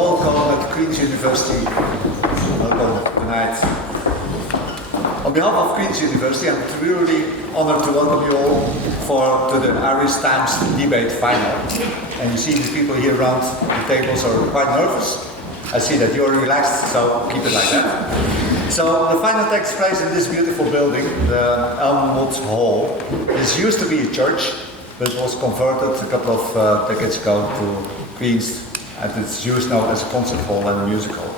welcome at Queen's University. Welcome tonight. On behalf of Queen's University, I'm truly honored to welcome you all to the Irish Times debate final. And you see the people here around the tables are quite nervous. I see that you're relaxed, so keep it like that. So the final takes place in this beautiful building, the Elmwood Hall. This used to be a church, but it was converted a couple of decades ago to Queen's, and it's used now as a concert hall and a music hall.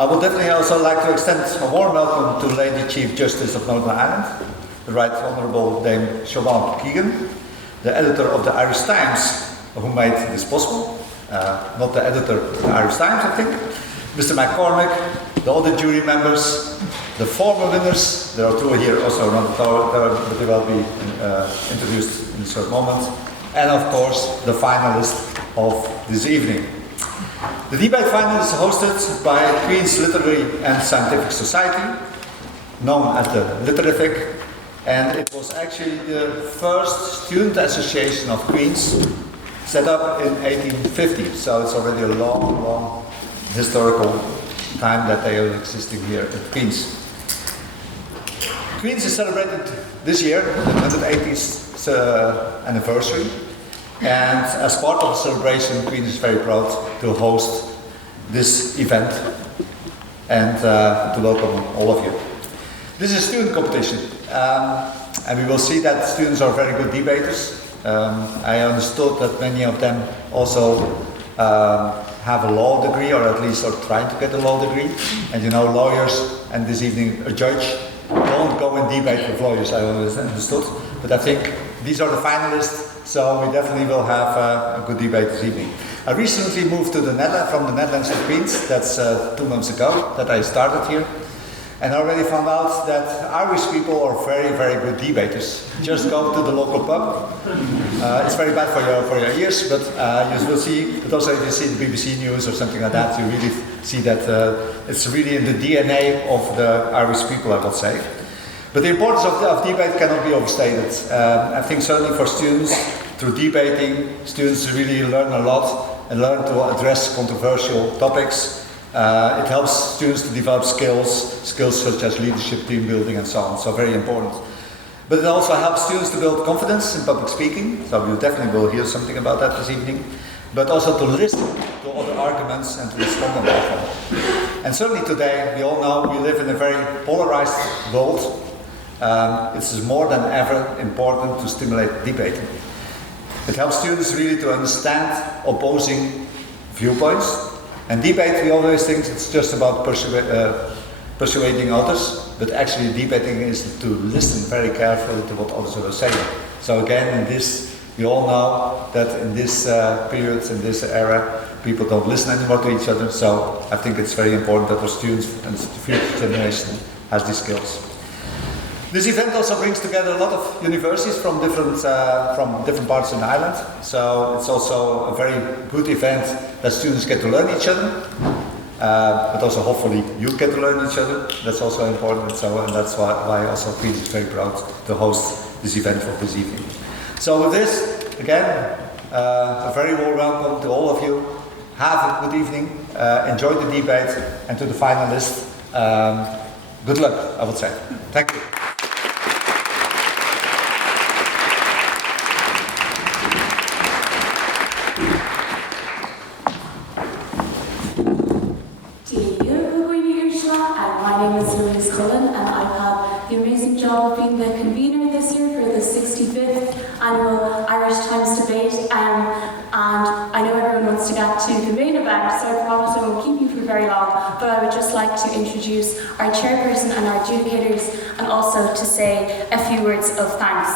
I would definitely also like to extend a warm welcome to Lady Chief Justice of Northern Ireland, the Right Honourable Dame Siobhan Keegan, the editor of the Irish Times, who made this possible. Not the editor of the Irish Times, I think. Mr. McCormick, the other jury members, the former winners. There are two here also around the tower, but they will be introduced in a short moment. And of course, the finalist of this evening. The debate final is hosted by Queen's Literary and Scientific Society, known as the Literific, and it was actually the first student association of Queen's, set up in 1850, so it's already a long, long historical time that they are existing here at Queen's. Queen's is celebrated this year, the 180th anniversary. And as part of the celebration, Queen's is very proud to host this event and to welcome all of you. This is a student competition, and we will see that students are very good debaters. I understood that many of them also have a law degree, or at least are trying to get a law degree. And you know, lawyers, and this evening a judge, don't go and debate with lawyers, I always understood. But I think these are the finalists. So we definitely will have a good debate this evening. I recently moved to the Netherlands, from the Netherlands to Queen's. That's 2 months ago that I started here. And I already found out that Irish people are very, very good debaters. Just go to the local pub. It's very bad for your ears, but you will see, but also if you see the BBC News or something like that, you really see that it's really in the DNA of the Irish people, I would say. But the importance of debate cannot be overstated. I think certainly for students, through debating, students really learn a lot and learn to address controversial topics. It helps students to develop skills such as leadership, team building, and so on. So very important. But it also helps students to build confidence in public speaking. So you definitely will hear something about that this evening. But also to listen to other arguments and to respond on them. And certainly today, we all know we live in a very polarized world. It's more than ever important to stimulate debating. It helps students really to understand opposing viewpoints. And debate, we always think it's just about persuading others, but actually debating is to listen very carefully to what others are saying. So again, in this, we all know that in this period, in this era, people don't listen anymore to each other. So I think it's very important that our students and the future generation has these skills. This event also brings together a lot of universities from different parts of the island. So it's also a very good event that students get to learn each other, but also hopefully you get to learn each other. That's also important. And that's why also Queen's is very proud to host this event for this evening. So with this, again, a very warm welcome to all of you. Have a good evening. Enjoy the debate, and to the finalists, good luck, I would say. Thank you. My name is Louise, Cullen, and I've had the amazing job of being the convener this year for the 65th annual Irish Times debate. And I know everyone wants to get to the main event, so I promise I won't keep you for very long. But I would just like to introduce our chairperson and our adjudicators, and also to say a few words of thanks.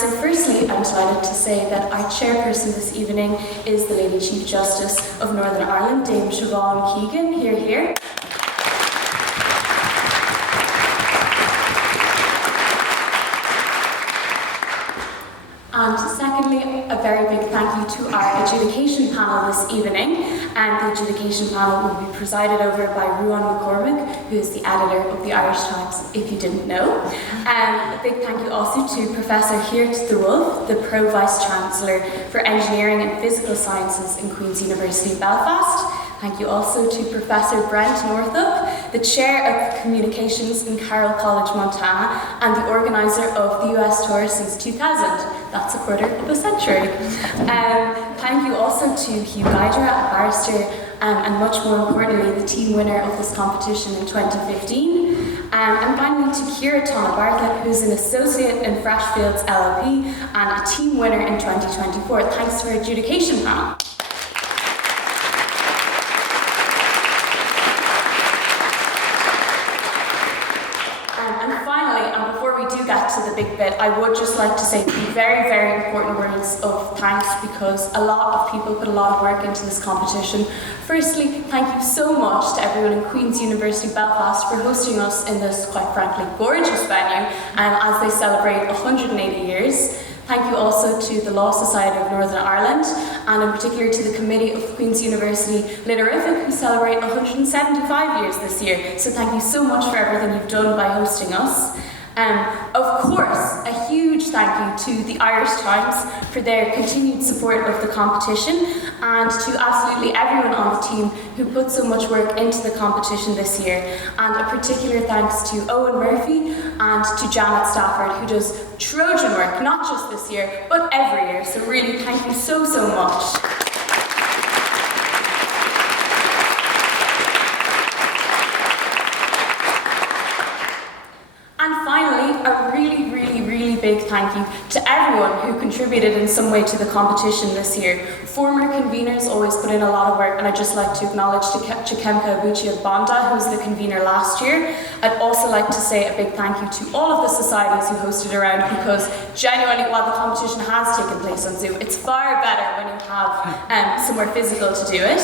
So firstly, I'm delighted to say that our chairperson this evening is the Lady Chief Justice of Northern Ireland, Dame Siobhan Keegan, here. And secondly, a very big thank you to our adjudication panel this evening. And the adjudication panel will be presided over by Ruan McCormick, who is the editor of the Irish Times, if you didn't know. A big thank you also to Professor Geert Dewulf, the Pro Vice Chancellor for Engineering and Physical Sciences in Queen's University Belfast. Thank you also to Professor Brent Northup, the Chair of Communications in Carroll College, Montana, and the organiser of the US tour since 2000. That's a quarter of a century. Thank you also to Hugh Geiger, a barrister, and much more importantly, the team winner of this competition in 2015. And finally to Ciara Tonna Bartlett, who's an associate in Freshfields LLP and a team winner in 2024, thanks to our adjudication panel. And finally, and before we do get to the big bit, I would just like to say very, very important words of thanks, because a lot of people put a lot of work into this competition. Firstly, thank you so much to everyone in Queen's University Belfast for hosting us in this, quite frankly, gorgeous venue as they celebrate 180 years. Thank you also to the Law Society of Northern Ireland, and in particular to the committee of Queen's University Literific, who celebrate 175 years this year. So thank you so much for everything you've done by hosting us. Of course, a huge thank you to the Irish Times for their continued support of the competition, and to absolutely everyone on the team who put so much work into the competition this year. And a particular thanks to Owen Murphy and to Janet Stafford, who does Trojan work, not just this year, but every year. So really, thank you so, so much. And finally, a really, really, really big thank you to everyone who contributed in some way to the competition this year. Former conveners always put in a lot of work, and I'd just like to acknowledge Chikemka Abuchi of Bonda, who was the convener last year. I'd also like to say a big thank you to all of the societies who hosted around, because genuinely, while the competition has taken place on Zoom, it's far better when you have somewhere physical to do it.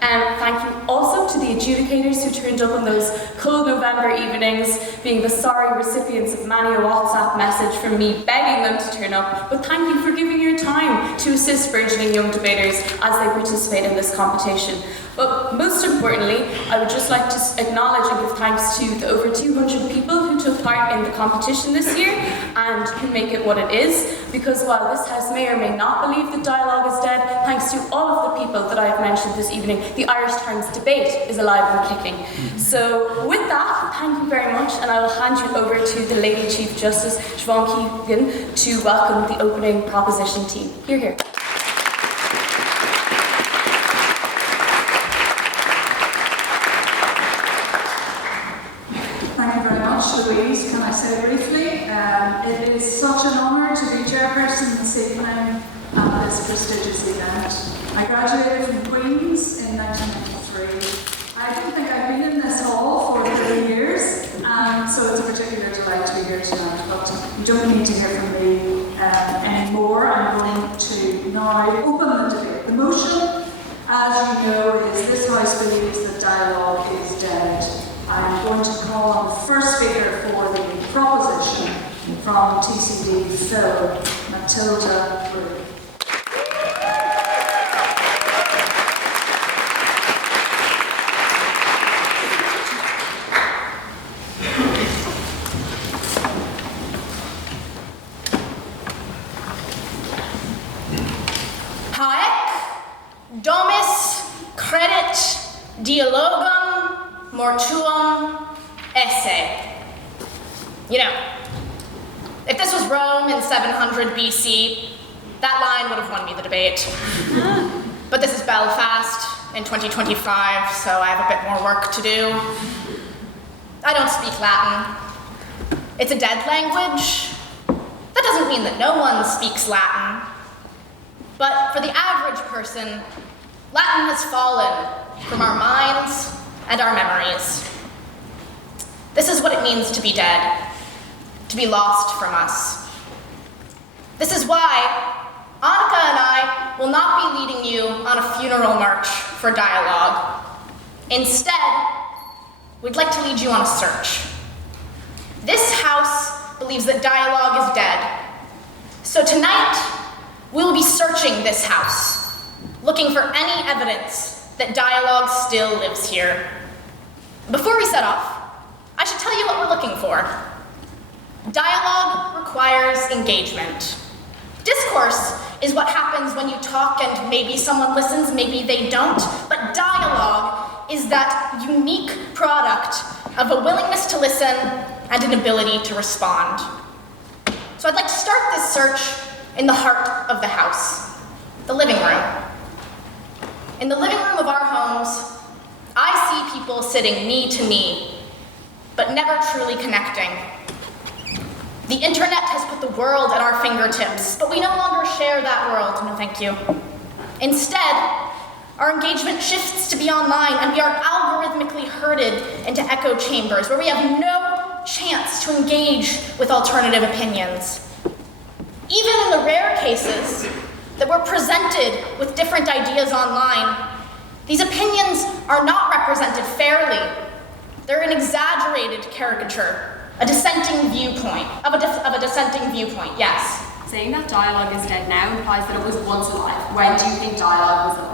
Thank you also to the adjudicators who turned up on those cold November evenings, being the sorry recipients of many a WhatsApp message from me begging them to turn up, but thank you for giving your time to assist burgeoning young debaters as they participate in this competition. But most importantly, I would just like to acknowledge and give thanks to the over 200 people who took part in the competition this year and who make it what it is, because while this House may or may not believe that dialogue is dead, thanks to all of the people that I've mentioned this evening, the Irish Times debate is alive and kicking. So with that, thank you very much, and I will hand you over to the Lady Chief Justice, Siobhan Keegan, to welcome the opening proposition team. Hear, hear. Louise, can I say briefly, it is such an honour to be chairperson this evening at this prestigious event. I graduated from Queen's in 1993. I don't think I've been in this hall for 30 years, so it's a particular delight to be here tonight, but you don't need to hear from me anymore. I'm going to now open the debate. The motion, as you know, is this House believes that dialogue is dead. I'm going to call on the first speaker for the proposition from TCD Phil, Matilda Brewe. Haec domis credit dialogum mortuum esse. You know, if this was Rome in 700 BC, that line would have won me the debate. But this is Belfast in 2025, so I have a bit more work to do. I don't speak Latin. It's a dead language. That doesn't mean that no one speaks Latin. But for the average person, Latin has fallen from our minds and our memories. This is what it means to be dead, to be lost from us. This is why Annika and I will not be leading you on a funeral march for dialogue. Instead, we'd like to lead you on a search. This house believes that dialogue is dead. So tonight, we will be searching this house, looking for any evidence that dialogue still lives here. Before we set off, I should tell you what we're looking for. Dialogue requires engagement. Discourse is what happens when you talk and maybe someone listens, maybe they don't, but dialogue is that unique product of a willingness to listen and an ability to respond. So I'd like to start this search in the heart of the house, the living room. In the living room of our homes, I see people sitting knee to knee, but never truly connecting. The internet has put the world at our fingertips, but we no longer share that world, no thank you. Instead, our engagement shifts to be online, and we are algorithmically herded into echo chambers where we have no chance to engage with alternative opinions. Even in the rare cases that we're presented with different ideas online, these opinions are not represented fairly. They're an exaggerated caricature, a dissenting viewpoint, of a dissenting viewpoint, yes. Saying that dialogue is dead now implies that it was once alive. When do you think dialogue was alive?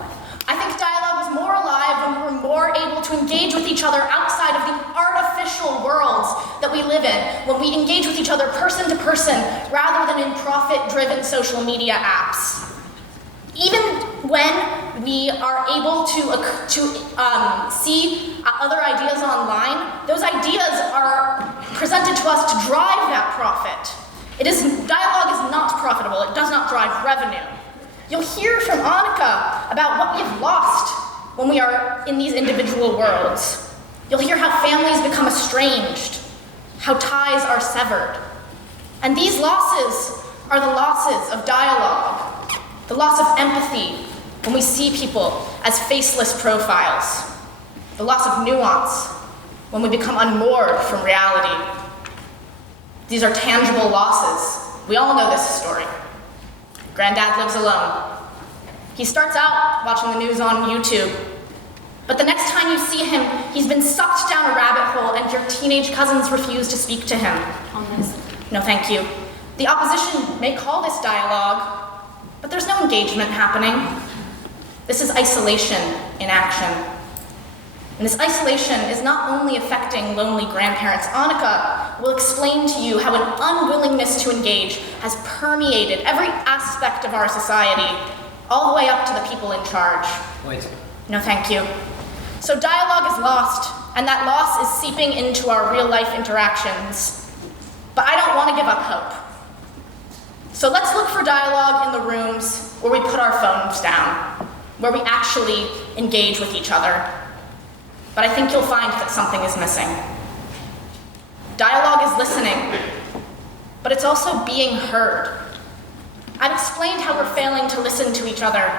I think dialogue was more alive when we were more able to engage with each other outside of the artificial worlds that we live in, when we engage with each other person to person rather than in profit-driven social media apps. Even when we are able to see other ideas online, those ideas are presented to us to drive that profit. Dialogue is not profitable. It does not drive revenue. You'll hear from Annika about what we've lost when we are in these individual worlds. You'll hear how families become estranged, how ties are severed. And these losses are the losses of dialogue, the loss of empathy when we see people as faceless profiles, the loss of nuance when we become unmoored from reality. These are tangible losses. We all know this story. Granddad lives alone. He starts out watching the news on YouTube, but the next time you see him, he's been sucked down a rabbit hole and your teenage cousins refuse to speak to him. No, thank you. The opposition may call this dialogue, but there's no engagement happening. This is isolation in action. And this isolation is not only affecting lonely grandparents. Annika will explain to you how an unwillingness to engage has permeated every aspect of our society, all the way up to the people in charge. Wait. No, thank you. So dialogue is lost, and that loss is seeping into our real-life interactions. But I don't want to give up hope. So let's look for dialogue in the rooms where we put our phones down, where we actually engage with each other. But I think you'll find that something is missing. Dialogue is listening, but it's also being heard. I've explained how we're failing to listen to each other,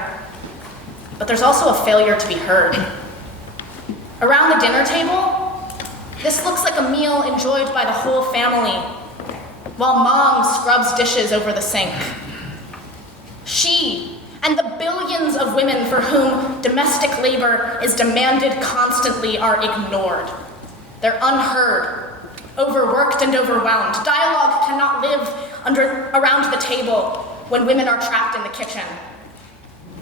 but there's also a failure to be heard. Around the dinner table, this looks like a meal enjoyed by the whole family, while mom scrubs dishes over the sink. She and the billions of women for whom domestic labor is demanded constantly are ignored. They're unheard, overworked and overwhelmed. Dialogue cannot live around the table when women are trapped in the kitchen.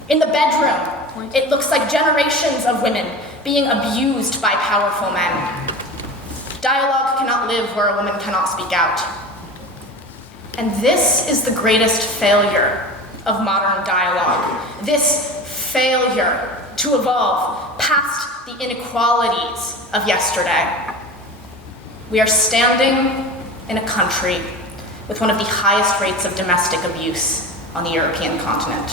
In the bedroom, it looks like generations of women being abused by powerful men. Dialogue cannot live where a woman cannot speak out. And this is the greatest failure of modern dialogue. This failure to evolve past the inequalities of yesterday. We are standing in a country with one of the highest rates of domestic abuse on the European continent.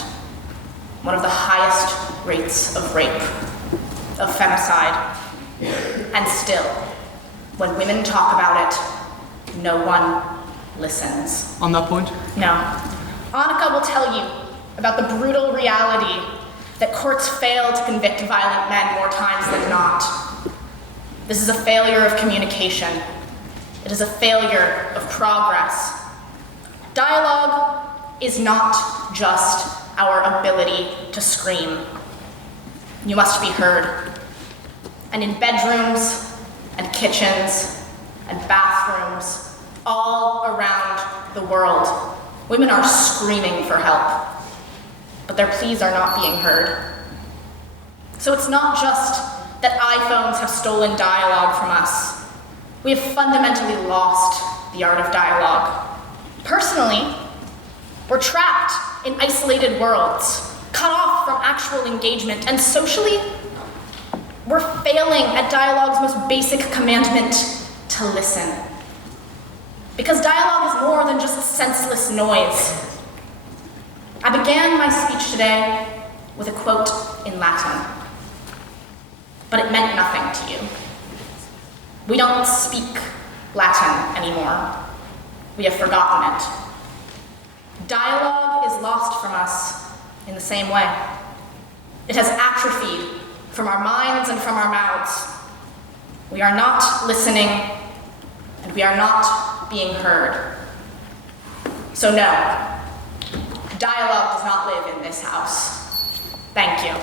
One of the highest rates of rape, of femicide. And still, when women talk about it, no one listens. On that point? No. Annika will tell you about the brutal reality that courts fail to convict violent men more times than not. This is a failure of communication. It is a failure of progress. Dialogue is not just our ability to scream. You must be heard. And in bedrooms and kitchens and bathrooms, all around the world, women are screaming for help, but their pleas are not being heard. So it's not just that iPhones have stolen dialogue from us. We have fundamentally lost the art of dialogue. Personally, we're trapped in isolated worlds, cut off from actual engagement, and socially, we're failing at dialogue's most basic commandment, to listen. Because dialogue is more than just senseless noise. I began my speech today with a quote in Latin, but it meant nothing to you. We don't speak Latin anymore. We have forgotten it. Dialogue is lost from us in the same way. It has atrophied from our minds and from our mouths. We are not listening, and we are not being heard. So no, dialogue does not live in this house. Thank you.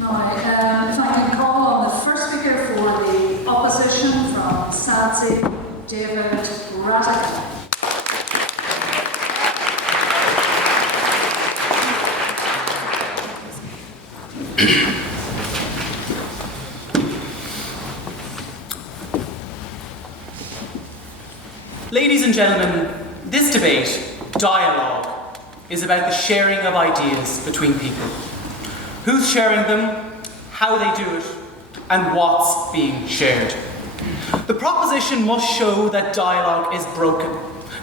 Now, if I can call on the first speaker for the opposition from Sansi, David Rattigan. Ladies and gentlemen, this debate, dialogue, is about the sharing of ideas between people. Who's sharing them, how they do it, and what's being shared. The proposition must show that dialogue is broken,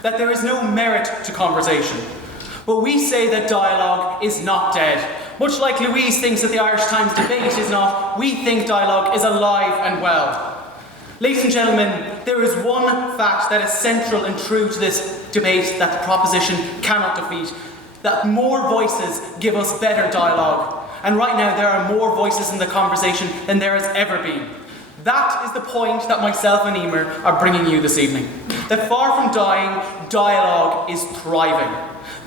that there is no merit to conversation. But we say that dialogue is not dead. Much like Louise thinks that the Irish Times debate is not, we think dialogue is alive and well. Ladies and gentlemen, there is one fact that is central and true to this debate that the proposition cannot defeat, that more voices give us better dialogue. And right now there are more voices in the conversation than there has ever been. That is the point that myself and Emer are bringing you this evening. That far from dying, dialogue is thriving.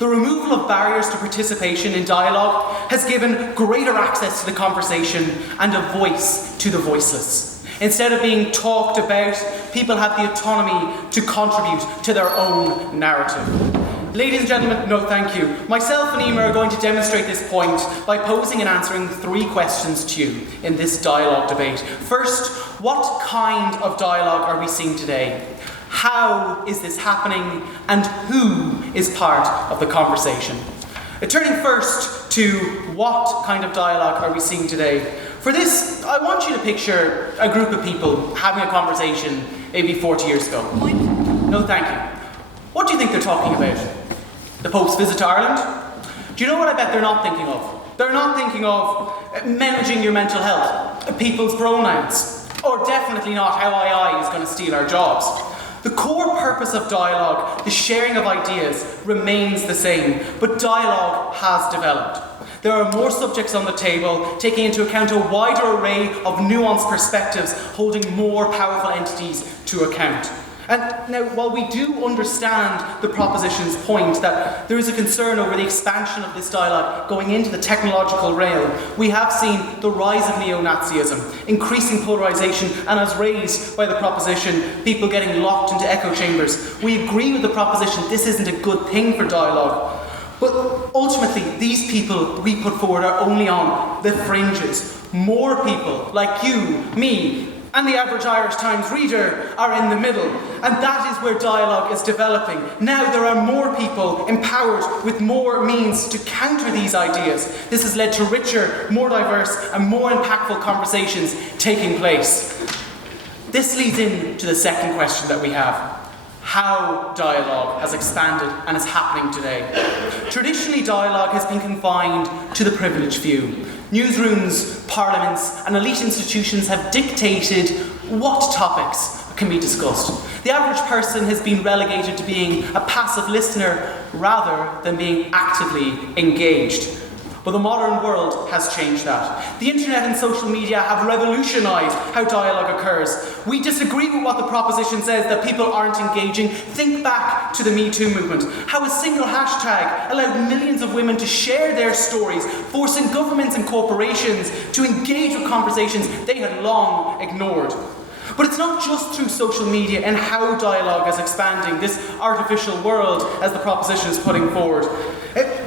The removal of barriers to participation in dialogue has given greater access to the conversation and a voice to the voiceless. Instead of being talked about, people have the autonomy to contribute to their own narrative. Ladies and gentlemen, no thank you. Myself and Emer are going to demonstrate this point by posing and answering 3 questions to you in this dialogue debate. First, what kind of dialogue are we seeing today? How is this happening? And who is part of the conversation? Turning first to what kind of dialogue are we seeing today? For this, I want you to picture a group of people having a conversation maybe 40 years ago. No thank you. What do you think they're talking about? The Pope's visit to Ireland? Do you know what I bet they're not thinking of? They're not thinking of managing your mental health, people's pronouns, or definitely not how AI is going to steal our jobs. The core purpose of dialogue, the sharing of ideas, remains the same, but dialogue has developed. There are more subjects on the table, taking into account a wider array of nuanced perspectives, holding more powerful entities to account. And now, while we do understand the proposition's point that there is a concern over the expansion of this dialogue going into the technological realm, we have seen the rise of neo-Nazism, increasing polarisation, and as raised by the proposition, people getting locked into echo chambers. We agree with the proposition this isn't a good thing for dialogue. But ultimately, these people we put forward are only on the fringes. More people, like you, me, and the average Irish Times reader are in the middle. And that is where dialogue is developing. Now there are more people empowered with more means to counter these ideas. This has led to richer, more diverse, and more impactful conversations taking place. This leads into the second question that we have. How dialogue has expanded and is happening today. Traditionally, dialogue has been confined to the privileged few. Newsrooms, parliaments, and elite institutions have dictated what topics can be discussed. The average person has been relegated to being a passive listener rather than being actively engaged. But the modern world has changed that. The internet and social media have revolutionised how dialogue occurs. We disagree with what the proposition says that people aren't engaging. Think back to the Me Too movement. How a single hashtag allowed millions of women to share their stories, forcing governments and corporations to engage with conversations they had long ignored. But it's not just through social media and how dialogue is expanding this artificial world as the proposition is putting forward.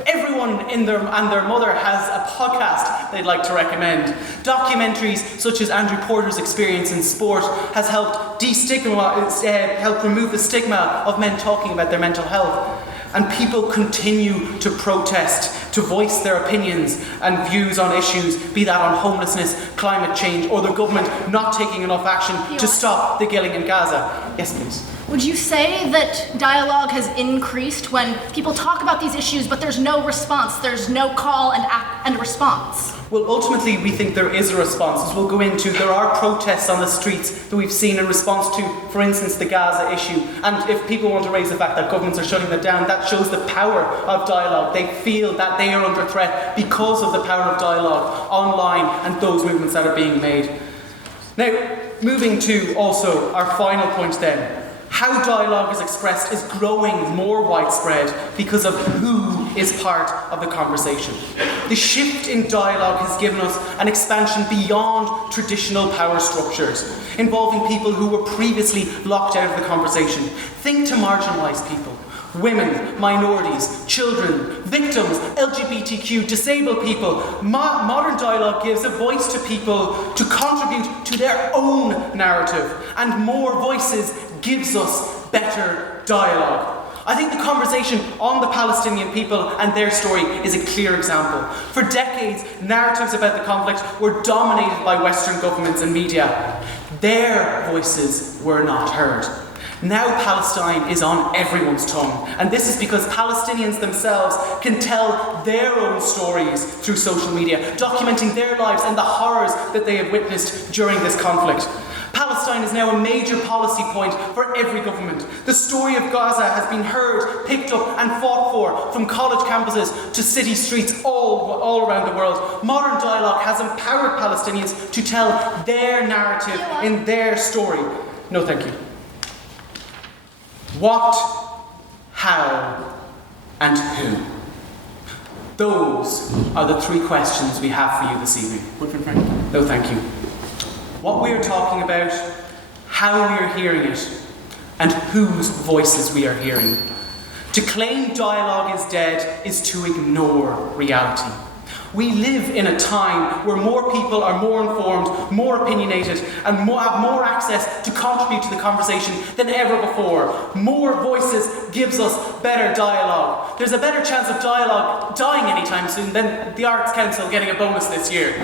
Everyone anyone and their mother has a podcast they'd like to recommend, documentaries such as Andrew Porter's experience in sport has helped help remove the stigma of men talking about their mental health. And people continue to protest, to voice their opinions and views on issues, be that on homelessness, climate change, or the government not taking enough action to stop the killing in Gaza. Yes, please. Would you say that dialogue has increased when people talk about these issues, but there's no response, there's no call and response? Well, ultimately, we think there is a response, as we'll go into. There are protests on the streets that we've seen in response to, for instance, the Gaza issue. And if people want to raise the fact that governments are shutting that down, that shows the power of dialogue. They feel that they are under threat because of the power of dialogue online and those movements that are being made. Now, moving to also our final point then. How dialogue is expressed is growing more widespread because of who is part of the conversation. The shift in dialogue has given us an expansion beyond traditional power structures, involving people who were previously locked out of the conversation. Think to marginalised people, women, minorities, children, victims, LGBTQ, disabled people. Modern dialogue gives a voice to people to contribute to their own narrative, and more voices gives us better dialogue. I think the conversation on the Palestinian people and their story is a clear example. For decades, narratives about the conflict were dominated by Western governments and media. Their voices were not heard. Now Palestine is on everyone's tongue, and this is because Palestinians themselves can tell their own stories through social media, documenting their lives and the horrors that they have witnessed during this conflict. Palestine is now a major policy point for every government. The story of Gaza has been heard, picked up and fought for, from college campuses to city streets all around the world. Modern dialogue has empowered Palestinians to tell their narrative in their story. No, thank you. What, how, and who? Those are the three questions we have for you this evening. No, thank you. What we are talking about, how we are hearing it, and whose voices we are hearing. To claim dialogue is dead is to ignore reality. We live in a time where more people are more informed, more opinionated, and have more access to contribute to the conversation than ever before. More voices gives us better dialogue. There's a better chance of dialogue dying anytime soon than the Arts Council getting a bonus this year.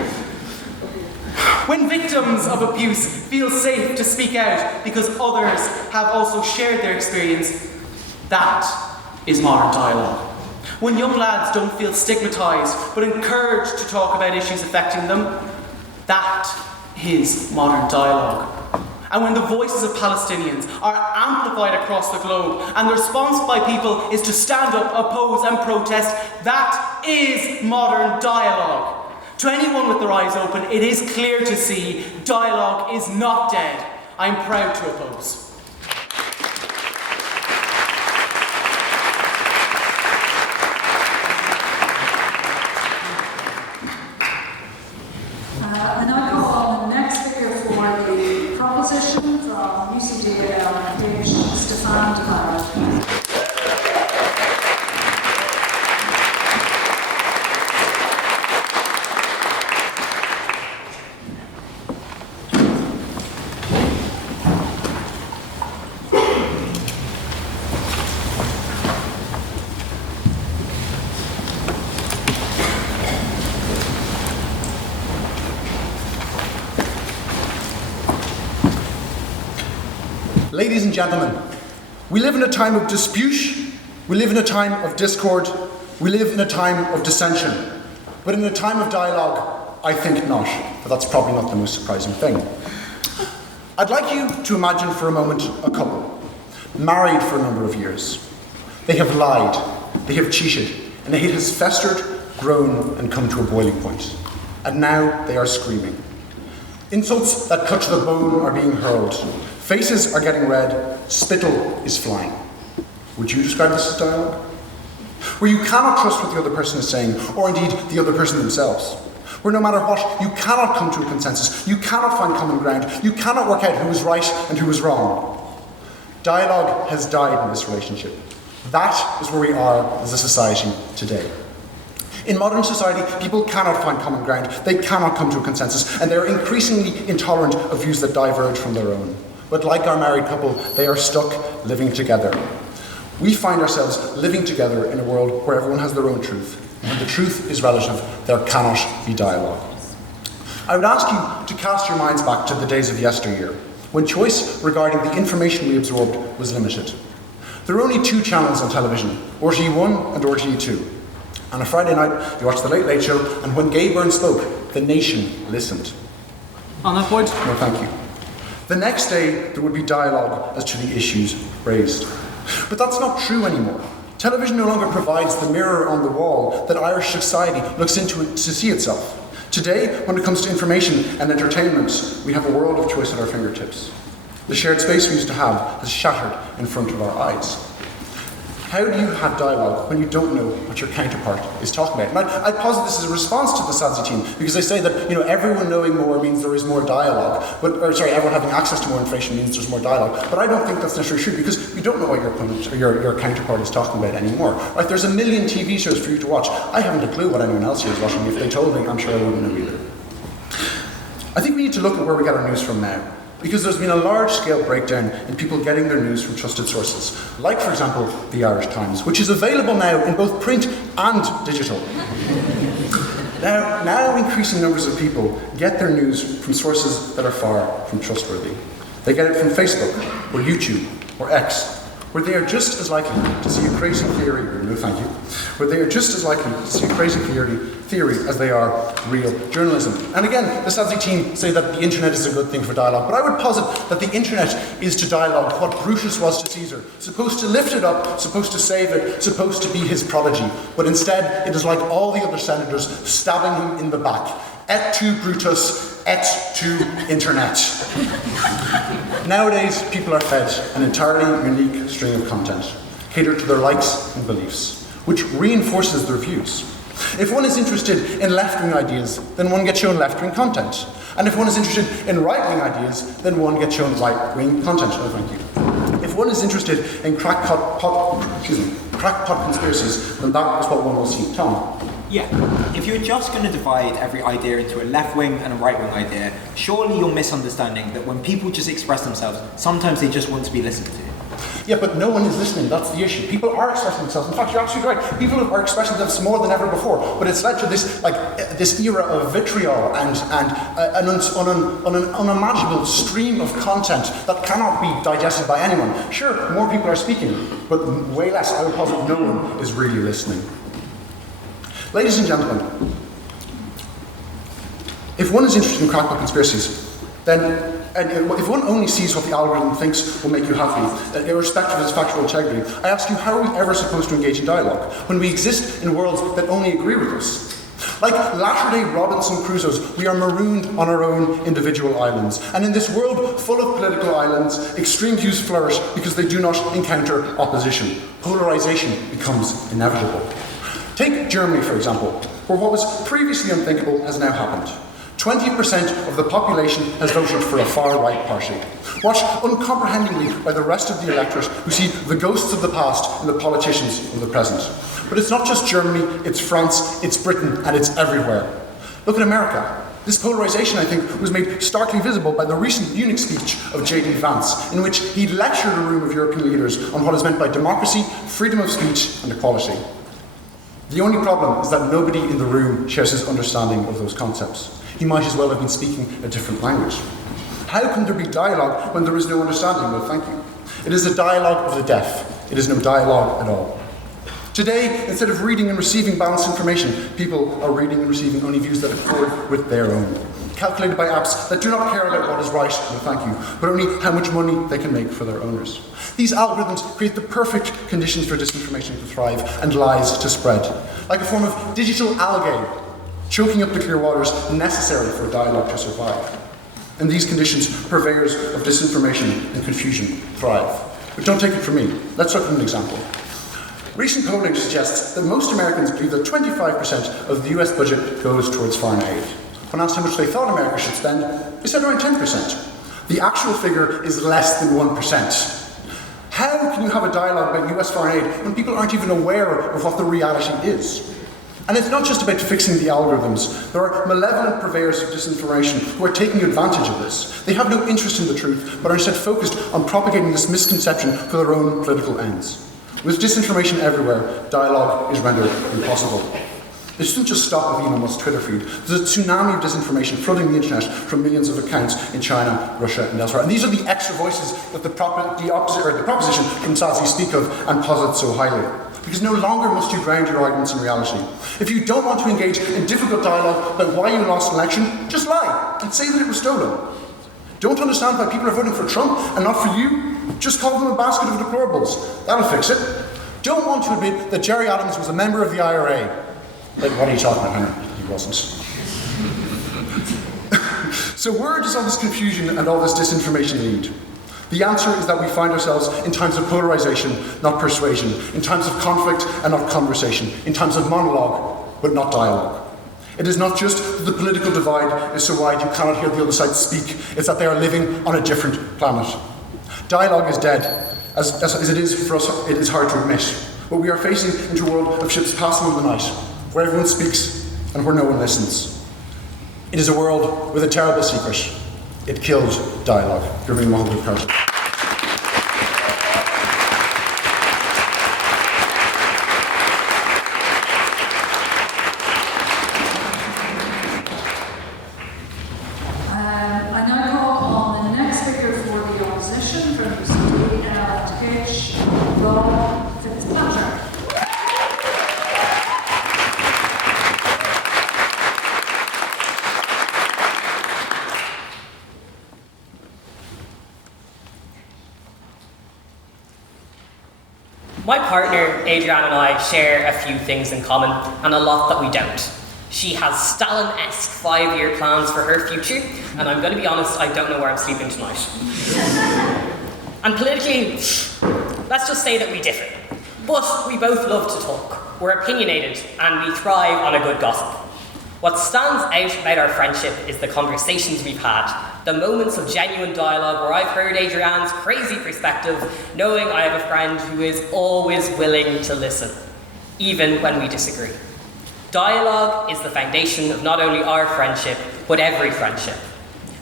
When victims of abuse feel safe to speak out because others have also shared their experience, that is modern dialogue. When young lads don't feel stigmatised but encouraged to talk about issues affecting them, that is modern dialogue. And when the voices of Palestinians are amplified across the globe and the response by people is to stand up, oppose and protest, that is modern dialogue. To anyone with their eyes open, it is clear to see dialogue is not dead. I am proud to oppose. And I call on the next speaker for the proposition from UCD page Stéphane. Ladies and gentlemen, we live in a time of dispute, we live in a time of discord, we live in a time of dissension. But in a time of dialogue, I think not. But that's probably not the most surprising thing. I'd like you to imagine for a moment a couple, married for a number of years. They have lied, they have cheated, and the hate has festered, grown, and come to a boiling point. And now they are screaming. Insults that cut to the bone are being hurled. Faces are getting red, spittle is flying. Would you describe this as dialogue? Where you cannot trust what the other person is saying, or indeed the other person themselves. Where no matter what, you cannot come to a consensus, you cannot find common ground, you cannot work out who is right and who is wrong. Dialogue has died in this relationship. That is where we are as a society today. In modern society, people cannot find common ground, they cannot come to a consensus, and they are increasingly intolerant of views that diverge from their own. But like our married couple, they are stuck living together. We find ourselves living together in a world where everyone has their own truth. And when the truth is relative, there cannot be dialogue. I would ask you to cast your minds back to the days of yesteryear, when choice regarding the information we absorbed was limited. There were only 2 channels on television, RTE1 and RTE2. On a Friday night, you watched The Late Late Show, and when Gay Byrne spoke, the nation listened. On that point? No, thank you. The next day, there would be dialogue as to the issues raised. But that's not true anymore. Television no longer provides the mirror on the wall that Irish society looks into it to see itself. Today, when it comes to information and entertainment, we have a world of choice at our fingertips. The shared space we used to have has shattered in front of our eyes. How do you have dialogue when you don't know what your counterpart is talking about? And I posit this as a response to the SADSI team, because they say that everyone knowing more means there is more dialogue, everyone having access to more information means there's more dialogue. But I don't think that's necessarily true, because you don't know what your opponent or your counterpart is talking about anymore. Right? There's a million TV shows for you to watch. I haven't a clue what anyone else here is watching. If they told me, I'm sure I wouldn't know either. I think we need to look at where we get our news from now, because there's been a large-scale breakdown in people getting their news from trusted sources, like, for example, the Irish Times, which is available now in both print and digital. Now increasing numbers of people get their news from sources that are far from trustworthy. They get it from Facebook, or YouTube, or X, where they are just as likely to see a crazy theory, no thank you, where they are just as likely to see a crazy theory as they are real journalism. And again, the SADSI team say that the internet is a good thing for dialogue, but I would posit that the internet is to dialogue what Brutus was to Caesar, supposed to lift it up, supposed to save it, supposed to be his prodigy, but instead it is like all the other senators stabbing him in the back. Et tu Brutus, et tu internet. Nowadays, people are fed an entirely unique string of content, catered to their likes and beliefs, which reinforces their views. If one is interested in left-wing ideas, then one gets shown left-wing content. And if one is interested in right-wing ideas, then one gets shown right-wing content. Oh, thank you. If one is interested in crackpot conspiracies, then that is what one will see. Tom? Yeah, if you're just going to divide every idea into a left-wing and a right-wing idea, surely you're misunderstanding that when people just express themselves, sometimes they just want to be listened to. Yeah, but no one is listening, that's the issue. People are expressing themselves. In fact, you're absolutely right. People are expressing themselves more than ever before, but it's led to this era of vitriol and an unimaginable stream of content that cannot be digested by anyone. Sure, more people are speaking, but way less. I would posit no one is really listening. Ladies and gentlemen, if one is interested in crackpot conspiracies, then if one only sees what the algorithm thinks will make you happy, irrespective of its factual integrity, I ask you, how are we ever supposed to engage in dialogue when we exist in worlds that only agree with us? Like latter-day Robinson Crusoes, we are marooned on our own individual islands. And in this world full of political islands, extreme views flourish because they do not encounter opposition. Polarization becomes inevitable. Take Germany, for example, where what was previously unthinkable has now happened. 20% of the population has voted for a far-right party, watched uncomprehendingly by the rest of the electorate who see the ghosts of the past in the politicians of the present. But it's not just Germany, it's France, it's Britain, and it's everywhere. Look at America. This polarization, I think, was made starkly visible by the recent Munich speech of J.D. Vance, in which he lectured a room of European leaders on what is meant by democracy, freedom of speech, and equality. The only problem is that nobody in the room shares his understanding of those concepts. He might as well have been speaking a different language. How can there be dialogue when there is no understanding? Well, thank you. It is a dialogue of the deaf. It is no dialogue at all. Today, instead of reading and receiving balanced information, people are reading and receiving only views that accord with their own, calculated by apps that do not care about what is right, no thank you, but only how much money they can make for their owners. These algorithms create the perfect conditions for disinformation to thrive and lies to spread, like a form of digital algae, choking up the clear waters necessary for dialogue to survive. In these conditions, purveyors of disinformation and confusion thrive. But don't take it from me. Let's look at an example. Recent polling suggests that most Americans believe that 25% of the US budget goes towards foreign aid. When asked how much they thought America should spend, they said around 10%. The actual figure is less than 1%. How can you have a dialogue about US foreign aid when people aren't even aware of what the reality is? And it's not just about fixing the algorithms. There are malevolent purveyors of disinformation who are taking advantage of this. They have no interest in the truth, but are instead focused on propagating this misconception for their own political ends. With disinformation everywhere, dialogue is rendered impossible. It doesn't just stop with Elon Musk's Twitter feed. There's a tsunami of disinformation flooding the internet from millions of accounts in China, Russia, and elsewhere. And these are the extra voices that the proposition from Sazi speak of and posit so highly. Because no longer must you ground your arguments in reality. If you don't want to engage in difficult dialogue about why you lost an election, just lie and say that it was stolen. Don't understand why people are voting for Trump and not for you? Just call them a basket of deplorables. That'll fix it. Don't want to admit that Gerry Adams was a member of the IRA. Like, what are you talking about, Henry? He wasn't. So where does all this confusion and all this disinformation lead? The answer is that we find ourselves in times of polarization, not persuasion, in times of conflict and not conversation, in times of monologue, but not dialogue. It is not just that the political divide is so wide you cannot hear the other side speak, it's that they are living on a different planet. Dialogue is dead. As it is for us, it is hard to admit. But we are facing into a world of ships passing in the night, where everyone speaks and where no one listens. It is a world with a terrible secret. It killed dialogue. You're being Mohammed Carter. I now call on the next speaker for the opposition from UCD, Prof. Fitzpatrick. My partner, Adrianne, and I share a few things in common, and a lot that we don't. She has Stalin-esque 5-year plans for her future, and I'm going to be honest, I don't know where I'm sleeping tonight. And politically, let's just say that we differ. But we both love to talk. We're opinionated, and we thrive on a good gossip. What stands out about our friendship is the conversations we've had, the moments of genuine dialogue where I've heard Adrianne's crazy perspective, knowing I have a friend who is always willing to listen, even when we disagree. Dialogue is the foundation of not only our friendship, but every friendship.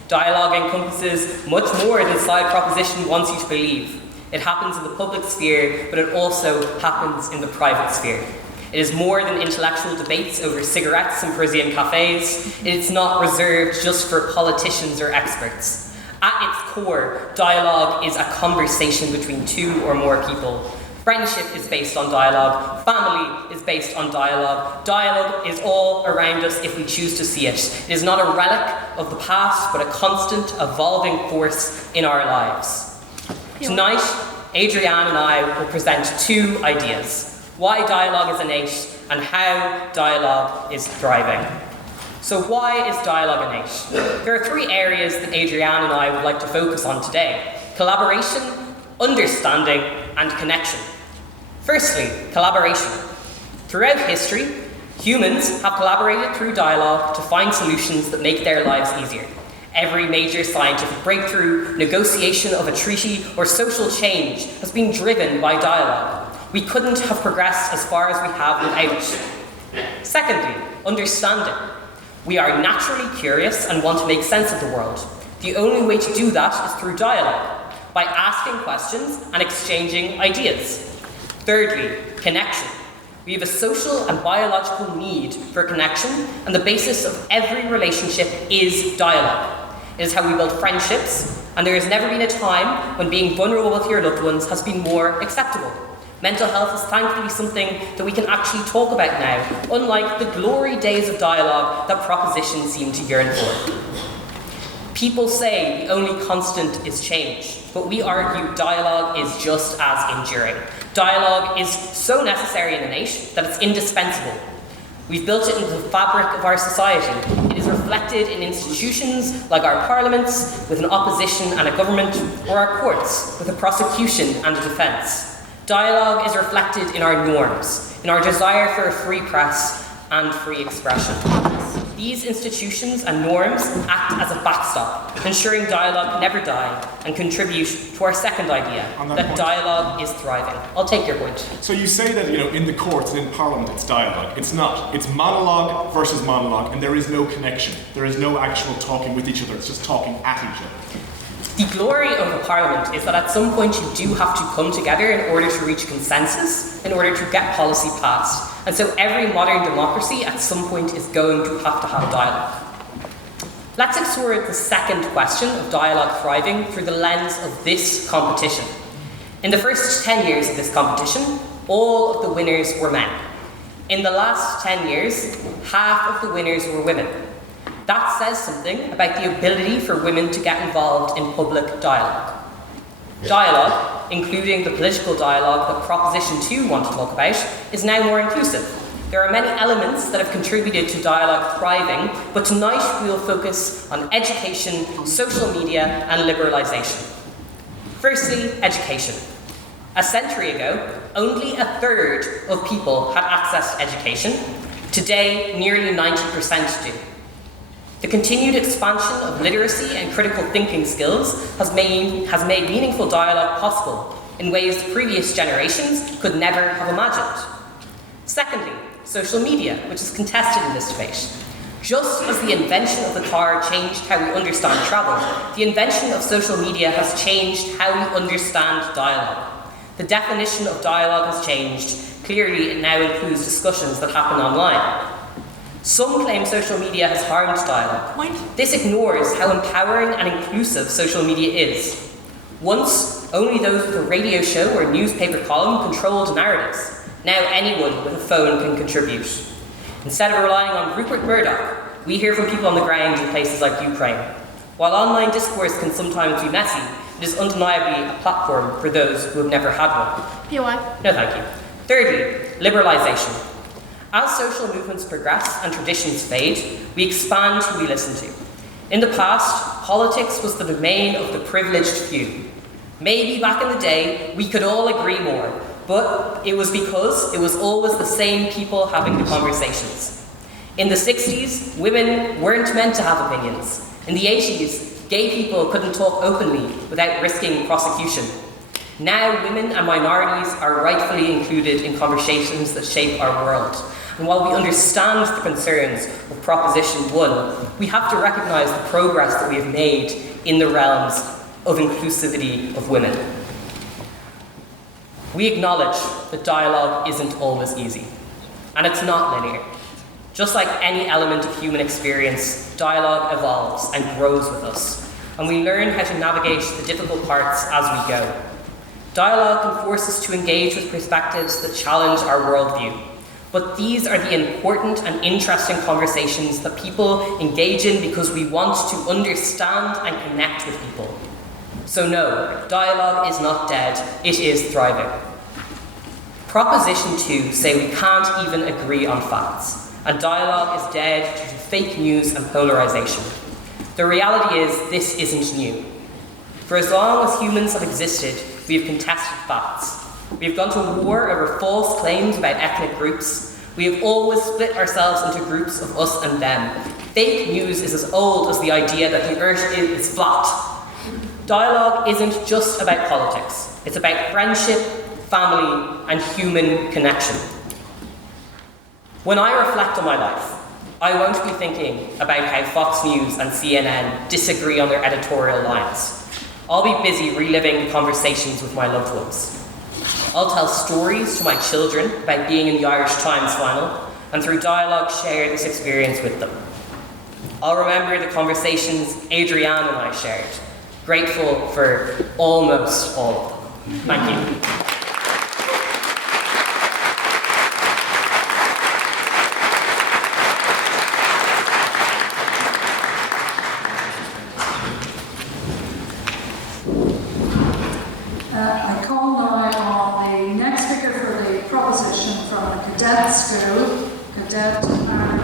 Dialogue encompasses much more than side proposition wants you to believe. It happens in the public sphere, but it also happens in the private sphere. It is more than intellectual debates over cigarettes in Parisian cafes. It's not reserved just for politicians or experts. At its core, dialogue is a conversation between two or more people. Friendship is based on dialogue. Family is based on dialogue. Dialogue is all around us if we choose to see it. It is not a relic of the past, but a constant, evolving force in our lives. Tonight, Adrianne and I will present two ideas: why dialogue is innate and how dialogue is thriving. So why is dialogue innate? There are three areas that Adrianne and I would like to focus on today: collaboration, understanding, and connection. Firstly, collaboration. Throughout history, humans have collaborated through dialogue to find solutions that make their lives easier. Every major scientific breakthrough, negotiation of a treaty, or social change has been driven by dialogue. We couldn't have progressed as far as we have without it. Secondly, understanding. We are naturally curious and want to make sense of the world. The only way to do that is through dialogue, by asking questions and exchanging ideas. Thirdly, connection. We have a social and biological need for connection, and the basis of every relationship is dialogue. It is how we build friendships, and there has never been a time when being vulnerable with your loved ones has been more acceptable. Mental health is thankfully something that we can actually talk about now, unlike the glory days of dialogue that propositions seem to yearn for. People say the only constant is change, but we argue dialogue is just as enduring. Dialogue is so necessary and innate that it's indispensable. We've built it into the fabric of our society. It is reflected in institutions like our parliaments, with an opposition and a government, or our courts, with a prosecution and a defence. Dialogue is reflected in our norms, in our desire for a free press and free expression. These institutions and norms act as a backstop, ensuring dialogue can never die and contribute to our second idea, that dialogue is thriving. I'll take your point. So you say that, in the courts and in Parliament it's dialogue. It's not. It's monologue versus monologue, and there is no connection. There is no actual talking with each other. It's just talking at each other. The glory of a parliament is that at some point you do have to come together in order to reach consensus, in order to get policy passed. And so every modern democracy at some point is going to have dialogue. Let's explore the second question of dialogue thriving through the lens of this competition. In the first 10 years of this competition, all of the winners were men. In the last 10 years, half of the winners were women. That says something about the ability for women to get involved in public dialogue. Dialogue, including the political dialogue that Proposition 2 want to talk about, is now more inclusive. There are many elements that have contributed to dialogue thriving, but tonight we will focus on education, social media, and liberalisation. Firstly, education. A century ago, only a third of people had access to education. Today, nearly 90% do. The continued expansion of literacy and critical thinking skills has made meaningful dialogue possible in ways previous generations could never have imagined. Secondly, social media, which is contested in this debate. Just as the invention of the car changed how we understand travel, the invention of social media has changed how we understand dialogue. The definition of dialogue has changed. Clearly, it now includes discussions that happen online. Some claim social media has harmed dialogue. This ignores how empowering and inclusive social media is. Once, only those with a radio show or newspaper column controlled narratives. Now anyone with a phone can contribute. Instead of relying on Rupert Murdoch, we hear from people on the ground in places like Ukraine. While online discourse can sometimes be messy, it is undeniably a platform for those who have never had one. POI. No, thank you. Thirdly, liberalisation. As social movements progress and traditions fade, we expand who we listen to. In the past, politics was the domain of the privileged few. Maybe back in the day, we could all agree more, but it was because it was always the same people having the conversations. In the 60s, women weren't meant to have opinions. In the 80s, gay people couldn't talk openly without risking prosecution. Now, women and minorities are rightfully included in conversations that shape our world. And while we understand the concerns of Proposition 1, we have to recognise the progress that we have made in the realms of inclusivity of women. We acknowledge that dialogue isn't always easy, and it's not linear. Just like any element of human experience, dialogue evolves and grows with us, and we learn how to navigate the difficult parts as we go. Dialogue can force us to engage with perspectives that challenge our worldview. But these are the important and interesting conversations that people engage in because we want to understand and connect with people. So no, dialogue is not dead, it is thriving. Proposition 2 say we can't even agree on facts, and dialogue is dead due to fake news and polarisation. The reality is, this isn't new. For as long as humans have existed, we have contested facts. We have gone to war over false claims about ethnic groups. We have always split ourselves into groups of us and them. Fake news is as old as the idea that the earth is flat. Dialogue isn't just about politics. It's about friendship, family, and human connection. When I reflect on my life, I won't be thinking about how Fox News and CNN disagree on their editorial lines. I'll be busy reliving the conversations with my loved ones. I'll tell stories to my children about being in the Irish Times final, and through dialogue share this experience with them. I'll remember the conversations Adrianne and I shared, grateful for almost all of them. Thank you. I call now on the next speaker for the proposition from the cadet school, Cadet Cullen.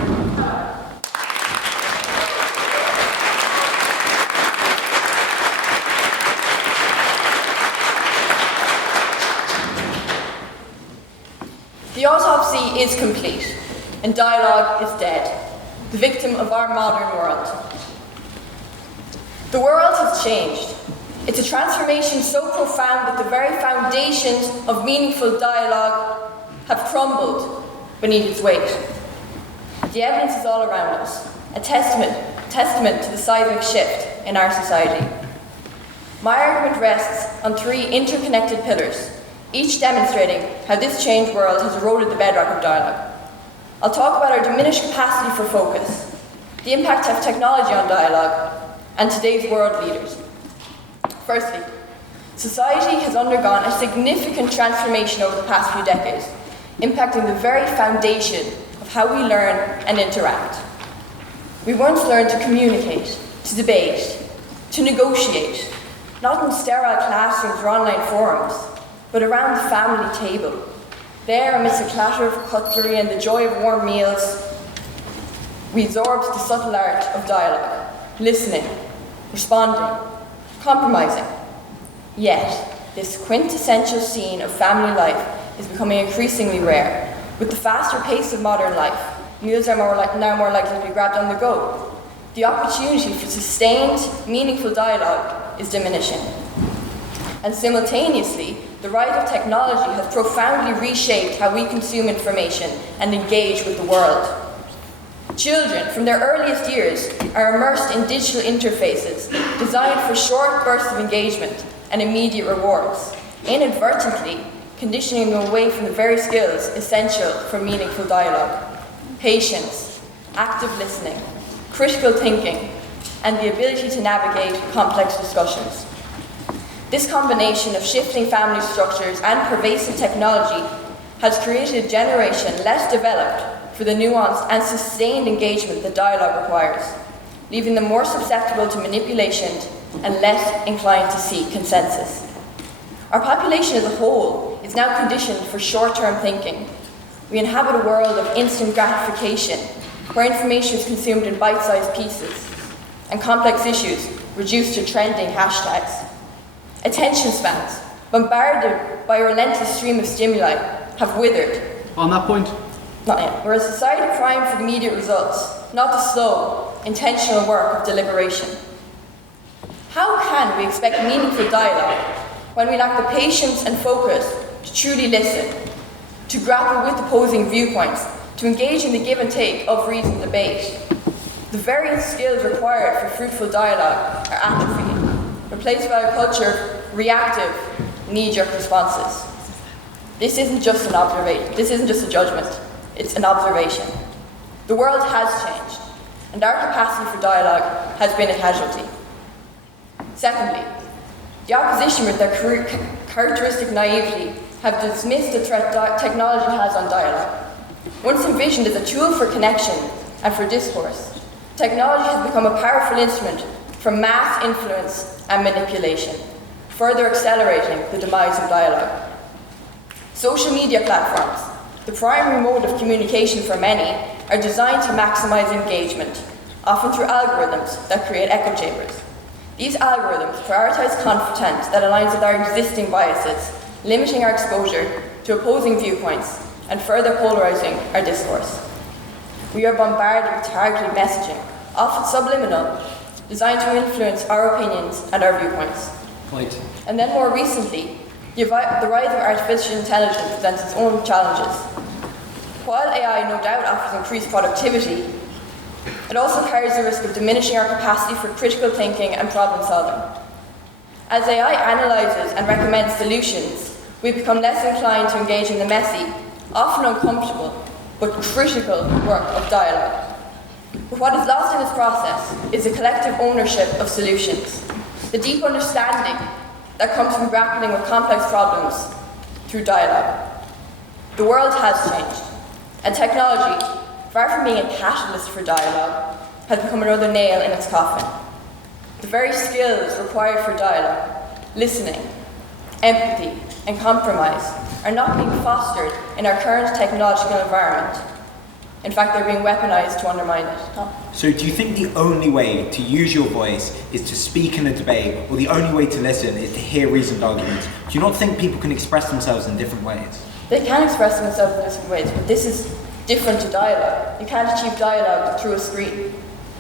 The autopsy is complete, and dialogue is dead. the victim of our modern world. The world has changed. It's a transformation so profound that the very foundations of meaningful dialogue have crumbled beneath its weight. The evidence is all around us, a testament to the seismic shift in our society. My argument rests on three interconnected pillars, each demonstrating how this changed world has eroded the bedrock of dialogue. I'll talk about our diminished capacity for focus, the impact of technology on dialogue, and today's world leaders. Firstly, society has undergone a significant transformation over the past few decades, impacting the very foundation of how we learn and interact. We once learned to communicate, to debate, to negotiate, not in sterile classrooms or online forums, but around the family table. There, amidst the clatter of cutlery and the joy of warm meals, we absorbed the subtle art of dialogue, listening, responding, compromising. Yet, this quintessential scene of family life is becoming increasingly rare. With the faster pace of modern life, meals are now more likely to be grabbed on the go. The opportunity for sustained, meaningful dialogue is diminishing. And simultaneously, the rise of technology has profoundly reshaped how we consume information and engage with the world. Children, from their earliest years, are immersed in digital interfaces designed for short bursts of engagement and immediate rewards, inadvertently conditioning them away from the very skills essential for meaningful dialogue: patience, active listening, critical thinking, and the ability to navigate complex discussions. This combination of shifting family structures and pervasive technology has created a generation less developed for the nuanced and sustained engagement that dialogue requires, leaving them more susceptible to manipulation and less inclined to seek consensus. Our population as a whole is now conditioned for short-term thinking. We inhabit a world of instant gratification, where information is consumed in bite-sized pieces, and complex issues reduced to trending hashtags. Attention spans, bombarded by a relentless stream of stimuli, have withered. On that point? Not yet. We're a society primed for immediate results, not the slow, intentional work of deliberation. How can we expect meaningful dialogue when we lack the patience and focus to truly listen, to grapple with opposing viewpoints, to engage in the give and take of reasoned debate? The very skills required for fruitful dialogue are atrophying, replaced by a culture of reactive, knee-jerk responses. This isn't just an observation. This isn't just a judgment. It's an observation. The world has changed, and our capacity for dialogue has been a casualty. Secondly, the opposition with their characteristic naivety have dismissed the threat technology has on dialogue. Once envisioned as a tool for connection and for discourse, technology has become a powerful instrument for mass influence and manipulation, further accelerating the demise of dialogue. Social media platforms, the primary mode of communication for many, are designed to maximize engagement, often through algorithms that create echo chambers. These algorithms prioritize content that aligns with our existing biases, limiting our exposure to opposing viewpoints and further polarizing our discourse. We are bombarded with targeted messaging, often subliminal, designed to influence our opinions and our viewpoints. Point. And then more recently, the rise of artificial intelligence presents its own challenges. While AI no doubt offers increased productivity, it also carries the risk of diminishing our capacity for critical thinking and problem solving. As AI analyzes and recommends solutions, we become less inclined to engage in the messy, often uncomfortable, but critical work of dialogue. But what is lost in this process is the collective ownership of solutions, the deep understanding that comes from grappling with complex problems through dialogue. The world has changed, and technology, far from being a catalyst for dialogue, has become another nail in its coffin. The very skills required for dialogue, listening, empathy, and compromise, are not being fostered in our current technological environment. In fact, they're being weaponized to undermine it. So do you think the only way to use your voice is to speak in a debate, or the only way to listen is to hear reasoned arguments? Do you not think people can express themselves in different ways? They can express themselves in different ways, but this is different to dialogue. You can't achieve dialogue through a screen.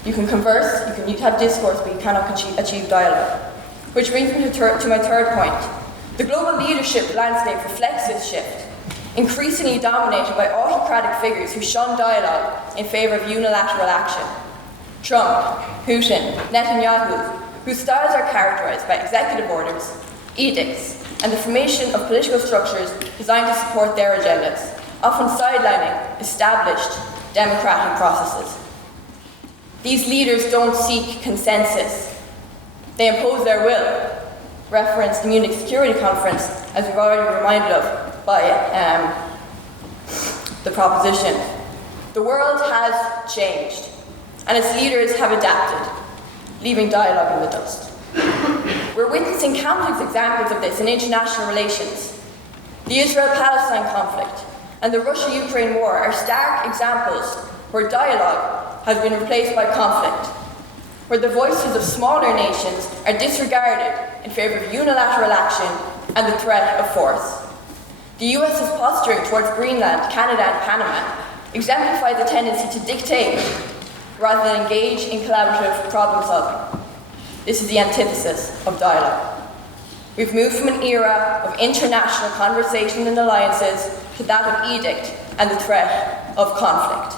You can converse, you can have discourse, but you cannot achieve dialogue. Which brings me to my third point. The global leadership landscape reflects this shift, increasingly dominated by autocratic figures who shun dialogue in favour of unilateral action. Trump, Putin, Netanyahu, whose styles are characterised by executive orders, edicts, and the formation of political structures designed to support their agendas, often sidelining established democratic processes. These leaders don't seek consensus. They impose their will. Reference the Munich Security Conference, as we've already been reminded of by the proposition. The world has changed, and its leaders have adapted, leaving dialogue in the dust. We're witnessing countless examples of this in international relations. The Israel-Palestine conflict and the Russia-Ukraine war are stark examples where dialogue has been replaced by conflict, where the voices of smaller nations are disregarded in favour of unilateral action and the threat of force. The US's posturing towards Greenland, Canada and Panama exemplifies a tendency to dictate rather than engage in collaborative problem solving. This is the antithesis of dialogue. We've moved from an era of international conversation and alliances to that of edict and the threat of conflict.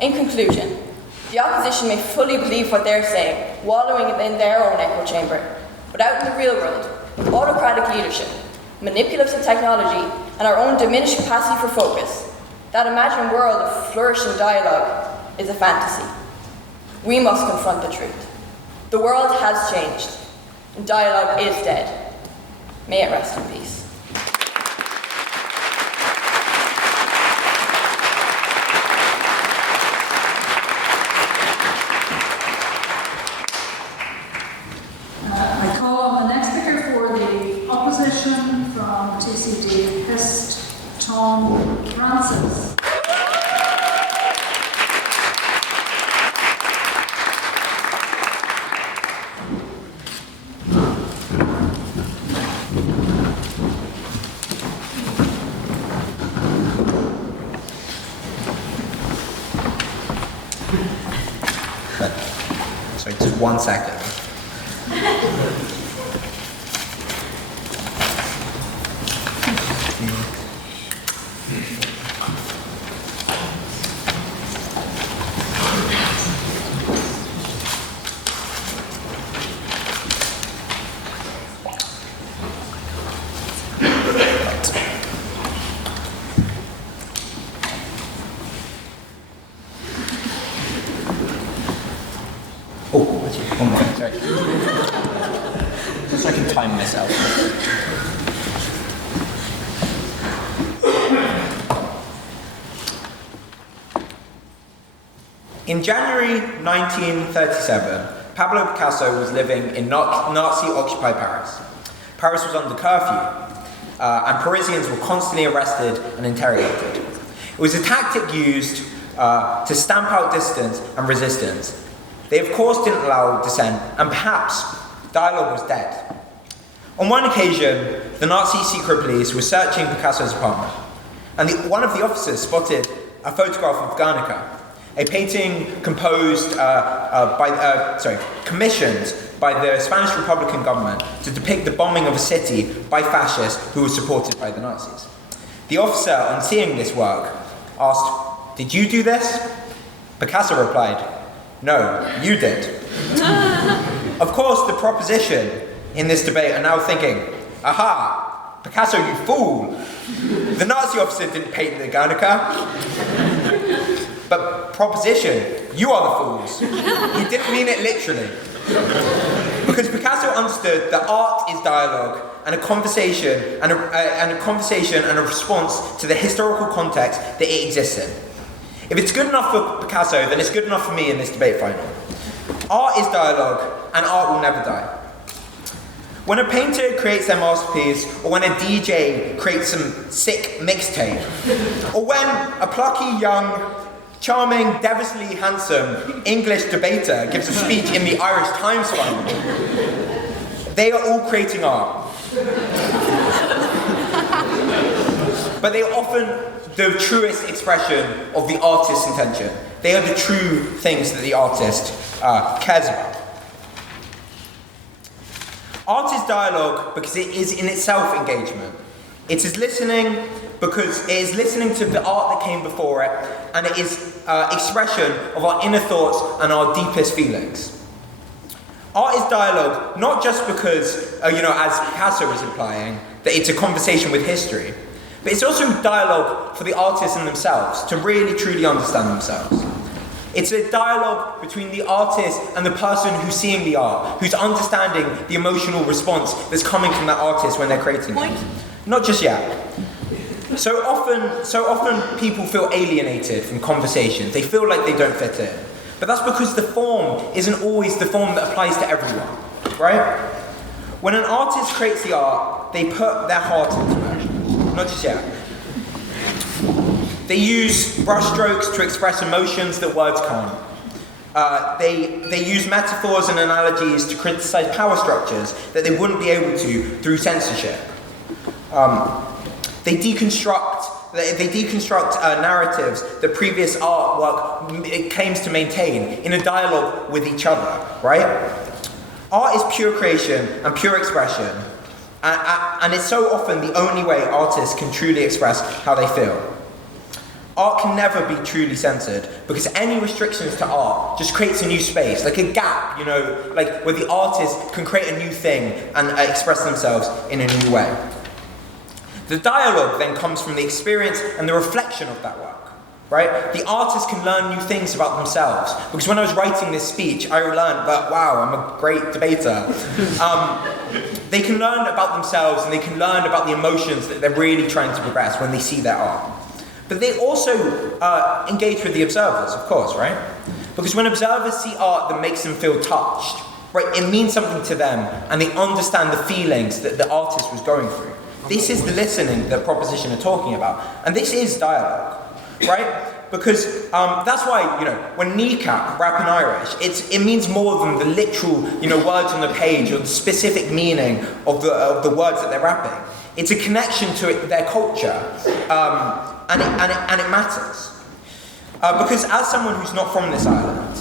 In conclusion, the opposition may fully believe what they're saying, wallowing in their own echo chamber, but out in the real world, with autocratic leadership, manipulative technology, and our own diminished capacity for focus, that imagined world of flourishing dialogue is a fantasy. We must confront the truth. The world has changed, and dialogue is dead. May it rest in peace. I call on the next speaker for the opposition from TCD Hist, Tom Francis. Sorry, just 1 second. One more, sorry. Just so I can time myself. In January 1937, Pablo Picasso was living in Nazi-occupied Paris. Paris was under curfew, and Parisians were constantly arrested and interrogated. It was a tactic used to stamp out dissidence and resistance. They of course didn't allow dissent, and perhaps dialogue was dead. On one occasion, the Nazi secret police were searching Picasso's apartment, and one of the officers spotted a photograph of Guernica, a painting commissioned by the Spanish Republican government to depict the bombing of a city by fascists who were supported by the Nazis. The officer, on seeing this work, asked, "Did you do this?" Picasso replied, "No, you did." Of course, the proposition in this debate are now thinking, "Aha, Picasso, you fool! The Nazi officer didn't paint the Guernica." But proposition, you are the fools. He didn't mean it literally. Because Picasso understood that art is dialogue and a conversation and a response to the historical context that it exists in. If it's good enough for Picasso, then it's good enough for me in this debate final. Art is dialogue, and art will never die. When a painter creates their masterpiece, or when a DJ creates some sick mixtape, or when a plucky, young, charming, devilishly handsome English debater gives a speech in the Irish Times final, they are all creating art. but they are often the truest expression of the artist's intention. They are the true things that the artist cares about. Art is dialogue because it is in itself engagement. It is listening because it is listening to the art that came before it, and it is expression of our inner thoughts and our deepest feelings. Art is dialogue not just because, as Picasso is implying, that it's a conversation with history, but it's also dialogue for the artists in themselves to really truly understand themselves. It's a dialogue between the artist and the person who's seeing the art, who's understanding the emotional response that's coming from that artist when they're creating it. Not just yet. So often people feel alienated from conversations. They feel like they don't fit in. But that's because the form isn't always the form that applies to everyone, right? When an artist creates the art, they put their heart into it. Not just yet. They use brushstrokes to express emotions that words can't. They use metaphors and analogies to criticize power structures that they wouldn't be able to through censorship. They deconstruct narratives that previous artwork claims to maintain in a dialogue with each other, right? Art is pure creation and pure expression, and it's so often the only way artists can truly express how they feel. Art can never be truly censored because any restrictions to art just creates a new space, like a gap, like where the artist can create a new thing and express themselves in a new way. The dialogue then comes from the experience and the reflection of that work, right? The artist can learn new things about themselves. Because when I was writing this speech, I learned that, wow, I'm a great debater. They can learn about themselves and they can learn about the emotions that they're really trying to progress when they see their art. But they also engage with the observers, of course, right? Because when observers see art that makes them feel touched, right, it means something to them and they understand the feelings that the artist was going through. This is the listening that Proposition are talking about. And this is dialogue, right? Because that's why, when kneecap rap in Irish, it means more than the literal, words on the page or the specific meaning of the words that they're rapping. It's a connection to their culture, and it matters. Because as someone who's not from this island,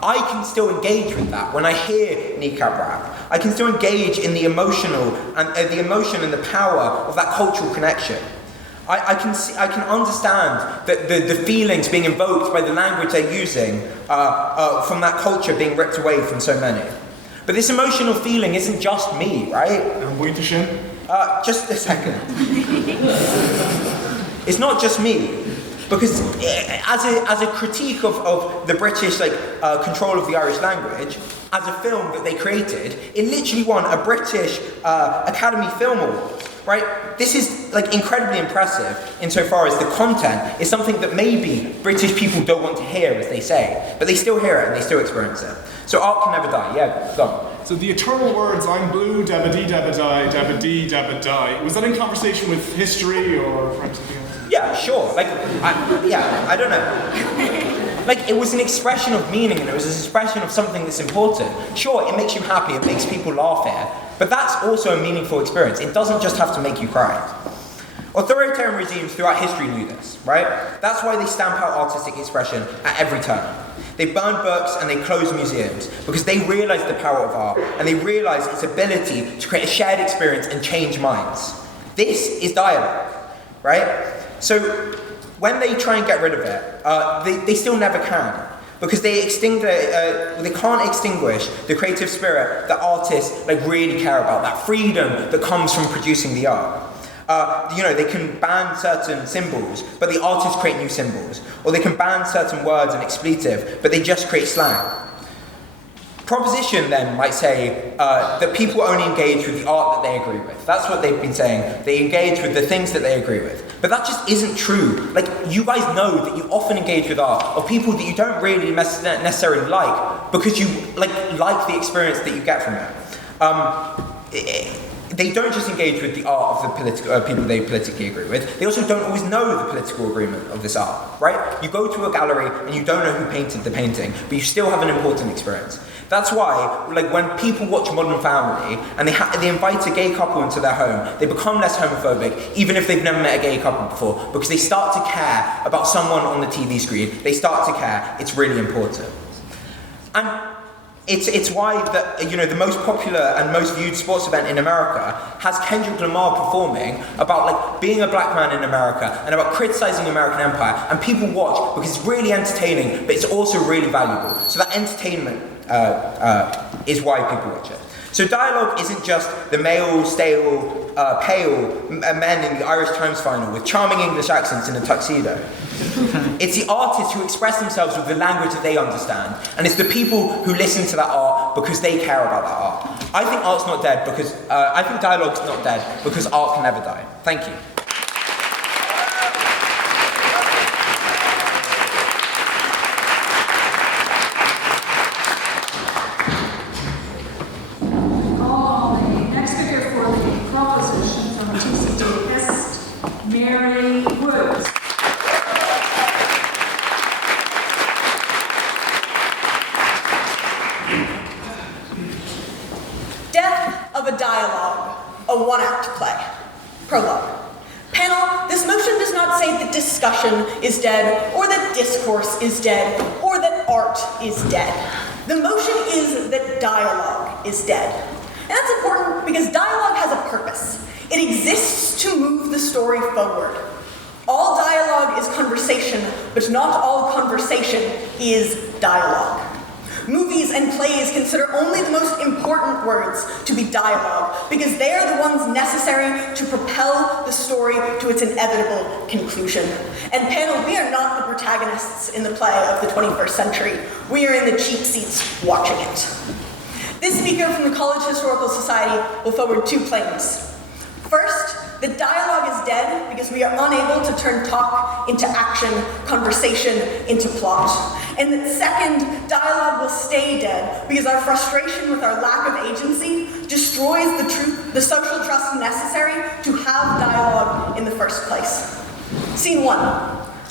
I can still engage with that. When I hear kneecap rap, I can still engage in the emotional and the emotion and the power of that cultural connection. I can understand the feelings being invoked by the language they're using from that culture being ripped away from so many. But this emotional feeling isn't just me, right? Just a second. It's not just me. Because as a critique of the British control of the Irish language, as a film that they created, it literally won a British Academy Film Award, right? This is incredibly impressive insofar as the content is something that maybe British people don't want to hear, as they say, but they still hear it and they still experience it. So art can never die. Yeah, go on. So the eternal words, I'm blue, dabba-dee, dabba-die, dabba-dee, dabba-die, was that in conversation with history or perhaps something else? Yeah, sure. I don't know. It was an expression of meaning and it was an expression of something that's important. Sure, it makes you happy, it makes people laugh here, but that's also a meaningful experience. It doesn't just have to make you cry. Authoritarian regimes throughout history knew this, right? That's why they stamp out artistic expression at every turn. They burn books and they close museums because they realize the power of art and they realize its ability to create a shared experience and change minds. This is dialogue, right? So when they try and get rid of it, they still never can because they can't extinguish the creative spirit that artists really care about, that freedom that comes from producing the art. They can ban certain symbols, but the artists create new symbols. Or they can ban certain words and expletive, but they just create slang. Proposition then might say that people only engage with the art that they agree with. That's what they've been saying. They engage with the things that they agree with. But that just isn't true. You guys know that you often engage with art of people that you don't really necessarily like because you like the experience that you get from it. They don't just engage with the art of the people they politically agree with. They also don't always know the political agreement of this art, right? You go to a gallery and you don't know who painted the painting, but you still have an important experience. That's why, like, when people watch Modern Family and they invite a gay couple into their home, they become less homophobic, even if they've never met a gay couple before, because they start to care about someone on the TV screen. They start to care. It's really important. And it's why the most popular and most viewed sports event in America has Kendrick Lamar performing about like being a black man in America and about criticizing American empire, and people watch because it's really entertaining, but it's also really valuable. So that entertainment is why people watch it. So dialogue isn't just the male, stale, pale men in the Irish Times final with charming English accents in a tuxedo. It's the artists who express themselves with the language that they understand, and it's the people who listen to that art because they care about that art. I think art's not dead because I think dialogue's not dead because art can never die. Thank you. Is dead, or that discourse is dead, or that art is dead. The motion is that dialogue is dead. And that's important because dialogue has a purpose. It exists to move the story forward. All dialogue is conversation, but not all conversation is dialogue. Movies and plays consider only the most important words to be dialogue because they are the ones necessary to propel the story to its inevitable conclusion. And panel, we are not the protagonists in the play of the 21st century. We are in the cheap seats watching it. This speaker from the College Historical Society will forward 2 claims. First, that dialogue is dead because we are unable to turn talk into action, conversation into plot. And that second, dialogue will stay dead because our frustration with our lack of agency destroys the social trust necessary to have dialogue in the first place. Scene 1,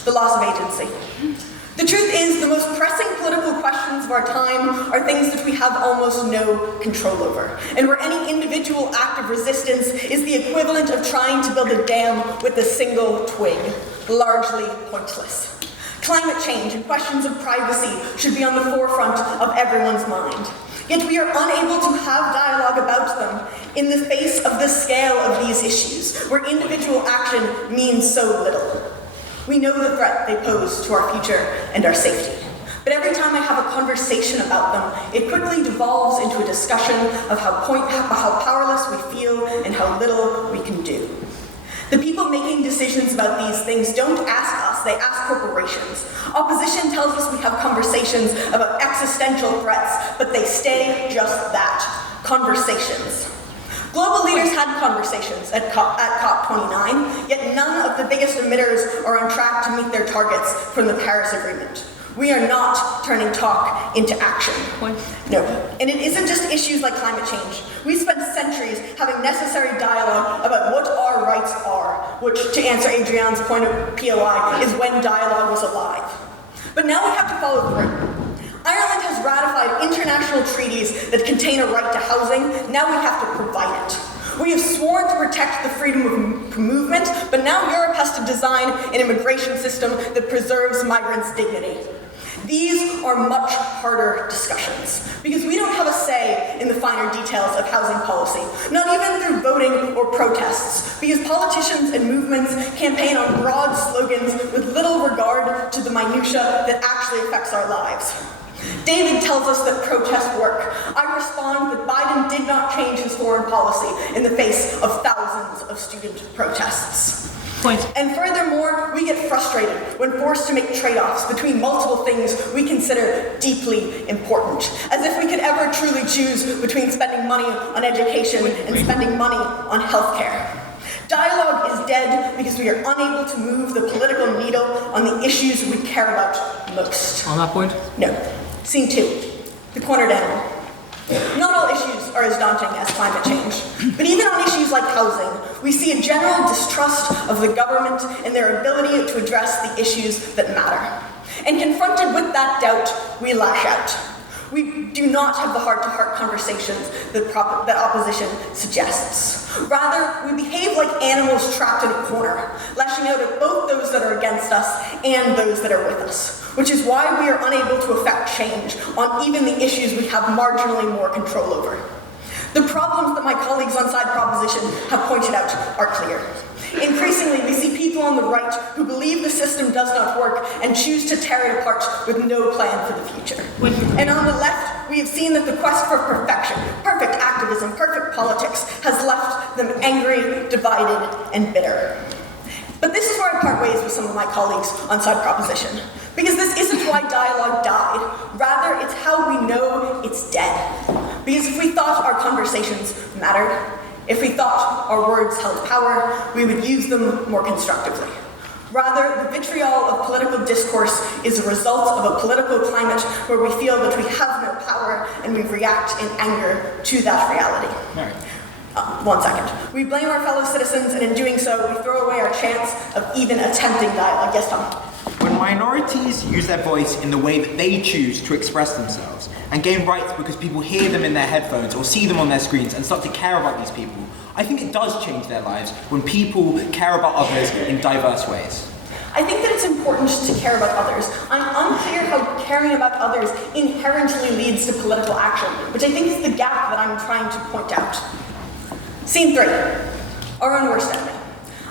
the loss of agency. The truth is, the most pressing political questions of our time are things that we have almost no control over, and where any individual act of resistance is the equivalent of trying to build a dam with a single twig, largely pointless. Climate change and questions of privacy should be on the forefront of everyone's mind. Yet we are unable to have dialogue about them in the face of the scale of these issues, where individual action means so little. We know the threat they pose to our future and our safety. But every time I have a conversation about them, it quickly devolves into a discussion of how powerless we feel and how little we can do. The people making decisions about these things don't ask us, they ask corporations. Opposition tells us we have conversations about existential threats, but they stay just that, conversations. Global leaders had conversations at COP29, yet none of the biggest emitters are on track to meet their targets from the Paris Agreement. We are not turning talk into action. No. And it isn't just issues like climate change. We spent centuries having necessary dialogue about what our rights are, which, to answer Adrianne's point of POI, is when dialogue was alive. But now we have to follow through. Ireland has ratified international treaties that contain a right to housing. Now we have to provide it. We have sworn to protect the freedom of movement, but now Europe has to design an immigration system that preserves migrants' dignity. These are much harder discussions, because we don't have a say in the finer details of housing policy, not even through voting or protests, because politicians and movements campaign on broad slogans with little regard to the minutiae that actually affects our lives. David tells us that protests work. I respond that Biden did not change his foreign policy in the face of thousands of student protests. And furthermore, we get frustrated when forced to make trade-offs between multiple things we consider deeply important, as if we could ever truly choose between spending money on education and spending money on healthcare. Dialogue is dead because we are unable to move the political needle on the issues we care about most. On that point? No. Scene 2, the cornered animal. Not all issues are as daunting as climate change, but even on issues like housing, we see a general distrust of the government and their ability to address the issues that matter. And confronted with that doubt, we lash out. We do not have the heart-to-heart conversations that opposition suggests. Rather, we behave like animals trapped in a corner, lashing out at both those that are against us and those that are with us, which is why we are unable to affect change on even the issues we have marginally more control over. The problems that my colleagues on side proposition have pointed out are clear. Increasingly, we see people on the right who believe the system does not work and choose to tear it apart with no plan for the future. And on the left, we have seen that the quest for perfection, perfect activism, perfect politics has left them angry, divided, and bitter. But this is where I part ways with some of my colleagues on side proposition. Because this isn't why dialogue died. Rather, it's how we know it's dead. Because if we thought our conversations mattered, if we thought our words held power, we would use them more constructively. Rather, the vitriol of political discourse is a result of a political climate where we feel that we have no power and we react in anger to that reality. Mary. 1 second. We blame our fellow citizens, and in doing so, we throw away our chance of even attempting dialogue. Yes, Tom? When minorities use their voice in the way that they choose to express themselves and gain rights because people hear them in their headphones or see them on their screens and start to care about these people, I think it does change their lives when people care about others in diverse ways. I think that it's important to care about others. I'm unclear how caring about others inherently leads to political action, which I think is the gap that I'm trying to point out. Scene 3, our own worst enemy.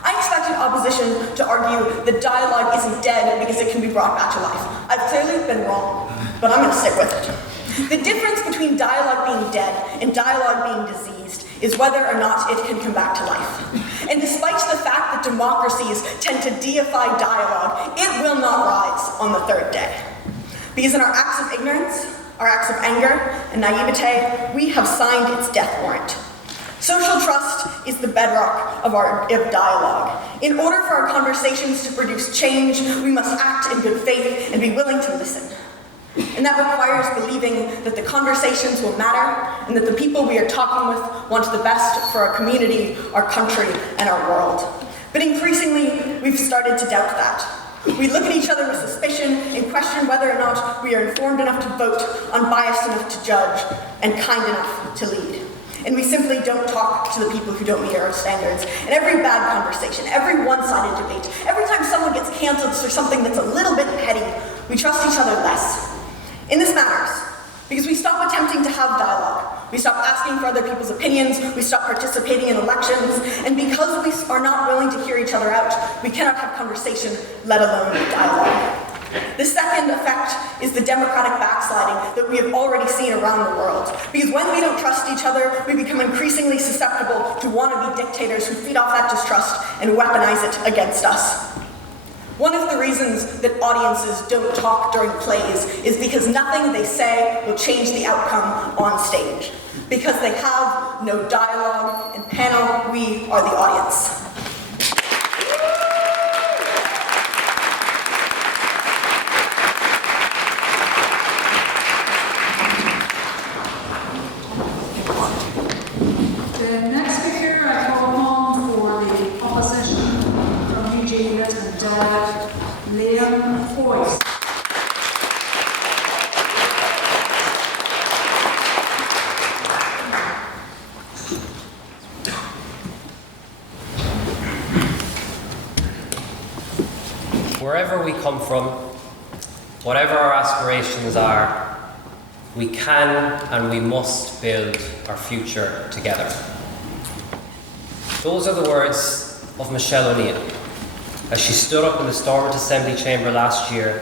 I expected opposition to argue that dialogue isn't dead because it can be brought back to life. I've clearly been wrong, but I'm going to stick with it. The difference between dialogue being dead and dialogue being diseased is whether or not it can come back to life. And despite the fact that democracies tend to deify dialogue, it will not rise on the third day. Because in our acts of ignorance, our acts of anger and naivete, we have signed its death warrant. Social trust is the bedrock of dialogue. In order for our conversations to produce change, we must act in good faith and be willing to listen. And that requires believing that the conversations will matter and that the people we are talking with want the best for our community, our country, and our world. But increasingly, we've started to doubt that. We look at each other with suspicion and question whether or not we are informed enough to vote, unbiased enough to judge, and kind enough to lead. And we simply don't talk to the people who don't meet our standards. And every bad conversation, every one-sided debate, every time someone gets canceled for something that's a little bit petty, we trust each other less. And this matters, because we stop attempting to have dialogue. We stop asking for other people's opinions, we stop participating in elections, and because we are not willing to hear each other out, we cannot have conversation, let alone dialogue. The second effect is the democratic backsliding that we have already seen around the world. Because when we don't trust each other, we become increasingly susceptible to wannabe dictators who feed off that distrust and weaponize it against us. One of the reasons that audiences don't talk during plays is because nothing they say will change the outcome on stage. Because they have no dialogue, and panel, we are the audience. Boyce. Wherever we come from, whatever our aspirations are, we can and we must build our future together. Those are the words of Michelle O'Neill as she stood up in the Stormont Assembly Chamber last year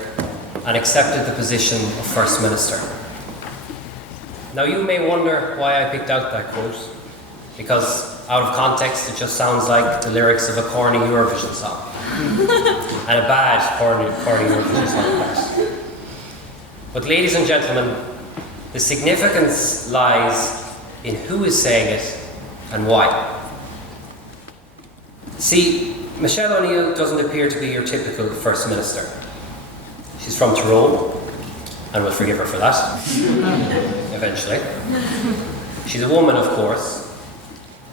and accepted the position of First Minister. Now you may wonder why I picked out that quote, because out of context it just sounds like the lyrics of a corny Eurovision song. And a bad corny Eurovision song, of course. But ladies and gentlemen, the significance lies in who is saying it and why. See, Michelle O'Neill doesn't appear to be your typical First Minister. She's from Tyrone, and we'll forgive her for that, eventually. She's a woman, of course,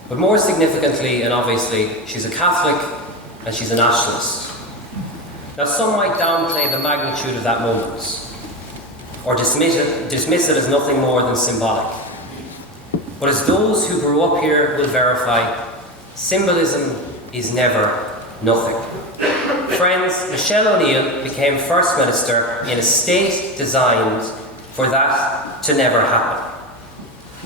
but more significantly and obviously, she's a Catholic and she's a nationalist. Now, some might downplay the magnitude of that moment, or dismiss it as nothing more than symbolic. But as those who grew up here will verify, symbolism is never nothing. Friends, Michelle O'Neill became First Minister in a state designed for that to never happen.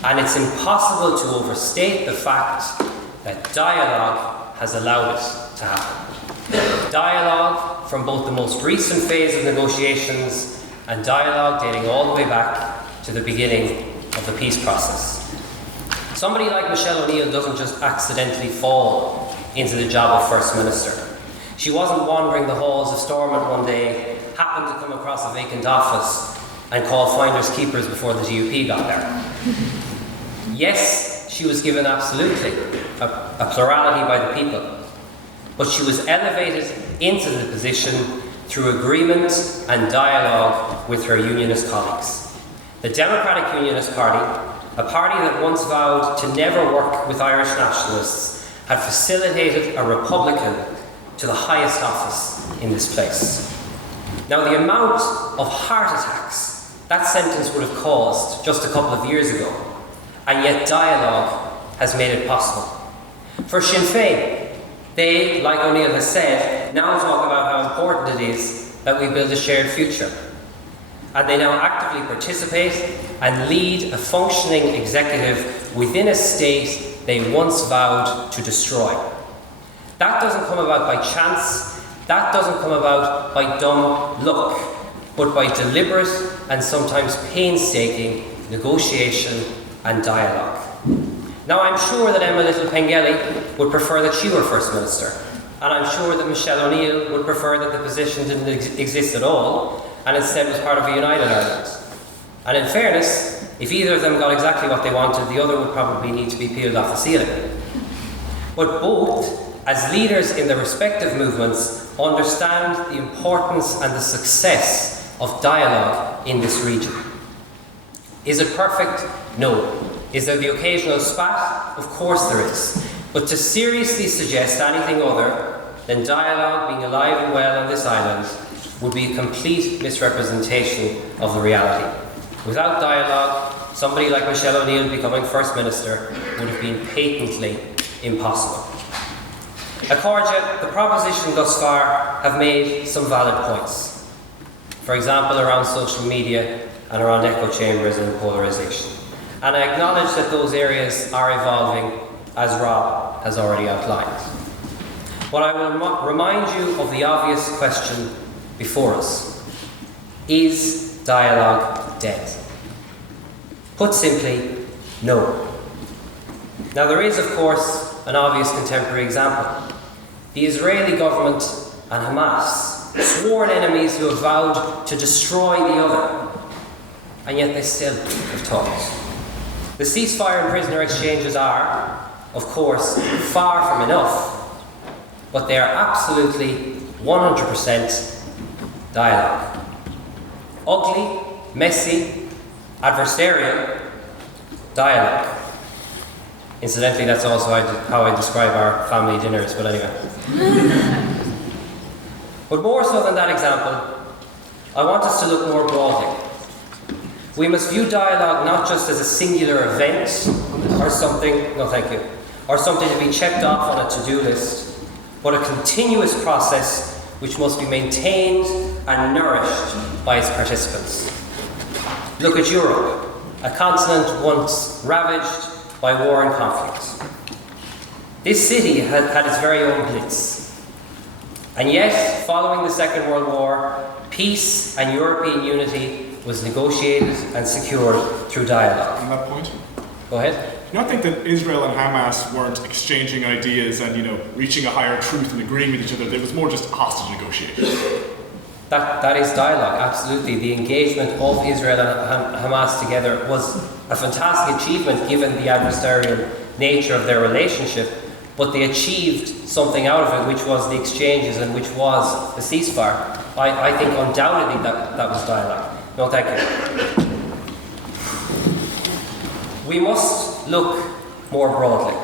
And it's impossible to overstate the fact that dialogue has allowed it to happen. Dialogue from both the most recent phase of negotiations and dialogue dating all the way back to the beginning of the peace process. Somebody like Michelle O'Neill doesn't just accidentally fall into the job of First Minister. She wasn't wandering the halls of Stormont one day, happened to come across a vacant office and called finders keepers before the DUP got there. Yes, she was given absolutely a plurality by the people, but she was elevated into the position through agreement and dialogue with her unionist colleagues. The Democratic Unionist Party, a party that once vowed to never work with Irish nationalists, had facilitated a Republican to the highest office in this place. Now, the amount of heart attacks that sentence would have caused just a couple of years ago, and yet dialogue has made it possible. For Sinn Féin, they, like O'Neill has said, now talk about how important it is that we build a shared future. And they now actively participate and lead a functioning executive within a state they once vowed to destroy. That doesn't come about by chance, that doesn't come about by dumb luck, but by deliberate and sometimes painstaking negotiation and dialogue. Now, I'm sure that Emma Little Pengelly would prefer that she were First Minister, and I'm sure that Michelle O'Neill would prefer that the position didn't exist at all, and instead was part of a united Ireland. And in fairness, if either of them got exactly what they wanted, the other would probably need to be peeled off the ceiling. But both, as leaders in their respective movements, understand the importance and the success of dialogue in this region. Is it perfect? No. Is there the occasional spat? Of course there is. But to seriously suggest anything other than dialogue being alive and well on this island would be a complete misrepresentation of the reality. Without dialogue, somebody like Michelle O'Neill becoming First Minister would have been patently impossible. Accordia, the proposition thus far have made some valid points. For example, around social media and around echo chambers and polarisation. And I acknowledge that those areas are evolving, as Rob has already outlined. But I will remind you of the obvious question before us. Is dialogue dead? Put simply, no. Now there is, of course, an obvious contemporary example. The Israeli government and Hamas, sworn enemies who have vowed to destroy the other, and yet they still have talked. The ceasefire and prisoner exchanges are, of course, far from enough, but they are absolutely 100% dialogue. Ugly, messy, adversarial dialogue. Incidentally, that's also how I describe our family dinners, but anyway. But more so than that example, I want us to look more broadly. We must view dialogue not just as a singular event or something, or something to be checked off on a to-do list, but a continuous process which must be maintained and nourished by its participants. Look at Europe, a continent once ravaged by war and conflict. This city had its very own blitz. And yet, following the Second World War, peace and European unity was negotiated and secured through dialogue. On that point? Go ahead. Do you not think that Israel and Hamas weren't exchanging ideas and, reaching a higher truth and agreeing with each other? It was more just hostage negotiations. That is dialogue, absolutely. The engagement of Israel and Hamas together was a fantastic achievement given the adversarial nature of their relationship, but they achieved something out of it, which was the exchanges and which was the ceasefire. I think undoubtedly that was dialogue. No, thank you. We must look more broadly.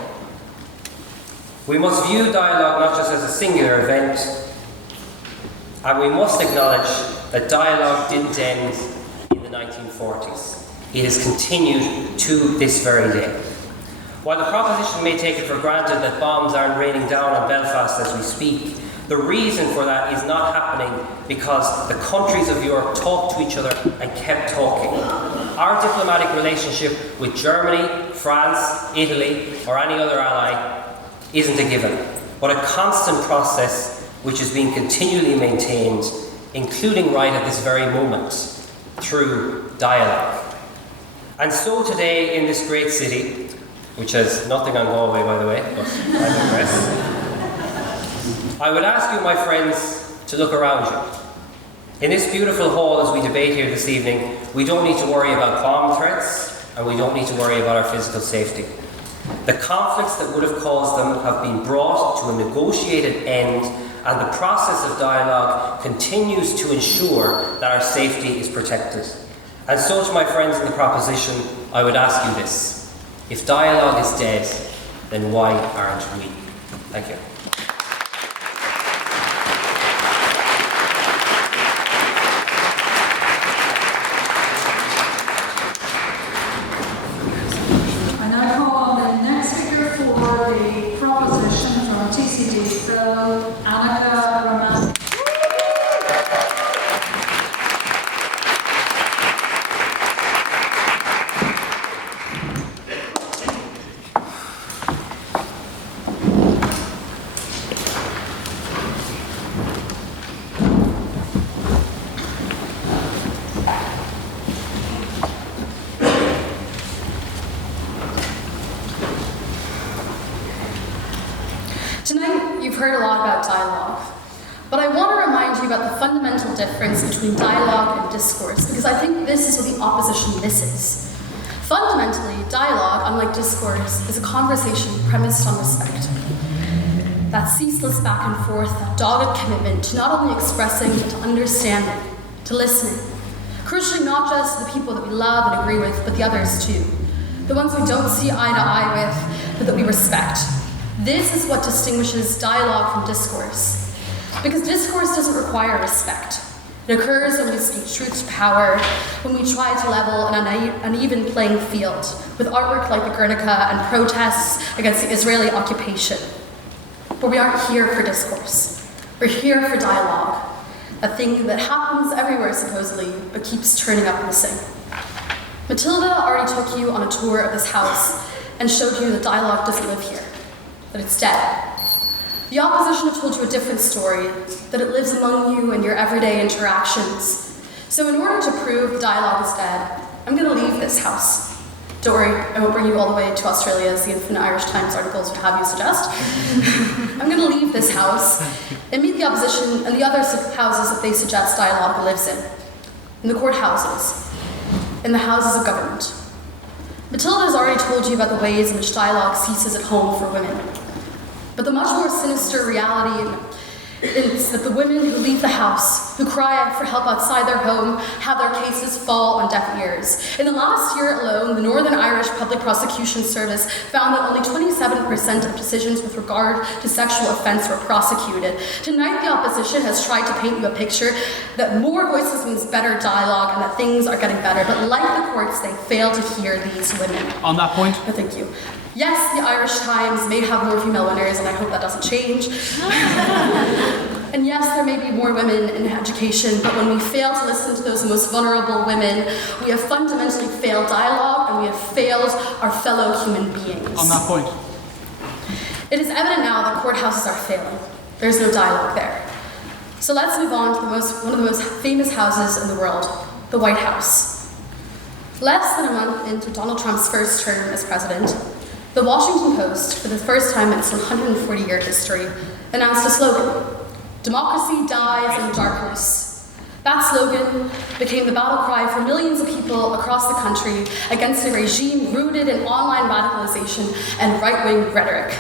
We must view dialogue not just as a singular event, and we must acknowledge that dialogue didn't end in the 1940s. It has continued to this very day. While the proposition may take it for granted that bombs aren't raining down on Belfast as we speak, the reason for that is not happening because the countries of Europe talked to each other and kept talking. Our diplomatic relationship with Germany, France, Italy, or any other ally isn't a given, but a constant process which is being continually maintained, including right at this very moment, through dialogue. And so today in this great city, which has nothing on Galway, by the way, but I digress, I would ask you, my friends, to look around you. In this beautiful hall as we debate here this evening, we don't need to worry about bomb threats, and we don't need to worry about our physical safety. The conflicts that would have caused them have been brought to a negotiated end, and the process of dialogue continues to ensure that our safety is protected. And so, to my friends in the proposition, I would ask you this. If dialogue is dead, then why aren't we? Thank you. I now call on the next speaker for the proposition from TCD Phil, Annika, Ramani. Tonight, you've heard a lot about dialogue, but I want to remind you about the fundamental difference between dialogue and discourse, because I think this is what the opposition misses. Fundamentally, dialogue, unlike discourse, is a conversation premised on respect. That ceaseless back and forth, that dogged commitment to not only expressing, but to understanding, to listening. Crucially, not just the people that we love and agree with, but the others too. The ones we don't see eye to eye with, but that we respect. This is what distinguishes dialogue from discourse. Because discourse doesn't require respect. It occurs when we speak truth to power, when we try to level an uneven playing field, with artwork like the Guernica and protests against the Israeli occupation. But we aren't here for discourse. We're here for dialogue, a thing that happens everywhere supposedly, but keeps turning up missing. Matilda already took you on a tour of this house and showed you that dialogue doesn't live here, that it's dead. The opposition have told you a different story, that it lives among you in your everyday interactions. So in order to prove the dialogue is dead, I'm going to leave this house. Don't worry, I won't bring you all the way to Australia as the Infinite Irish Times articles would have you suggest. I'm going to leave this house and meet the opposition and the other houses that they suggest dialogue lives in the courthouses, in the houses of government. Matilda has already told you about the ways in which dialogue ceases at home for women. But the much more sinister reality is that the women who leave the house, who cry for help outside their home, have their cases fall on deaf ears. In the last year alone, the Northern Irish Public Prosecution Service found that only 27% of decisions with regard to sexual offence were prosecuted. Tonight, the opposition has tried to paint you a picture that more voices means better dialogue and that things are getting better. But like the courts, they fail to hear these women. On that point? Oh, thank you. Yes, the Irish Times may have more female winners, and I hope that doesn't change. And yes, there may be more women in education, but when we fail to listen to those most vulnerable women, we have fundamentally failed dialogue, and we have failed our fellow human beings. On that point? It is evident now that courthouses are failing. There's no dialogue there. So let's move on to one of the most famous houses in the world, the White House. Less than a month into Donald Trump's first term as president, the Washington Post, for the first time in its 140-year history, announced a slogan: "Democracy dies in darkness." That slogan became the battle cry for millions of people across the country against a regime rooted in online radicalization and right-wing rhetoric.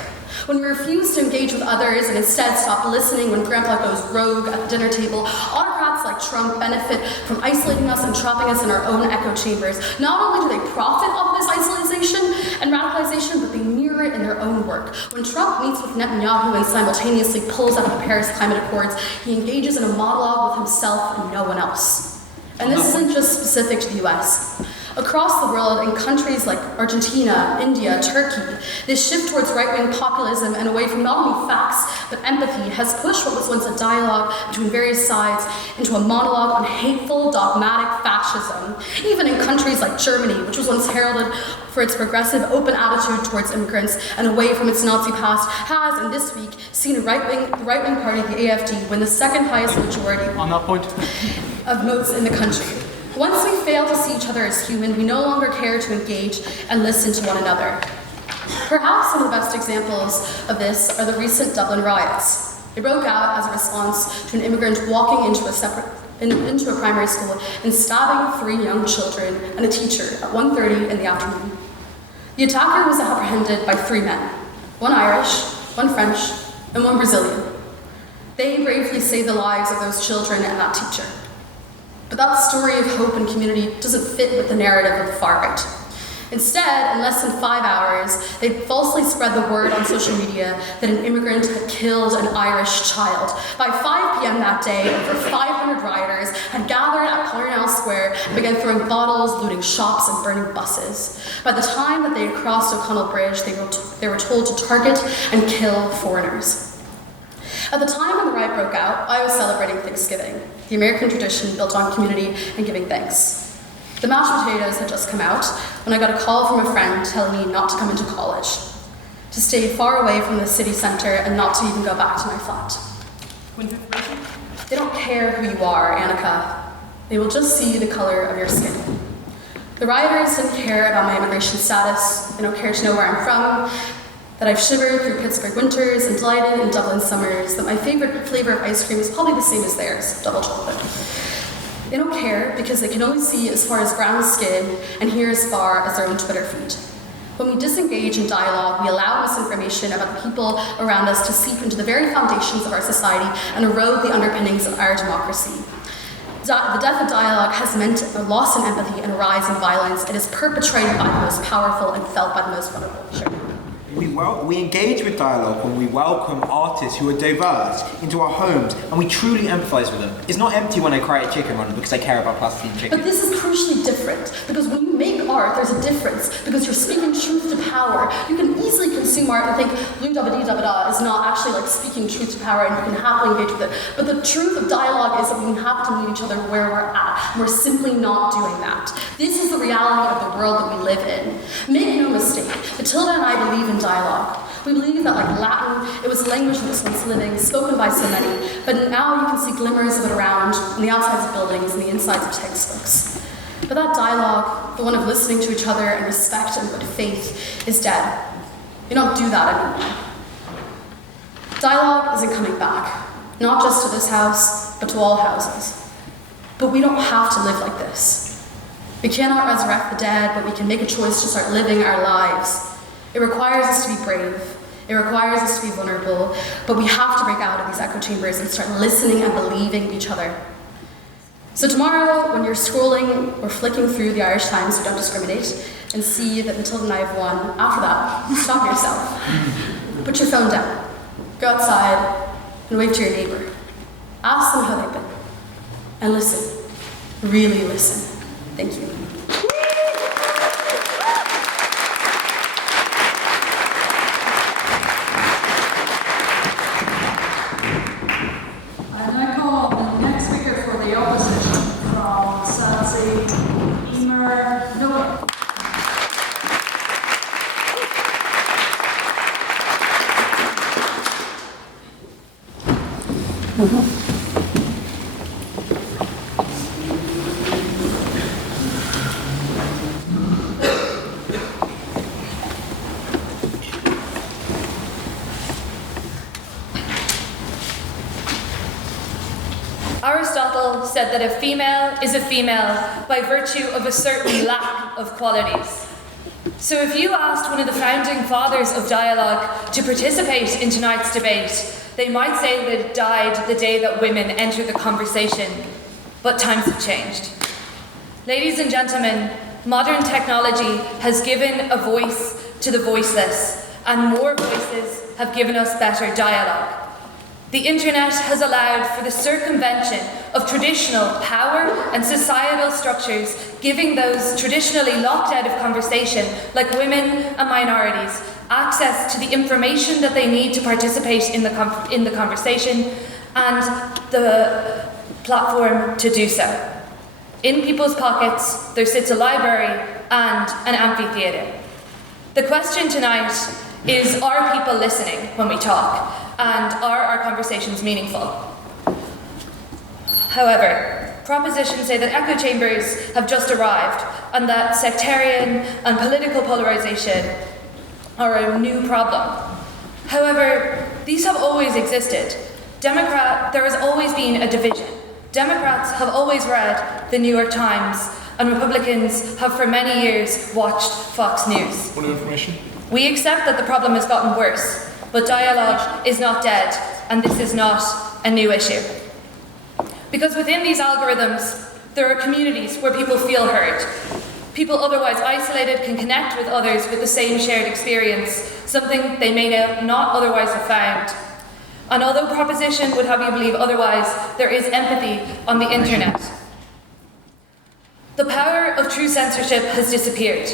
When we refuse to engage with others and instead stop listening when Grandpa goes rogue at the dinner table, autocrats like Trump benefit from isolating us and trapping us in our own echo chambers. Not only do they profit off this isolation and radicalization, but they mirror it in their own work. When Trump meets with Netanyahu and simultaneously pulls out of the Paris Climate Accords, he engages in a monologue with himself and no one else. And this isn't just specific to the US. Across the world, in countries like Argentina, India, Turkey, this shift towards right-wing populism and away from not only facts, but empathy has pushed what was once a dialogue between various sides into a monologue on hateful, dogmatic fascism. Even in countries like Germany, which was once heralded for its progressive, open attitude towards immigrants and away from its Nazi past, has, in this week, seen a right-wing party, the AfD, win the second highest majority On that point. of votes in the country. Once we fail to see each other as human, we no longer care to engage and listen to one another. Perhaps some of the best examples of this are the recent Dublin riots. They broke out as a response to an immigrant walking into a primary school and stabbing 3 young children and a teacher at 1:30 in the afternoon. The attacker was apprehended by 3 men, 1 Irish, 1 French, and 1 Brazilian. They bravely saved the lives of those children and that teacher. But that story of hope and community doesn't fit with the narrative of the far right. Instead, in less than 5 hours, they falsely spread the word on social media that an immigrant had killed an Irish child. By 5 p.m. that day, over 500 rioters had gathered at Parnell Square and began throwing bottles, looting shops, and burning buses. By the time that they had crossed O'Connell Bridge, they were told to target and kill foreigners. At the time when the riot broke out, I was celebrating Thanksgiving, the American tradition built on community and giving thanks. The mashed potatoes had just come out when I got a call from a friend telling me not to come into college, to stay far away from the city centre and not to even go back to my flat. They don't care who you are, Annika. They will just see the colour of your skin. The rioters didn't care about my immigration status. They don't care to know where I'm from, that I've shivered through Pittsburgh winters and delighted in Dublin summers, that my favourite flavour of ice cream is probably the same as theirs, double chocolate. They don't care because they can only see as far as brown skin and hear as far as their own Twitter feed. When we disengage in dialogue, we allow misinformation about the people around us to seep into the very foundations of our society and erode the underpinnings of our democracy. The death of dialogue has meant a loss in empathy and a rise in violence. It is perpetrated by the most powerful and felt by the most vulnerable. Sure. We engage with dialogue when we welcome artists who are diverse into our homes and we truly empathise with them. It's not empty when they cry at chicken run because they care about plastic chicken. But this is crucially different, because when you make art, there's a difference, because you're speaking truth to power. You can easily consume art and think blue dabba dee dabba da is not actually like speaking truth to power and you can happily engage with it. But the truth of dialogue is that we have to meet each other where we're at, and we're simply not doing that. This is the reality of the world that we live in. Make no mistake, Matilda and I believe in dialogue. We believe that, like Latin, it was a language that was once living, spoken by so many, but now you can see glimmers of it around on the outsides of buildings and the insides of textbooks. But that dialogue, the one of listening to each other and respect and good faith, is dead. We don't do that anymore. Dialogue isn't coming back, not just to this house, but to all houses. But we don't have to live like this. We cannot resurrect the dead, but we can make a choice to start living our lives. It requires us to be brave. It requires us to be vulnerable, but we have to break out of these echo chambers and start listening and believing in each other. So tomorrow, when you're scrolling or flicking through the Irish Times, we don't discriminate, and see that Matilda and I have won, after that, stop yourself. Put your phone down. Go outside and wave to your neighbour. Ask them how they've been. And listen. Really listen. Thank you. Emer, Nolan. Aristotle said that a female is a female by virtue of a certain lack of qualities. So if you asked one of the founding fathers of dialogue to participate in tonight's debate, they might say that it died the day that women entered the conversation, but times have changed. Ladies and gentlemen, modern technology has given a voice to the voiceless, and more voices have given us better dialogue. The internet has allowed for the circumvention of traditional power and societal structures, giving those traditionally locked out of conversation, like women and minorities, access to the information that they need to participate in the conversation and the platform to do so. In people's pockets, there sits a library and an amphitheatre. The question tonight is, are people listening when we talk? And are our conversations meaningful? However, propositions say that echo chambers have just arrived and that sectarian and political polarisation are a new problem. However, these have always existed. There has always been a division. Democrats have always read the New York Times, and Republicans have for many years watched Fox News. Point of information. We accept that the problem has gotten worse, but dialogue is not dead, and this is not a new issue. Because within these algorithms, there are communities where people feel heard. People otherwise isolated can connect with others with the same shared experience, something they may not otherwise have found. And although proposition would have you believe otherwise, there is empathy on the internet. The power of true censorship has disappeared.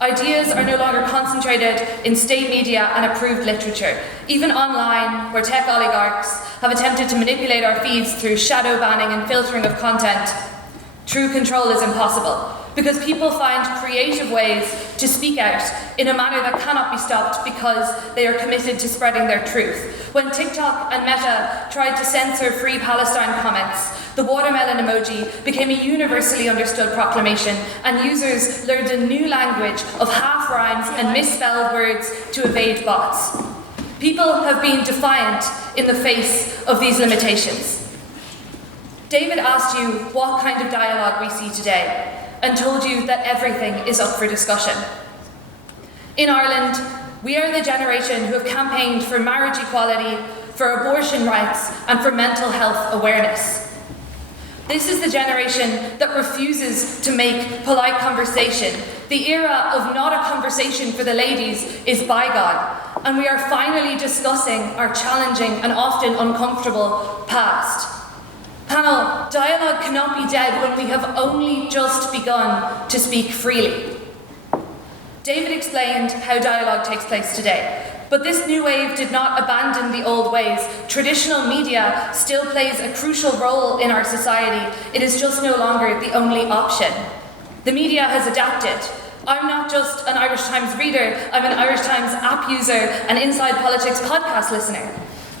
Ideas are no longer concentrated in state media and approved literature, even online, where tech oligarchs have attempted to manipulate our feeds through shadow banning and filtering of content. True control is impossible, because people find creative ways to speak out in a manner that cannot be stopped because they are committed to spreading their truth. When TikTok and Meta tried to censor Free Palestine comments, the watermelon emoji became a universally understood proclamation, and users learned a new language of half-rhymes and misspelled words to evade bots. People have been defiant in the face of these limitations. David asked you what kind of dialogue we see today, and told you that everything is up for discussion. In Ireland, we are the generation who have campaigned for marriage equality, for abortion rights, and for mental health awareness. This is the generation that refuses to make polite conversation. The era of not a conversation for the ladies is bygone, and we are finally discussing our challenging and often uncomfortable past. Panel, dialogue cannot be dead when we have only just begun to speak freely. David explained how dialogue takes place today, but this new wave did not abandon the old ways. Traditional media still plays a crucial role in our society. It is just no longer the only option. The media has adapted. I'm not just an Irish Times reader, I'm an Irish Times app user and Inside Politics podcast listener.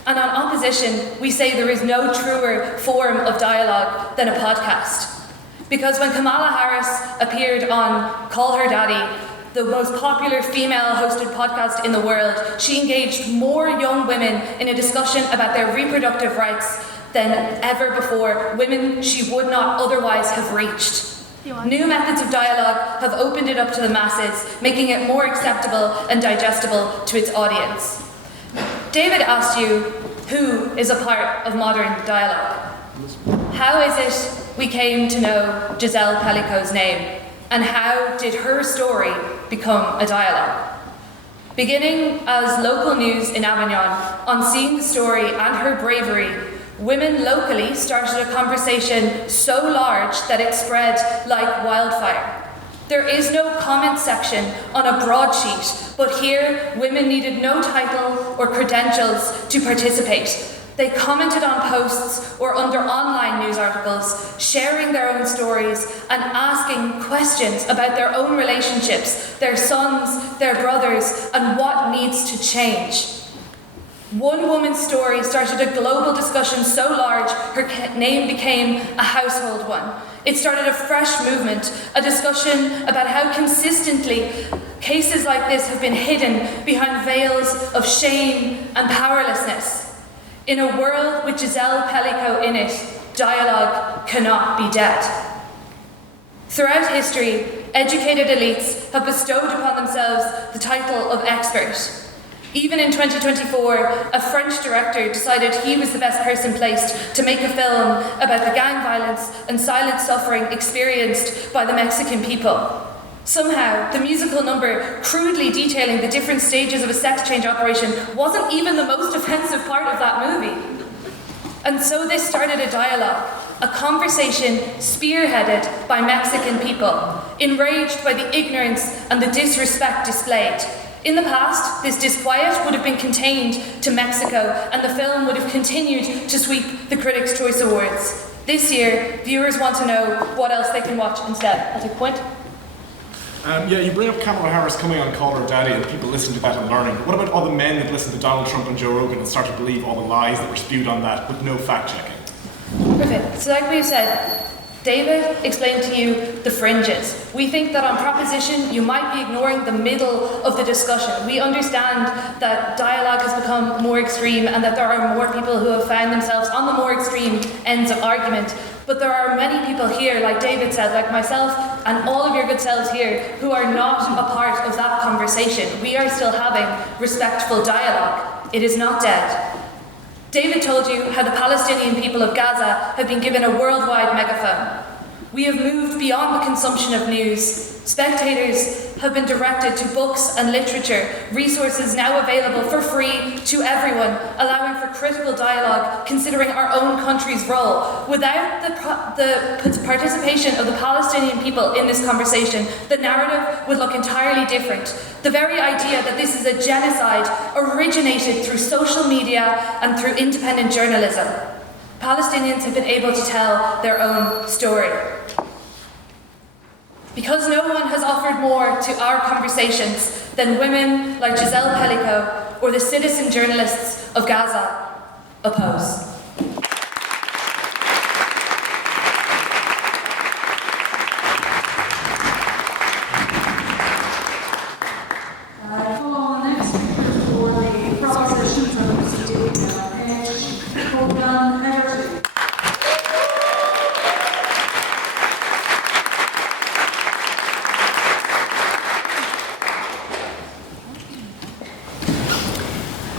And on opposition, we say there is no truer form of dialogue than a podcast. Because when Kamala Harris appeared on Call Her Daddy, the most popular female-hosted podcast in the world, she engaged more young women in a discussion about their reproductive rights than ever before, women she would not otherwise have reached. New methods of dialogue have opened it up to the masses, making it more acceptable and digestible to its audience. David asked you, who is a part of modern dialogue? How is it we came to know Giselle Pellico's name? And how did her story become a dialogue? Beginning as local news in Avignon, on seeing the story and her bravery, women locally started a conversation so large that it spread like wildfire. There is no comment section on a broadsheet, but here women needed no title or credentials to participate. They commented on posts or under online news articles, sharing their own stories and asking questions about their own relationships, their sons, their brothers, and what needs to change. One woman's story started a global discussion so large her name became a household one. It started a fresh movement, a discussion about how consistently cases like this have been hidden behind veils of shame and powerlessness. In a world with Giselle Pellico in it, dialogue cannot be dead. Throughout history, educated elites have bestowed upon themselves the title of expert. Even in 2024, a French director decided he was the best person placed to make a film about the gang violence and silent suffering experienced by the Mexican people. Somehow, the musical number crudely detailing the different stages of a sex change operation wasn't even the most offensive part of that movie. And so this started a dialogue, a conversation spearheaded by Mexican people, enraged by the ignorance and the disrespect displayed. In the past, this disquiet would have been contained to Mexico, and the film would have continued to sweep the Critics' Choice Awards. This year, viewers want to know what else they can watch instead. I'll take a point. Yeah, you bring up Kamala Harris coming on Call Her Daddy and people listen to that and learning. But what about all the men that listen to Donald Trump and Joe Rogan and start to believe all the lies that were spewed on that with no fact-checking? Perfect. So like we've said, David explained to you the fringes. We think that on proposition, you might be ignoring the middle of the discussion. We understand that dialogue has become more extreme and that there are more people who have found themselves on the more extreme ends of argument. But there are many people here, like David said, like myself, and all of your good selves here, who are not a part of that conversation. We are still having respectful dialogue. It is not dead. David told you how the Palestinian people of Gaza have been given a worldwide megaphone. We have moved beyond the consumption of news. Spectators have been directed to books and literature, resources now available for free to everyone, allowing for critical dialogue, considering our own country's role. Without the participation of the Palestinian people in this conversation, the narrative would look entirely different. The very idea that this is a genocide originated through social media and through independent journalism. Palestinians have been able to tell their own story. Because no one has offered more to our conversations than women like Giselle Pellico or the citizen journalists of Gaza oppose.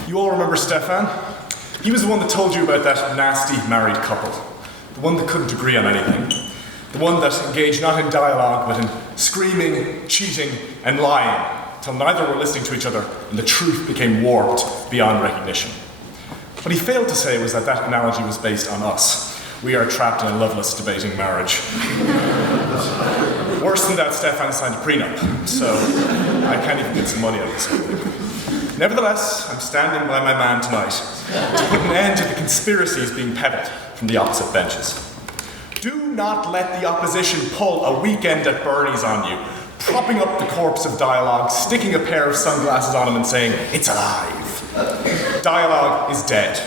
You all remember Stéphane? He was the one that told you about that nasty married couple. The one that couldn't agree on anything. The one that engaged not in dialogue, but in screaming, cheating, and lying, till neither were listening to each other, and the truth became warped beyond recognition. What he failed to say was that that analogy was based on us. We are trapped in a loveless, debating marriage. Worse than that, Stéphane signed a prenup, so I can't even get some money out of this. Nevertheless, I'm standing by my man tonight to put an end to the conspiracies being peddled from the opposite benches. Do not let the opposition pull a weekend at Bernie's on you, propping up the corpse of dialogue, sticking a pair of sunglasses on him and saying, "It's alive." Dialogue is dead.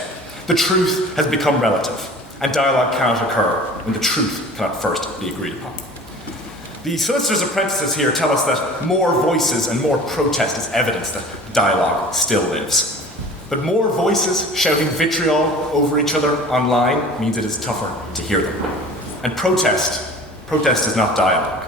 The truth has become relative, and dialogue cannot occur when the truth cannot first be agreed upon. The solicitor's apprentices here tell us that more voices and more protest is evidence that dialogue still lives. But more voices shouting vitriol over each other online means it is tougher to hear them. And protest is not dialogue.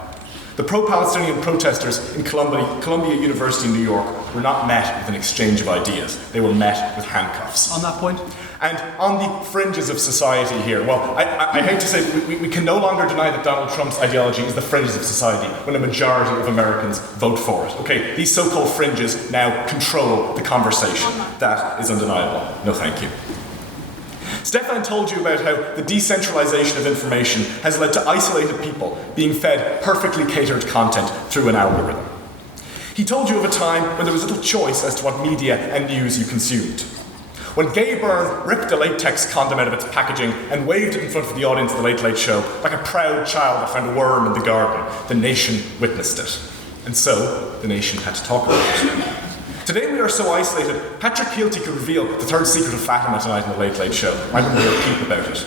The pro-Palestinian protesters in Columbia University in New York were not met with an exchange of ideas. They were met with handcuffs. On that point? And on the fringes of society here, well, I hate to say, we can no longer deny that Donald Trump's ideology is the fringes of society when a majority of Americans vote for it. Okay, these so-called fringes now control the conversation. That is undeniable. No thank you. Stéphane told you about how the decentralization of information has led to isolated people being fed perfectly catered content through an algorithm. He told you of a time when there was little choice as to what media and news you consumed. When Gay Byrne ripped a latex condom out of its packaging and waved it in front of the audience of the Late Late Show like a proud child that found a worm in the garden, the nation witnessed it. And so, the nation had to talk about it. Today we are so isolated, Patrick Keelty could reveal the third secret of Fatima tonight in the Late Late Show. I wouldn't really peep about it.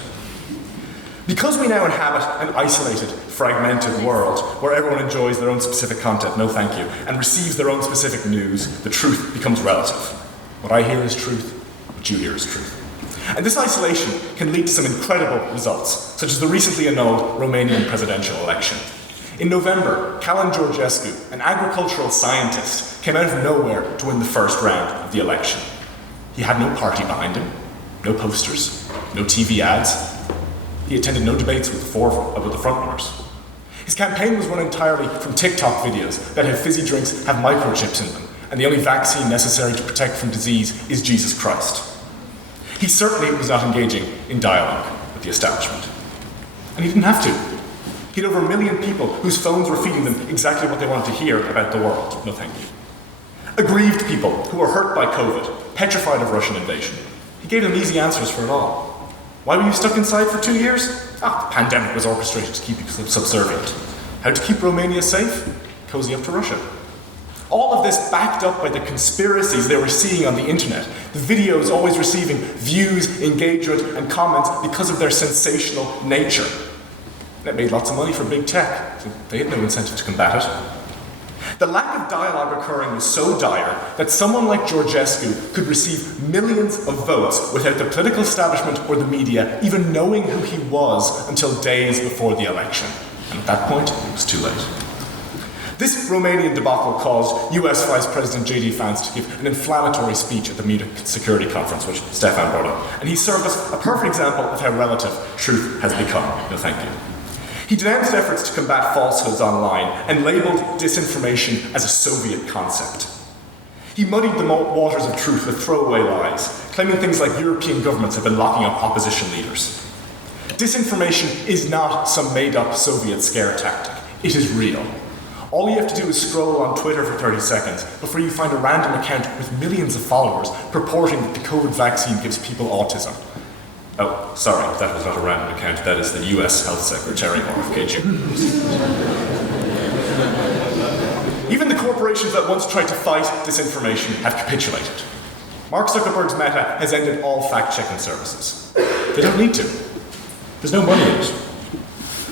Because we now inhabit an isolated, fragmented world where everyone enjoys their own specific content, no thank you, and receives their own specific news, the truth becomes relative. What I hear is truth. What you hear is truth. And this isolation can lead to some incredible results, such as the recently annulled Romanian presidential election. In November, Cullen Georgescu, an agricultural scientist, came out of nowhere to win the first round of the election. He had no party behind him, no posters, no TV ads. He attended no debates with the frontrunners. His campaign was run entirely from TikTok videos that have fizzy drinks have microchips in them, and the only vaccine necessary to protect from disease is Jesus Christ. He He certainly was not engaging in dialogue with the establishment. And he didn't have to. He had over 1 million people whose phones were feeding them exactly what they wanted to hear about the world. No thank you. Aggrieved people who were hurt by COVID, petrified of Russian invasion. He gave them easy answers for it all. Why were you stuck inside for 2 years? The pandemic was orchestrated to keep you subservient. How to keep Romania safe? Cozy up to Russia. All of this backed up by the conspiracies they were seeing on the internet. The videos always receiving views, engagement, and comments because of their sensational nature. And it made lots of money for big tech, so they had no incentive to combat it. The lack of dialogue occurring was so dire that someone like Georgescu could receive millions of votes without the political establishment or the media even knowing who he was until days before the election. And at that point, it was too late. This Romanian debacle caused US Vice President J.D. Vance to give an inflammatory speech at the Munich Security Conference, which Stéphane brought up. And he served as a perfect example of how relative truth has become. No thank you. He denounced efforts to combat falsehoods online and labelled disinformation as a Soviet concept. He muddied the waters of truth with throwaway lies, claiming things like European governments have been locking up opposition leaders. Disinformation is not some made-up Soviet scare tactic. It is real. All you have to do is scroll on Twitter for 30 seconds before you find a random account with millions of followers purporting that the COVID vaccine gives people autism. Oh, sorry, that was not a random account. That is the US Health Secretary, RFK Jr. Even the corporations that once tried to fight disinformation have capitulated. Mark Zuckerberg's Meta has ended all fact-checking services. They don't need to. There's no money in it.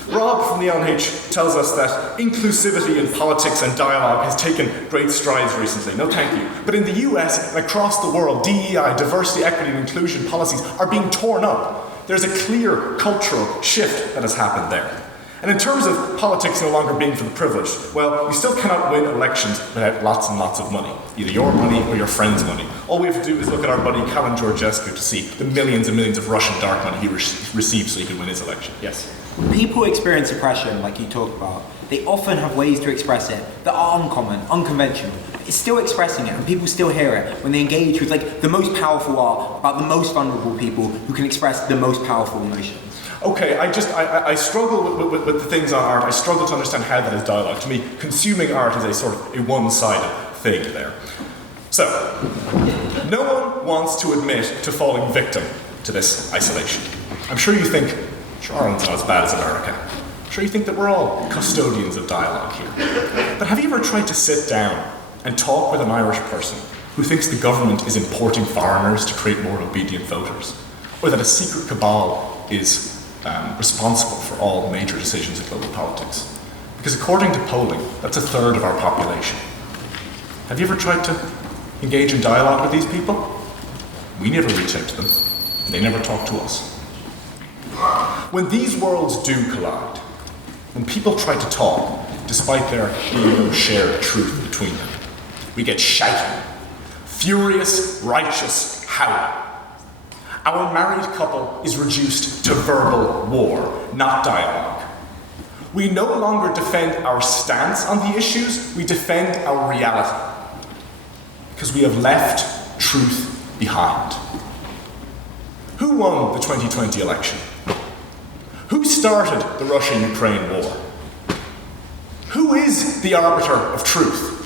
Rob from the LNH tells us that inclusivity in politics and dialogue has taken great strides recently. No thank you. But in the US and across the world, DEI, diversity, equity and inclusion policies are being torn up. There's a clear cultural shift that has happened there. And in terms of politics no longer being for the privileged, well, you still cannot win elections without lots and lots of money. Either your money or your friend's money. All we have to do is look at our buddy Cullen Georgescu to see the millions and millions of Russian dark money he received so he could win his election. Yes? When people experience oppression, like you talked about, they often have ways to express it that are uncommon, unconventional. It's still expressing it, and people still hear it when they engage with like the most powerful art about the most vulnerable people who can express the most powerful emotions. Okay, I struggle with the things on art. I struggle to understand how that is dialogue. To me, consuming art is a sort of a one-sided thing there. So, no one wants to admit to falling victim to this isolation. I'm sure you think, sure, Ireland's not as bad as America. I'm sure you think that we're all custodians of dialogue here. But have you ever tried to sit down and talk with an Irish person who thinks the government is importing foreigners to create more obedient voters? Or that a secret cabal is responsible for all major decisions in global politics? Because according to polling, that's 1/3 of our population. Have you ever tried to engage in dialogue with these people? We never reach out to them. They never talk to us. When these worlds do collide, when people try to talk, despite there being no shared truth between them, we get shouting, furious, righteous howling. Our married couple is reduced to verbal war, not dialogue. We no longer defend our stance on the issues, we defend our reality. Because we have left truth behind. Who won the 2020 election? Who started the Russia-Ukraine war? Who is the arbiter of truth?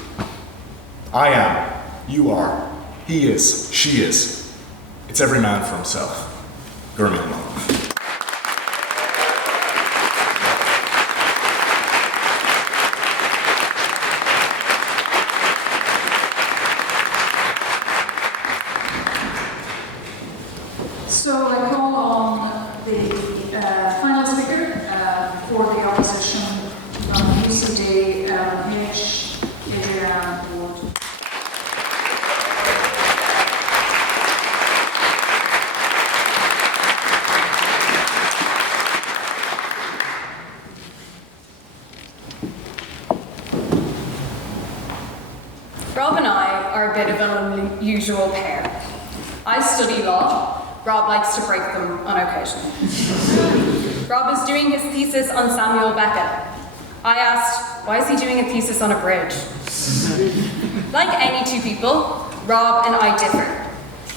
I am. You are. He is. She is. It's every man for himself. Gurmil Nolan. So I call on the final speaker for the opposition from UCD, LMH, Adrianne. Rob and I are a bit of an unusual pair. I study law. Rob likes to break them on occasion. Rob is doing his thesis on Samuel Beckett. I asked, why is he doing a thesis on a bridge? Like any two people, Rob and I differ.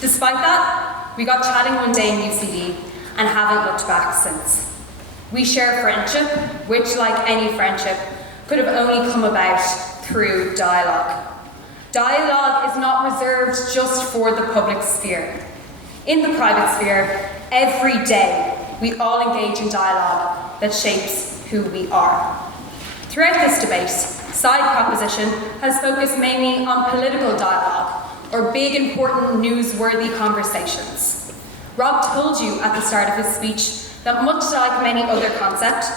Despite that, we got chatting one day in UCD and haven't looked back since. We share friendship, which, like any friendship, could have only come about through dialogue. Dialogue is not reserved just for the public sphere. In the private sphere, every day, we all engage in dialogue that shapes who we are. Throughout this debate, side proposition has focused mainly on political dialogue, or big, important, newsworthy conversations. Rob told you at the start of his speech that much like many other concepts,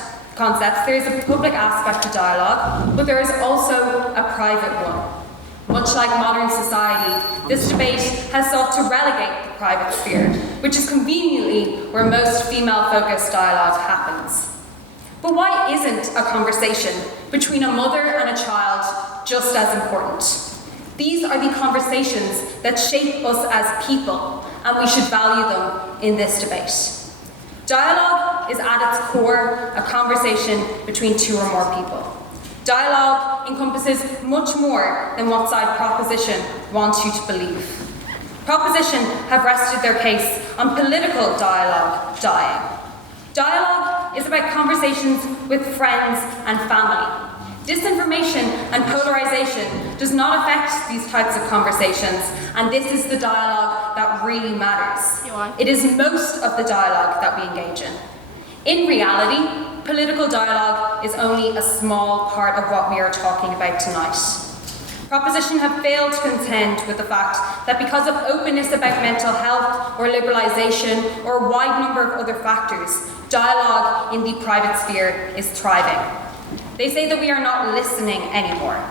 there is a public aspect to dialogue, but there is also a private one. Much like modern society, this debate has sought to relegate the private sphere, which is conveniently where most female-focused dialogue happens. But why isn't a conversation between a mother and a child just as important? These are the conversations that shape us as people, and we should value them in this debate. Dialogue is at its core a conversation between two or more people. Dialogue encompasses much more than what side proposition wants you to believe. Proposition have rested their case on political dialogue dying. Dialogue is about conversations with friends and family. Disinformation and polarization does not affect these types of conversations, and this is the dialogue that really matters. It is most of the dialogue that we engage in. In reality, political dialogue is only a small part of what we are talking about tonight. Proposition have failed to contend with the fact that because of openness about mental health or liberalisation or a wide number of other factors, dialogue in the private sphere is thriving. They say that we are not listening anymore.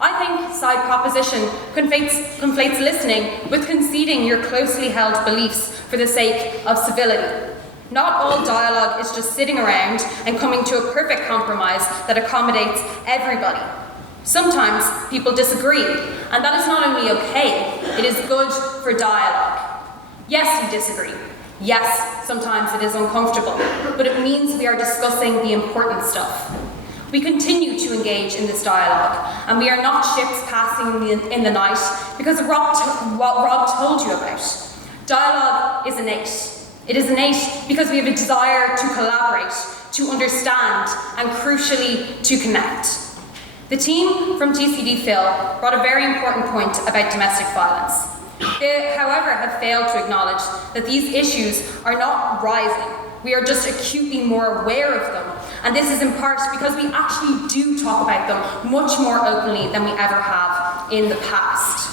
I think side proposition conflates listening with conceding your closely held beliefs for the sake of civility. Not all dialogue is just sitting around and coming to a perfect compromise that accommodates everybody. Sometimes people disagree, and that is not only okay, it is good for dialogue. Yes, we disagree. Yes, sometimes it is uncomfortable, but it means we are discussing the important stuff. We continue to engage in this dialogue, and we are not ships passing in the night because of what Rob told you about. Dialogue is innate. It is innate because we have a desire to collaborate, to understand, and crucially, to connect. The team from TCD Phil brought a very important point about domestic violence. They, however, have failed to acknowledge that these issues are not rising. We are just acutely more aware of them. And this is in part because we actually do talk about them much more openly than we ever have in the past.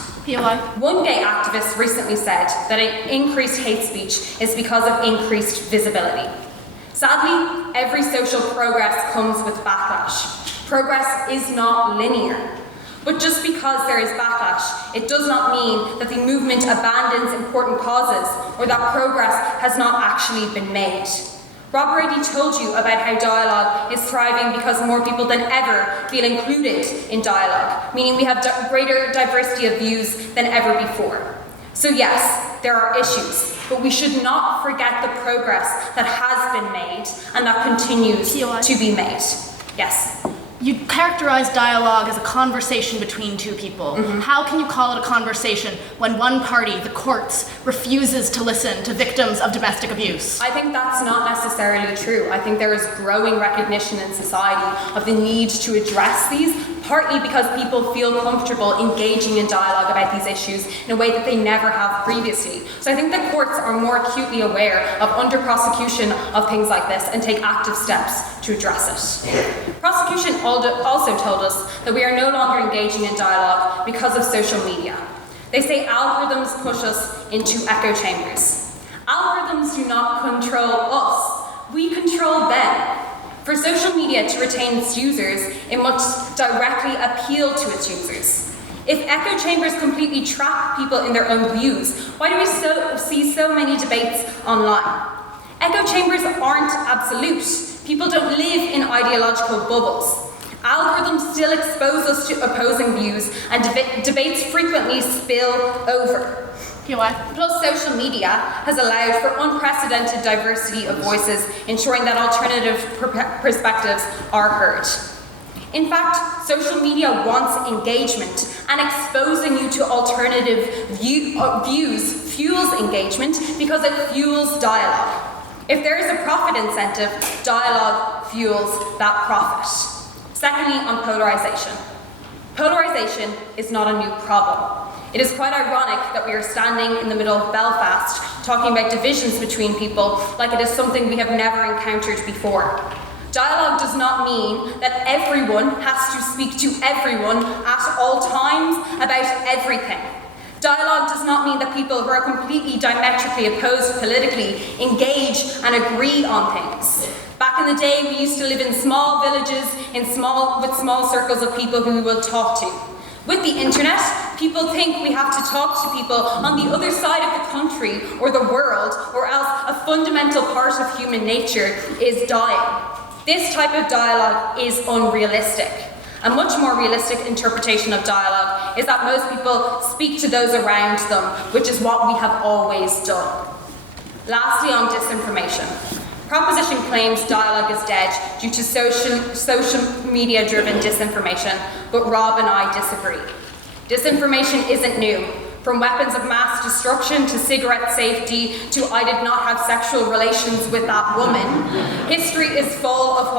One gay activist recently said that an increased hate speech is because of increased visibility. Sadly, every social progress comes with backlash. Progress is not linear. But just because there is backlash, it does not mean that the movement abandons important causes or that progress has not actually been made. Rob already told you about how dialogue is thriving because more people than ever feel included in dialogue, meaning we have greater diversity of views than ever before. So yes, there are issues, but we should not forget the progress that has been made and that continues to be made. Yes? You characterize dialogue as a conversation between two people. Mm-hmm. How can you call it a conversation when one party, the courts, refuses to listen to victims of domestic abuse? I think that's not necessarily true. I think there is growing recognition in society of the need to address these, partly because people feel comfortable engaging in dialogue about these issues in a way that they never have previously. So I think the courts are more acutely aware of under-prosecution of things like this and take active steps to address it. Prosecution also told us that we are no longer engaging in dialogue because of social media. They say algorithms push us into echo chambers. Algorithms do not control us, we control them. For social media to retain its users, it must directly appeal to its users. If echo chambers completely trap people in their own views, why do we see so many debates online? Echo chambers aren't absolute. People don't live in ideological bubbles. Algorithms still expose us to opposing views, and debates frequently spill over. Plus, social media has allowed for unprecedented diversity of voices, ensuring that alternative perspectives are heard. In fact, social media wants engagement, and exposing you to alternative views fuels engagement because it fuels dialogue. If there is a profit incentive, dialogue fuels that profit. Secondly, on polarisation. Polarisation is not a new problem. It is quite ironic that we are standing in the middle of Belfast talking about divisions between people like it is something we have never encountered before. Dialogue does not mean that everyone has to speak to everyone at all times about everything. Dialogue does not mean that people who are completely diametrically opposed politically engage and agree on things. Back in the day, we used to live in small villages with small circles of people who we will talk to. With the internet, people think we have to talk to people on the other side of the country or the world, or else a fundamental part of human nature is dying. This type of dialogue is unrealistic. A much more realistic interpretation of dialogue is that most people speak to those around them, which is what we have always done. Lastly, on disinformation. Proposition claims dialogue is dead due to social media-driven disinformation, but Rob and I disagree. Disinformation isn't new. From weapons of mass destruction to cigarette safety to I did not have sexual relations with that woman, history is full of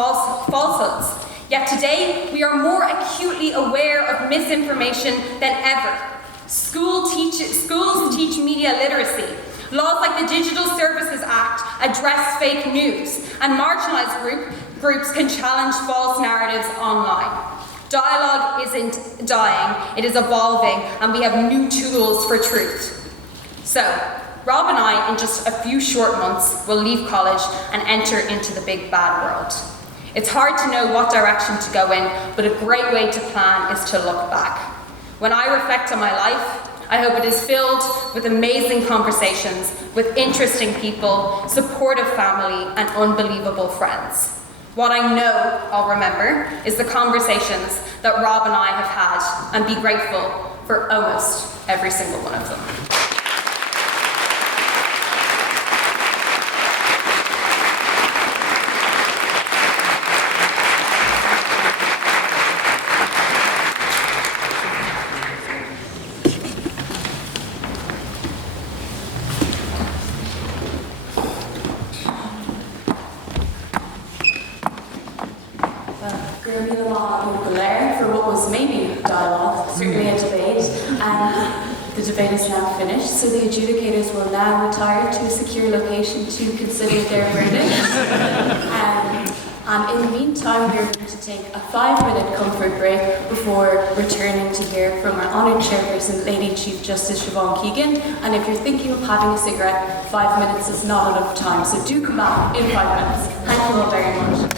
falsehoods. Yet today, we are more acutely aware of misinformation than ever. Schools teach media literacy. Laws like the Digital Services Act address fake news, and marginalised groups can challenge false narratives online. Dialogue isn't dying, it is evolving, and we have new tools for truth. So, Rob and I, in just a few short months, will leave college and enter into the big bad world. It's hard to know what direction to go in, but a great way to plan is to look back. When I reflect on my life, I hope it is filled with amazing conversations, with interesting people, supportive family, and unbelievable friends. What I know I'll remember is the conversations that Rob and I have had, and be grateful for almost every single one of them. For what was maybe dialogue, certainly a debate, and the debate is now finished, so the adjudicators will now retire to a secure location to consider their verdict. And in the meantime, we're going to take a 5-minute comfort break before returning to hear from our honoured chairperson, Lady Chief Justice Siobhan Keegan. And if you're thinking of having a cigarette, 5 minutes is not enough time, so do come back in 5 minutes. Thank you all very much.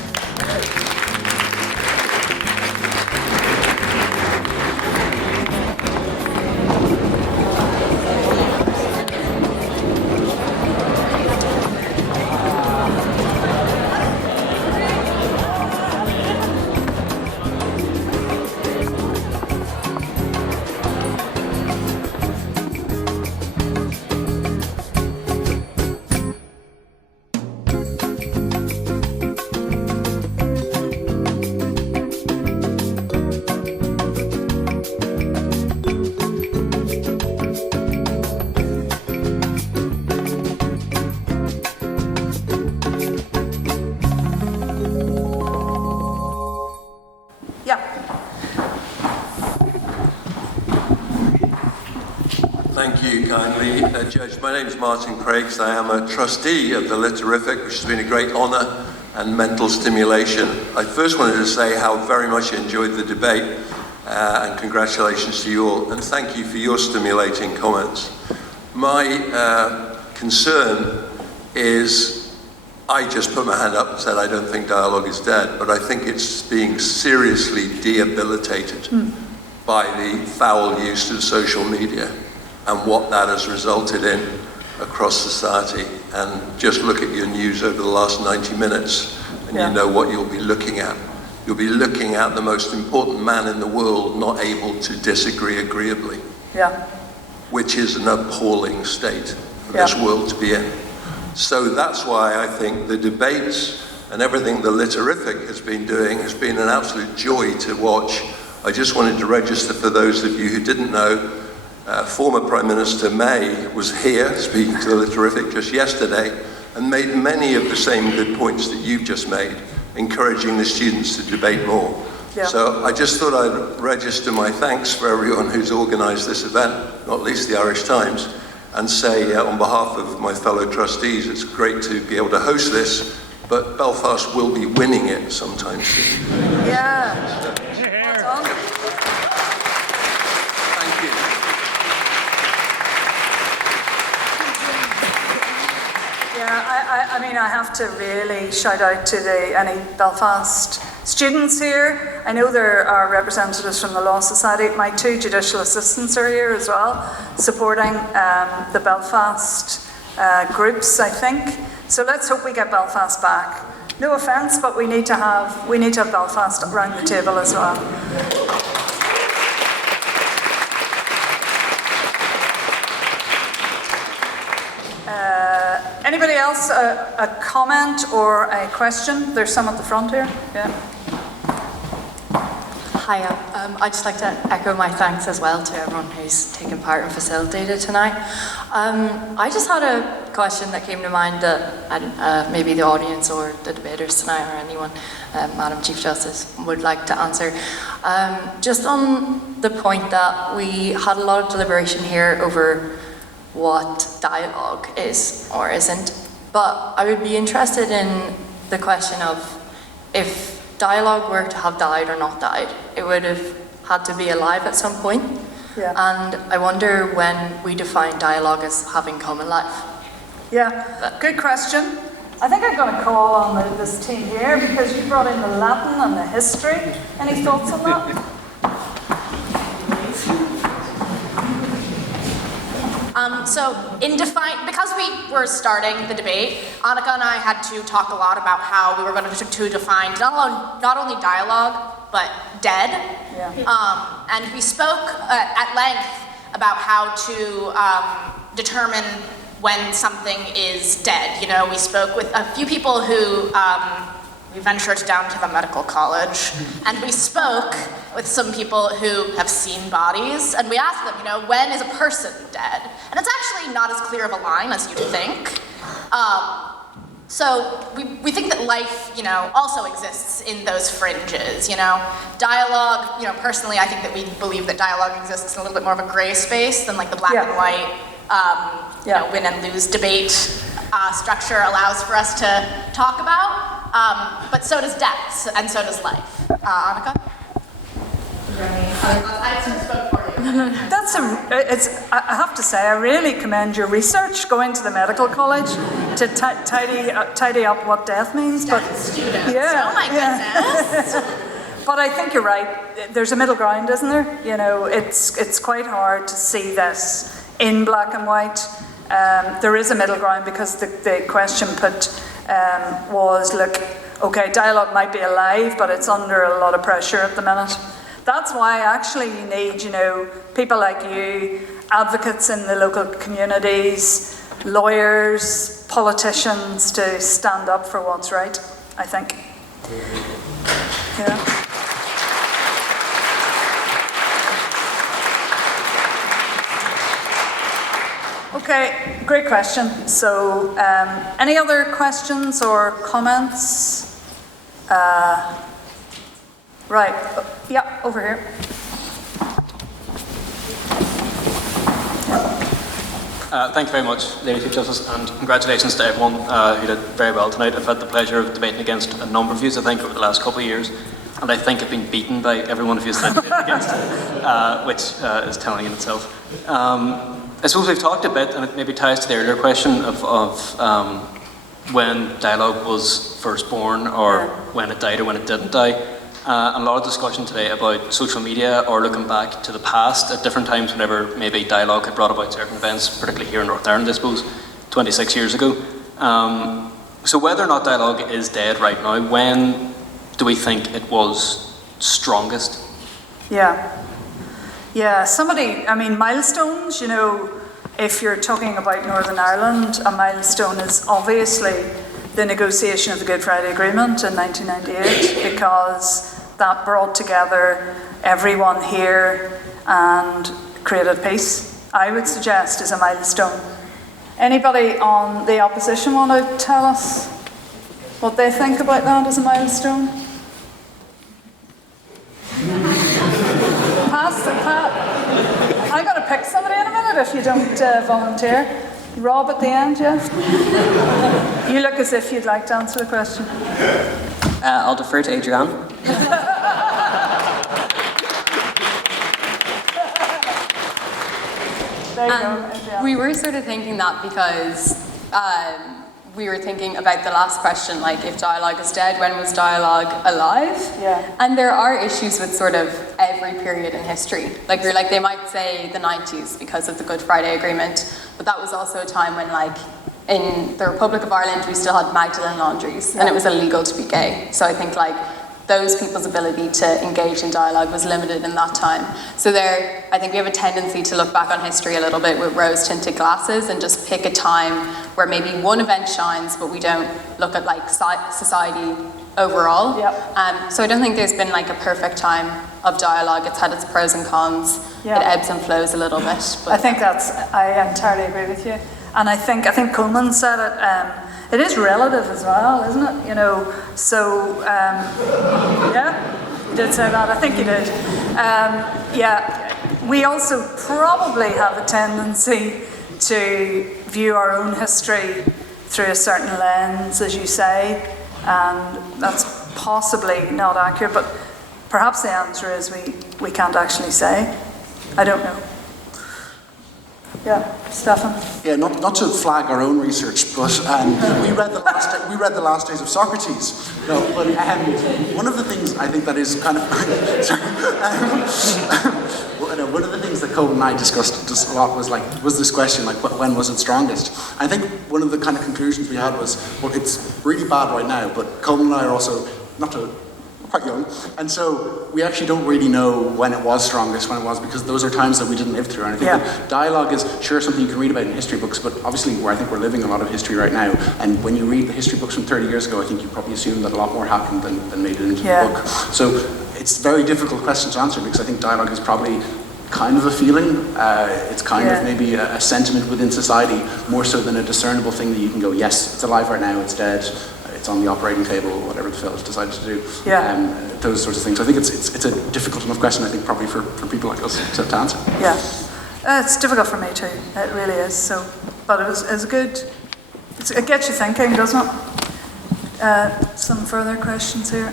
Thank you kindly, Judge. My name is Martin Craigs. I am a trustee of the Literific, which has been a great honour and mental stimulation. I first wanted to say how very much I enjoyed the debate, and congratulations to you all, and thank you for your stimulating comments. My concern is, I just put my hand up and said I don't think dialogue is dead, but I think it's being seriously debilitated by the foul use of social media and what that has resulted in across society. And just look at your news over the last 90 minutes and you know what you'll be looking at. You'll be looking at the most important man in the world not able to disagree agreeably, which is an appalling state for this world to be in. So that's why I think the debates and everything the Literific has been doing has been an absolute joy to watch. I just wanted to register for those of you who didn't know, Former Prime Minister May was here speaking to the Literific just yesterday and made many of the same good points that you've just made, encouraging the students to debate more. Yeah. So I just thought I'd register my thanks for everyone who's organised this event, not least the Irish Times, and say on behalf of my fellow trustees, it's great to be able to host this, but Belfast will be winning it sometime soon. Yeah. Well done. Thank you. Yeah, I mean, I have to really shout out to any Belfast students here. I know there are representatives from the Law Society. My 2 judicial assistants are here as well, supporting the Belfast groups, I think. So let's hope we get Belfast back. No offence, but we need to have Belfast around the table as well. Anybody else a comment or a question? There's some at the front here. Yeah. Hiya. I'd just like to echo my thanks as well to everyone who's taken part and facilitated tonight. I just had a question that came to mind that maybe the audience or the debaters tonight or anyone, Madam Chief Justice, would like to answer. Just on the point that we had a lot of deliberation here over what dialogue is or isn't, but I would be interested in the question of if dialogue were to have died or not died, it would have had to be alive at some point. Yeah. And I wonder when we define dialogue as having come alive. Yeah, good question. I think I'm going to call on this team here because you brought in the Latin and the history. Any thoughts on that? Because we were starting the debate, Annika and I had to talk a lot about how we were going to define not only dialogue, but dead. Yeah. And we spoke at length about how to determine when something is dead. You know, we spoke with a few people who we ventured down to the medical college, and we spoke with some people who have seen bodies, and we asked them, you know, when is a person dead? And it's actually not as clear of a line as you'd think. So we think that life, you know, also exists in those fringes, you know. Dialogue, you know, personally, I think that we believe that dialogue exists in a little bit more of a gray space than like the black and white, you know, win and lose debate structure allows for us to talk about. But so does death, and so does life. Annika? I have to say, I really commend your research going to the medical college to tidy up what death means. But yeah, oh my goodness. But I think you're right. There's a middle ground, isn't there? You know, it's quite hard to see this in black and white. There is a middle ground because the question put was, look, okay, dialogue might be alive, but it's under a lot of pressure at the minute. That's why actually you need, you know, people like you, advocates in the local communities, lawyers, politicians to stand up for what's right, I think. Yeah. Okay, great question. So, any other questions or comments? Right, yeah, over here. Thank you very much, Lady Chief Justice, and congratulations to everyone who did very well tonight. I've had the pleasure of debating against a number of you, I think, over the last couple of years, and I think I've been beaten by every one of you that I've debated against, which is telling in itself. I suppose we've talked a bit, and it maybe ties to the earlier question of when dialogue was first born, or when it died or when it didn't die. A lot of discussion today about social media or looking back to the past at different times whenever maybe dialogue had brought about certain events, particularly here in North Ireland, I suppose, 26 years ago. So whether or not dialogue is dead right now, when do we think it was strongest? Yeah, milestones, you know, if you're talking about Northern Ireland, a milestone is obviously the negotiation of the Good Friday Agreement in 1998, because that brought together everyone here and created peace. I would suggest is a milestone. Anybody on the opposition want to tell us what they think about that as a milestone? I'm going to pick somebody in a minute if you don't volunteer. Rob at the end, yeah? You look as if you'd like to answer the question. I'll defer to Adrianne. There you go, Adrianne. We were sort of thinking that because we were thinking about the last question, like if dialogue is dead, when was dialogue alive? Yeah. And there are issues with sort of every period in history. Like we're like, they might say the 90s because of the Good Friday Agreement, but that was also a time when like in the Republic of Ireland we still had Magdalene laundries and it was illegal to be gay. So I think like those people's ability to engage in dialogue was limited in that time. So there, I think we have a tendency to look back on history a little bit with rose-tinted glasses and just pick a time where maybe one event shines, but we don't look at like society overall. Yep. So I don't think there's been like a perfect time of dialogue. It's had its pros and cons. Yeah. It ebbs and flows a little bit. But I think I entirely agree with you. And I think Coleman said it, it is relative as well, isn't it? You know, so, yeah, you did say that. I think you did. Yeah, we also probably have a tendency to view our own history through a certain lens, as you say, and that's possibly not accurate, but perhaps the answer is we can't actually say. I don't know. Yeah, Stéphane. Yeah, not to flag our own research, but we read the last days of Socrates. No, but one of the things I think that is kind of one of the things that Coleman and I discussed just a lot was this question, like when was it strongest? I think one of the kind of conclusions we had was, well, it's really bad right now, but Coleman and I are also quite young, and so we actually don't really know when it was strongest, because those are times that we didn't live through. And I think that dialogue is sure something you can read about in history books, but obviously I think we're living a lot of history right now, and when you read the history books from 30 years ago, I think you probably assume that a lot more happened than made it into the book. So it's a very difficult question to answer, because I think dialogue is probably kind of a feeling, it's kind of maybe a sentiment within society, more so than a discernible thing that you can go, yes, it's alive right now, it's dead, it's on the operating table, whatever the fellas decided to do. Those sorts of things. So I think it's a difficult enough question, I think, probably for people like us to answer. Yeah, it's difficult for me too. It really is. So, but it's good. It gets you thinking, doesn't it? Some further questions here.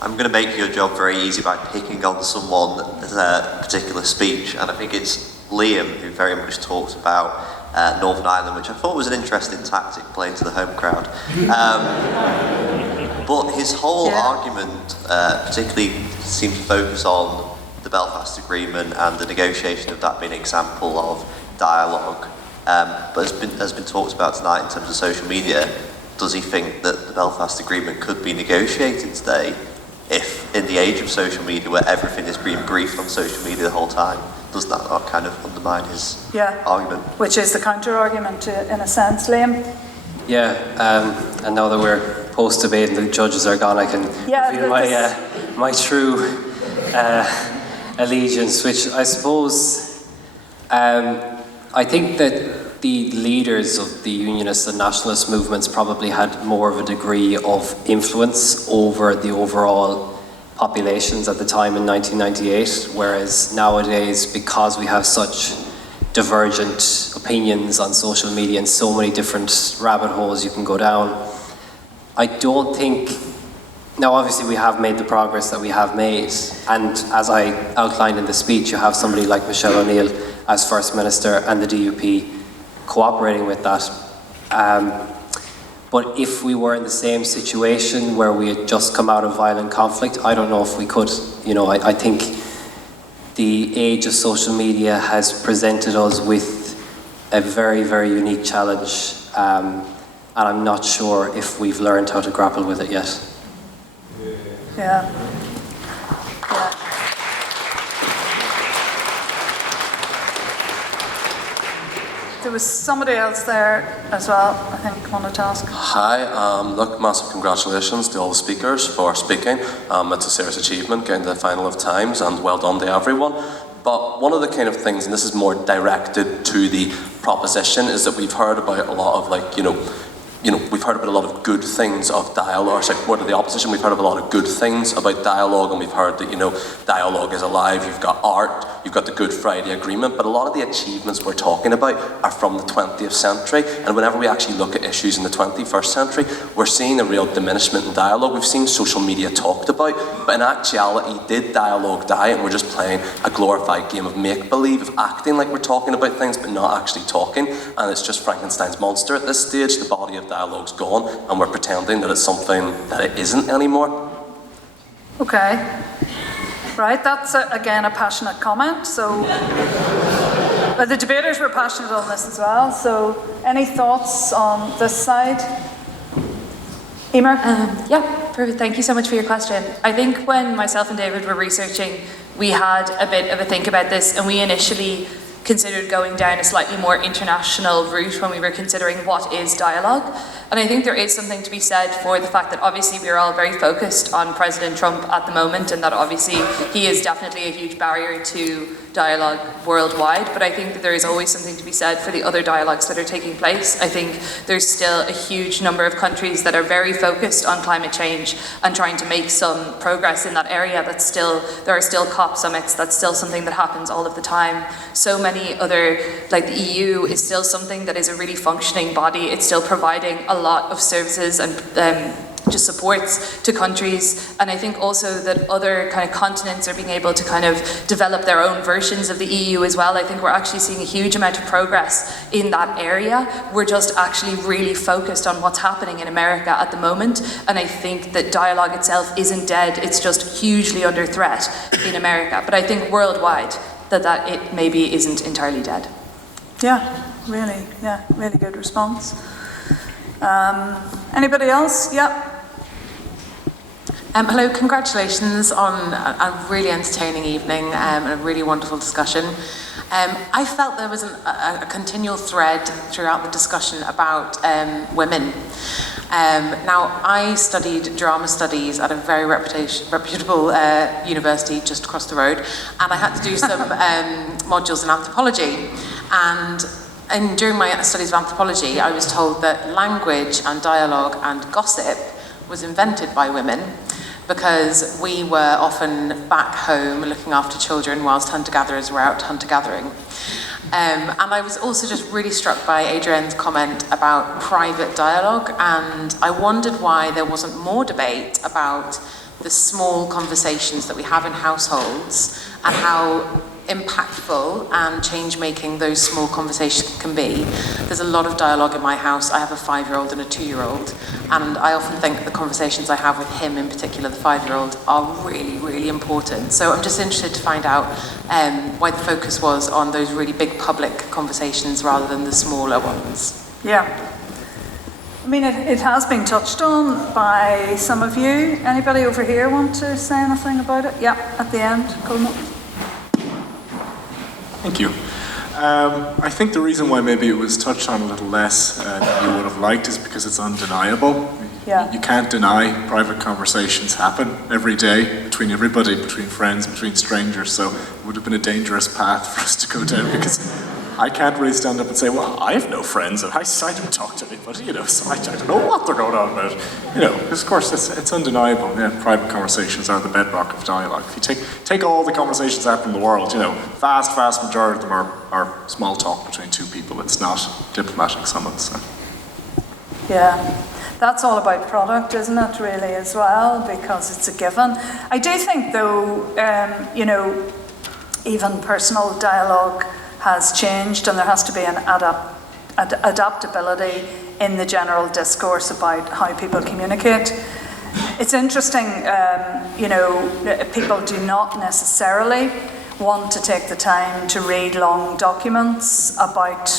I'm going to make your job very easy by picking on someone's particular speech, and I think it's Liam who very much talks about Northern Ireland, which I thought was an interesting tactic, playing to the home crowd. But his whole argument particularly seems to focus on the Belfast Agreement and the negotiation of that being an example of dialogue. But has been talked about tonight in terms of social media. Does he think that the Belfast Agreement could be negotiated today if, in the age of social media, where everything is being briefed on social media the whole time, does that not kind of undermine his argument? Which is the counter-argument, in a sense, Liam? Yeah, and now that we're post-debate and the judges are gone, I can reveal my true allegiance, which I suppose, I think that the leaders of the unionist and nationalist movements probably had more of a degree of influence over the overall populations at the time in 1998, whereas nowadays, because we have such divergent opinions on social media and so many different rabbit holes you can go down, I don't think, now obviously we have made the progress that we have made, and as I outlined in the speech, you have somebody like Michelle O'Neill as First Minister and the DUP cooperating with that. But if we were in the same situation where we had just come out of violent conflict, I don't know if we could. You know, I think the age of social media has presented us with a very, very unique challenge, and I'm not sure if we've learned how to grapple with it yet. Yeah. there was somebody else there as well, I think, wanted to ask. Hi, look, massive congratulations to all the speakers for speaking. It's a serious achievement, getting to the final of times, and well done to everyone. But one of the kind of things, and this is more directed to the proposition, is that we've heard about a lot of we've heard about a lot of good things of dialogue. Like, more to the opposition, we've heard of a lot of good things about dialogue, and we've heard that, dialogue is alive. You've got art, you've got the Good Friday Agreement, but a lot of the achievements we're talking about are from the 20th century, and whenever we actually look at issues in the 21st century, we're seeing a real diminishment in dialogue. We've seen social media talked about, but in actuality, did dialogue die, and we're just playing a glorified game of make-believe, of acting like we're talking about things, but not actually talking, and it's just Frankenstein's monster at this stage. The body of dialogue's gone, and we're pretending that it's something that it isn't anymore. Okay. Right, that's again a passionate comment. So, but the debaters were passionate on this as well. So, any thoughts on this side? Emer? Yeah, perfect. Thank you so much for your question. I think when myself and David were researching, we had a bit of a think about this, and we initially considered going down a slightly more international route when we were considering what is dialogue. And I think there is something to be said for the fact that obviously we're all very focused on President Trump at the moment, and that obviously he is definitely a huge barrier to dialogue worldwide, but I think that there is always something to be said for the other dialogues that are taking place. I think there's still a huge number of countries that are very focused on climate change and trying to make some progress in that area. There are still COP summits, that's still something that happens all of the time. So many other, like the EU is still something that is a really functioning body. It's still providing a lot of services and just supports to countries, and I think also that other kind of continents are being able to kind of develop their own versions of the EU as well. I think we're actually seeing a huge amount of progress in that area. We're just actually really focused on what's happening in America at the moment, and I think that dialogue itself isn't dead, it's just hugely under threat in America. But I think worldwide that it maybe isn't entirely dead. Really good response. Anybody else? Yeah. Hello, congratulations on a really entertaining evening and a really wonderful discussion. I felt there was a continual thread throughout the discussion about women. Now, I studied drama studies at a very reputable university just across the road, and I had to do some modules in anthropology. And during my studies of anthropology, I was told that language and dialogue and gossip was invented by women, because we were often back home looking after children whilst hunter-gatherers were out hunter-gathering. And I was also just really struck by Adrianne's comment about private dialogue, and I wondered why there wasn't more debate about the small conversations that we have in households and how impactful and change-making those small conversations can be. There's a lot of dialogue in my house. I have a 5-year-old and a 2-year-old, and I often think the conversations I have with him, in particular the 5-year-old, are really, really important. So I'm just interested to find out why the focus was on those really big public conversations rather than the smaller ones. Yeah. I mean, it has been touched on by some of you. Anybody over here want to say anything about it? Yeah, at the end, Coleman. Thank you. I think the reason why maybe it was touched on a little less than you would have liked is because it's undeniable. Yeah. You can't deny private conversations happen every day between everybody, between friends, between strangers, so it would have been a dangerous path for us to go down, because I can't really stand up and say, well, I have no friends and I don't talk to anybody, so I don't know what they're going on about. Because of course it's undeniable. Yeah, private conversations are the bedrock of dialogue. If you take all the conversations that happen in the world, vast majority of them are small talk between two people. It's not diplomatic summits. So. Yeah. That's all about product, isn't it, really, as well, because it's a given. I do think, though, even personal dialogue has changed, and there has to be an adaptability in the general discourse about how people communicate. It's interesting, people do not necessarily want to take the time to read long documents about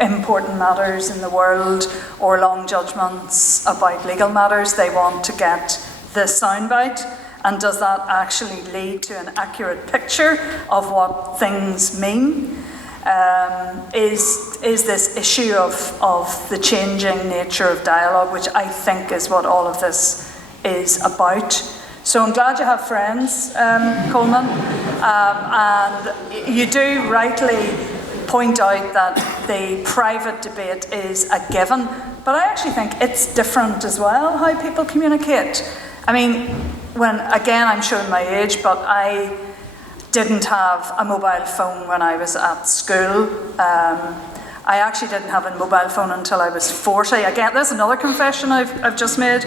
important matters in the world or long judgments about legal matters. They want to get the soundbite. And does that actually lead to an accurate picture of what things mean? is this issue of the changing nature of dialogue, which I think is what all of this is about. So I'm glad you have friends, Coleman, and you do rightly point out that the private debate is a given, but I actually think it's different as well, how people communicate. I mean, again, I'm showing my age, but I didn't have a mobile phone when I was at school. I actually didn't have a mobile phone until I was 40. Again, there's another confession I've just made.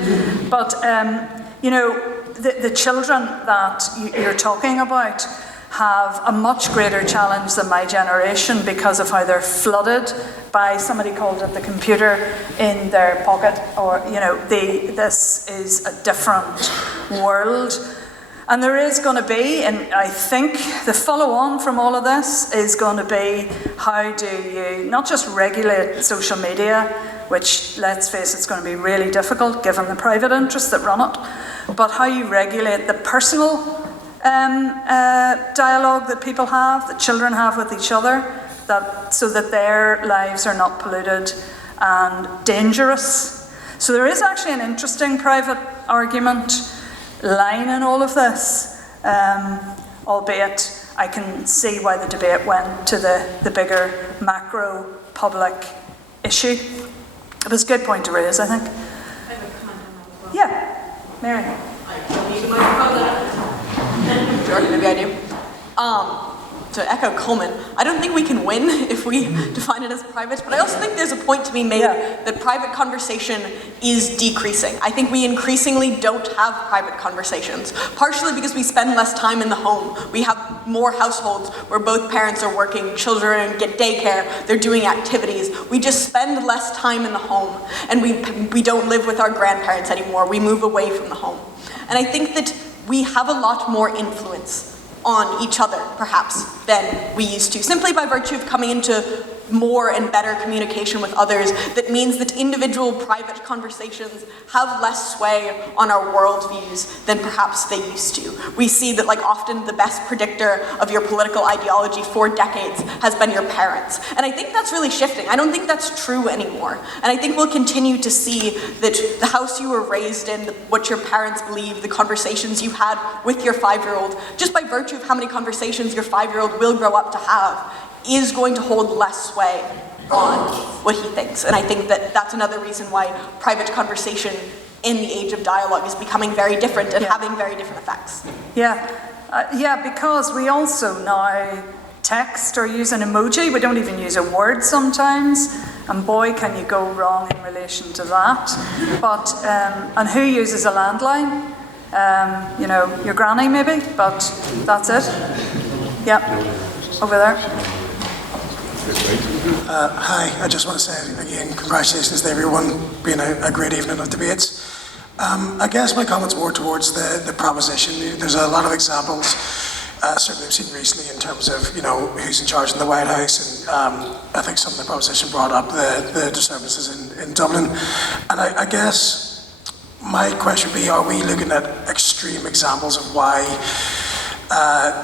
But, the children that you're talking about have a much greater challenge than my generation because of how they're flooded by, somebody called it the computer in their pocket, or, this is a different world. And there is going to be, and I think the follow-on from all of this is going to be, how do you not just regulate social media, which, let's face it, it's going to be really difficult given the private interests that run it, but how you regulate the personal dialogue that people have, that children have with each other, so that their lives are not polluted and dangerous. So there is actually an interesting private argument line in all of this, albeit I can see why the debate went to the bigger macro public issue. It was a good point to raise, I think. I have a comment on that as well. Yeah, Mary. Maybe I do. To echo Coleman, I don't think we can win if we define it as private, but I also think there's a point to be made that private conversation is decreasing. I think we increasingly don't have private conversations, partially because we spend less time in the home. We have more households where both parents are working, children get daycare, they're doing activities. We just spend less time in the home, and we don't live with our grandparents anymore. We move away from the home. And I think that we have a lot more influence on each other, perhaps, than we used to, simply by virtue of coming into more and better communication with others. That means that individual private conversations have less sway on our worldviews than perhaps they used to. We see that, often the best predictor of your political ideology for decades has been your parents. And I think that's really shifting. I don't think that's true anymore. And I think we'll continue to see that the house you were raised in, what your parents believe, the conversations you had with your 5-year-old, just by virtue of how many conversations your 5-year-old will grow up to have, is going to hold less sway on what he thinks. And I think that that's another reason why private conversation in the age of dialogue is becoming very different and having very different effects. Because we also now text or use an emoji. We don't even use a word sometimes. And boy, can you go wrong in relation to that. But, and who uses a landline? Your granny maybe, but that's it. Over there. Hi, I just want to say again, congratulations to everyone, being a great evening of debates. I guess my comment's more towards the proposition. There's a lot of examples, certainly I've seen recently in terms of, who's in charge in the White House, and I think some of the proposition brought up the disturbances in Dublin. And I guess my question would be, are we looking at extreme examples of why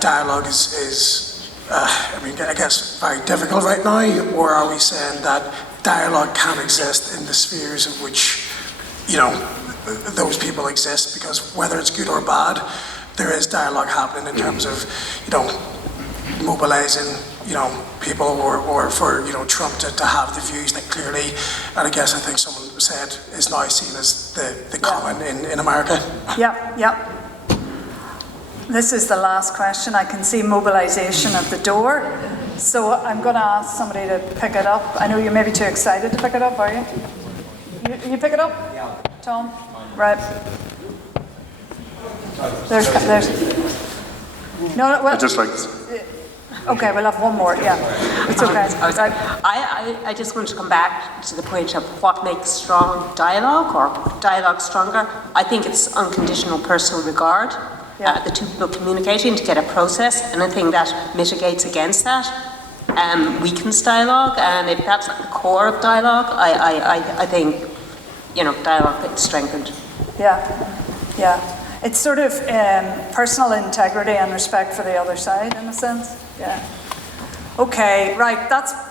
dialogue is I guess very difficult right now, or are we saying that dialogue can exist in the spheres in which, those people exist, because whether it's good or bad, there is dialogue happening in terms of, mobilizing, people or for, Trump to have the views that clearly, and I guess I think someone said, is now seen as the common in America. Yep. This is the last question. I can see mobilization at the door. So I'm going to ask somebody to pick it up. I know you're maybe too excited to pick it up, are you? You pick it up? Yeah. Tom? Right. There's no, well, I just like okay, we'll have one more, yeah. It's okay. I just want to come back to the point of what makes strong dialogue or dialogue stronger. I think it's unconditional personal regard. The two people communicating to get a process. Anything that mitigates against that weakens dialogue, and if that's at the core of dialogue, I think dialogue gets strengthened. Yeah. It's sort of personal integrity and respect for the other side, in a sense. Yeah. Okay, right,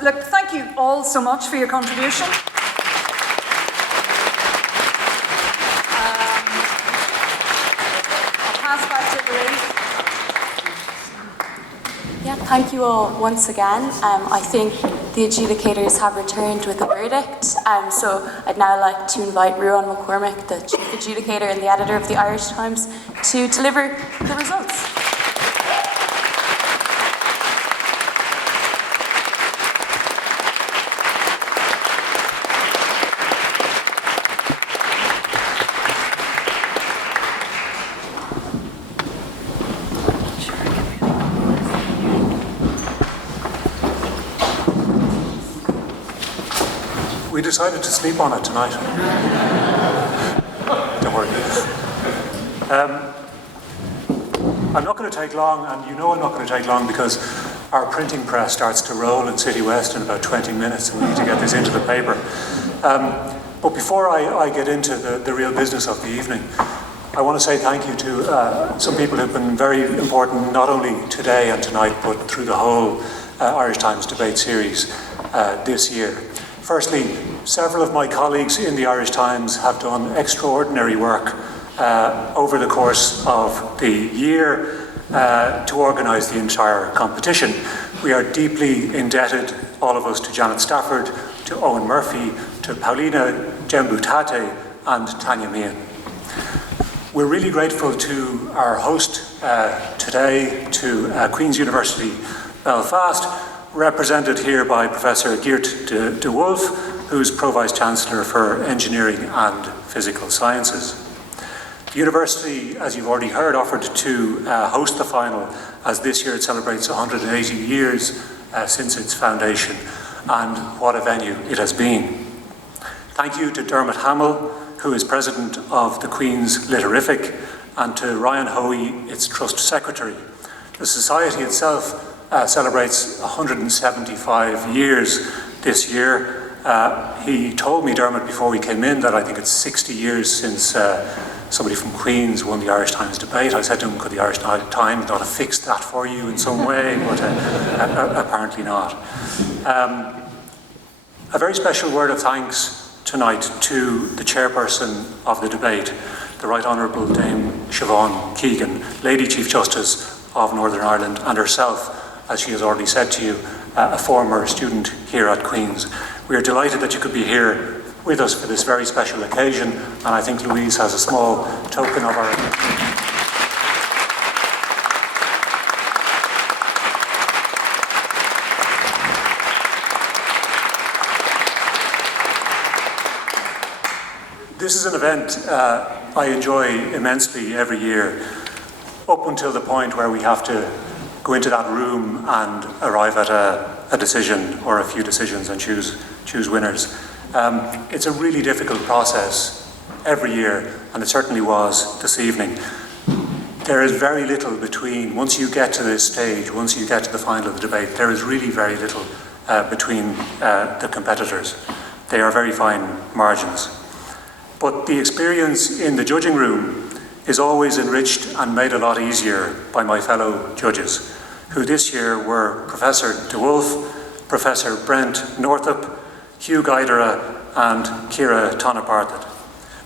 look, thank you all so much for your contribution. I'll pass back to Louise. Yeah, thank you all once again. I think the adjudicators have returned with a verdict, so I'd now like to invite Ruan McCormick, the chief adjudicator and the editor of the Irish Times, to deliver the results. We decided to sleep on it tonight. Don't worry. I'm not going to take long, and you know I'm not going to take long because our printing press starts to roll in City West in about 20 minutes and we need to get this into the paper. But before I get into the real business of the evening, I want to say thank you to some people who've been very important, not only today and tonight, but through the whole Irish Times debate series this year. Firstly, several of my colleagues in the Irish Times have done extraordinary work over the course of the year to organise the entire competition. We are deeply indebted, all of us, to Janet Stafford, to Owen Murphy, to Paulina Gembutate and Tanya Meehan. We're really grateful to our host today, to Queen's University Belfast, represented here by Professor Geert Dewulf, who's Pro-Vice-Chancellor for Engineering and Physical Sciences. The university, as you've already heard, offered to host the final, as this year it celebrates 180 years since its foundation, and what a venue it has been. Thank you to Dermot Hamill, who is President of the Queen's Literific, and to Ryan Hoey, its Trust Secretary. The Society itself celebrates 175 years this year. He told me, Dermot, before we came in, that I think it's 60 years since somebody from Queen's won the Irish Times debate. I said to him, could the Irish Times not have fixed that for you in some way? But apparently not. A very special word of thanks tonight to the chairperson of the debate, the Right Honourable Dame Siobhan Keegan, Lady Chief Justice of Northern Ireland, and herself, as she has already said to you, a former student here at Queen's. We are delighted that you could be here with us for this very special occasion, and I think Louise has a small token of our... This is an event I enjoy immensely every year, up until the point where we have to go into that room and arrive at a decision or a few decisions and choose winners. It's a really difficult process every year, and it certainly was this evening. There is very little between, once you get to this stage, once you get to the final of the debate, there is really very little between the competitors. They are very fine margins. But the experience in the judging room is always enriched and made a lot easier by my fellow judges, who this year were Professor Dewulf, Professor Brent Northup, Hugh Guidera and Ciara Tonaparthat.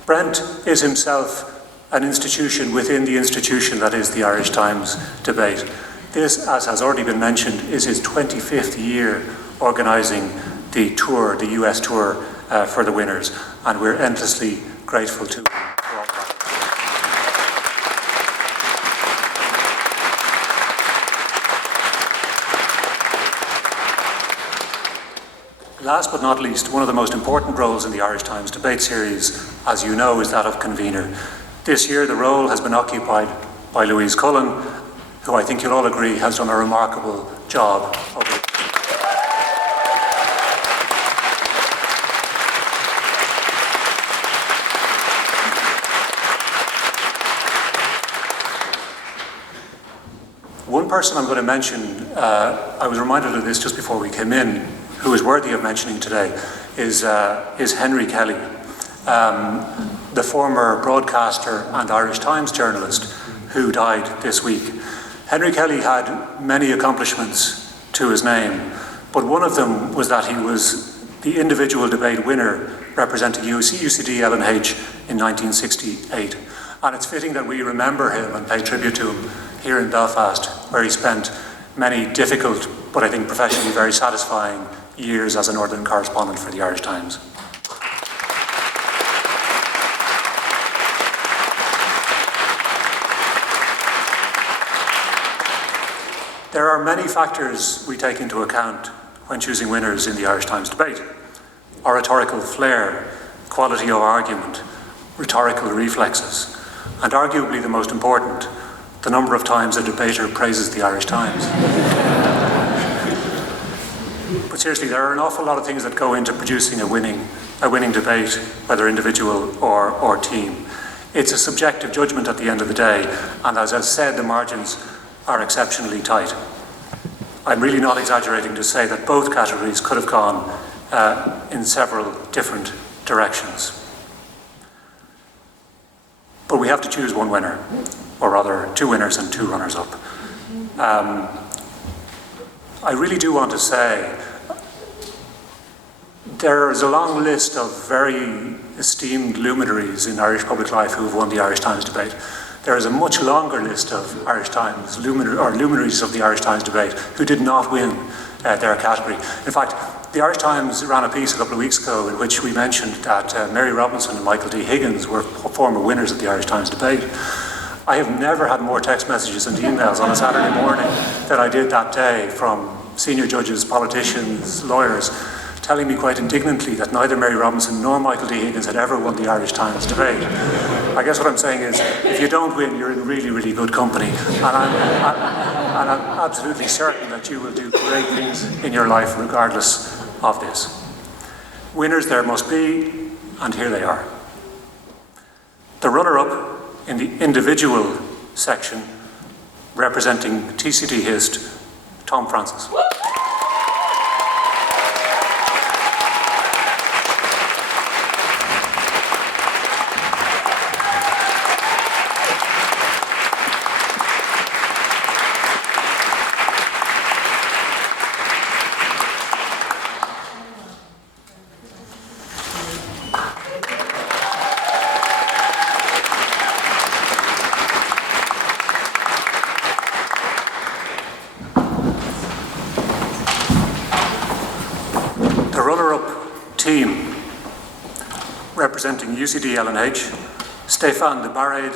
Brent is himself an institution within the institution that is the Irish Times debate. This, as has already been mentioned, is his 25th year organising the tour, the US tour for the winners, and we're endlessly grateful to him for all that. Last but not least, one of the most important roles in the Irish Times debate series, as you know, is that of convener. This year the role has been occupied by Louise Cullen, who I think you'll all agree has done a remarkable job over the One person I'm going to mention, I was reminded of this just before we came in, who is worthy of mentioning today, is Henry Kelly, the former broadcaster and Irish Times journalist who died this week. Henry Kelly had many accomplishments to his name, but one of them was that he was the individual debate winner representing UCD LNH in 1968. And it's fitting that we remember him and pay tribute to him here in Belfast, where he spent many difficult, but I think professionally very satisfying years as a Northern correspondent for the Irish Times. There are many factors we take into account when choosing winners in the Irish Times debate. Oratorical flair, quality of argument, rhetorical reflexes, and arguably the most important, the number of times a debater praises the Irish Times. But seriously, there are an awful lot of things that go into producing a winning debate, whether individual or team. It's a subjective judgment at the end of the day, and as I said, the margins are exceptionally tight. I'm really not exaggerating to say that both categories could have gone in several different directions. But we have to choose one winner, or rather two winners and two runners-up. I really do want to say there is a long list of very esteemed luminaries in Irish public life who have won the Irish Times debate. There is a much longer list of Irish Times luminaries of the Irish Times debate who did not win their category. In fact, the Irish Times ran a piece a couple of weeks ago in which we mentioned that Mary Robinson and Michael D. Higgins were former winners of the Irish Times debate. I have never had more text messages and emails on a Saturday morning than I did that day from senior judges, politicians, lawyers, telling me quite indignantly that neither Mary Robinson nor Michael D. Higgins had ever won the Irish Times debate. I guess what I'm saying is, if you don't win, you're in really, really good company. And I'm absolutely certain that you will do great things in your life regardless of this. Winners there must be, and here they are. The runner-up in the individual section, representing TCT Hist, Tom Francis. Team representing UCD LNH, Stéphane de Bairéid.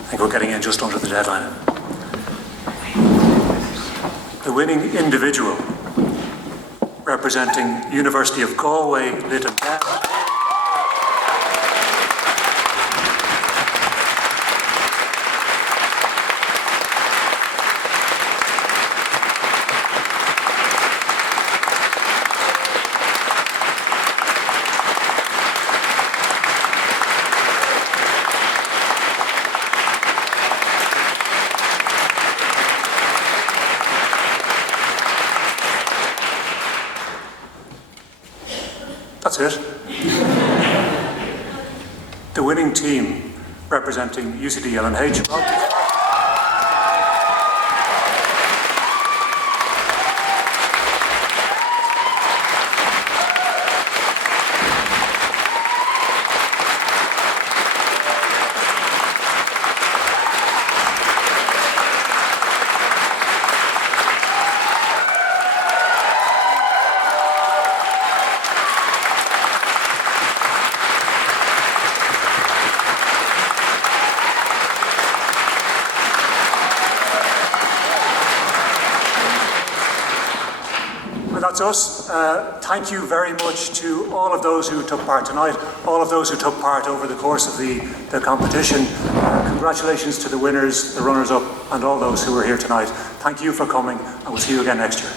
I think we're getting in just under the deadline. The winning individual, representing University of Galway, Literific. That's it. The winning team representing UCD LNH. That's us. Thank you very much to all of those who took part tonight, all of those who took part over the course of the competition. Congratulations to the winners, the runners-up, and all those who were here tonight. Thank you for coming, and we'll see you again next year.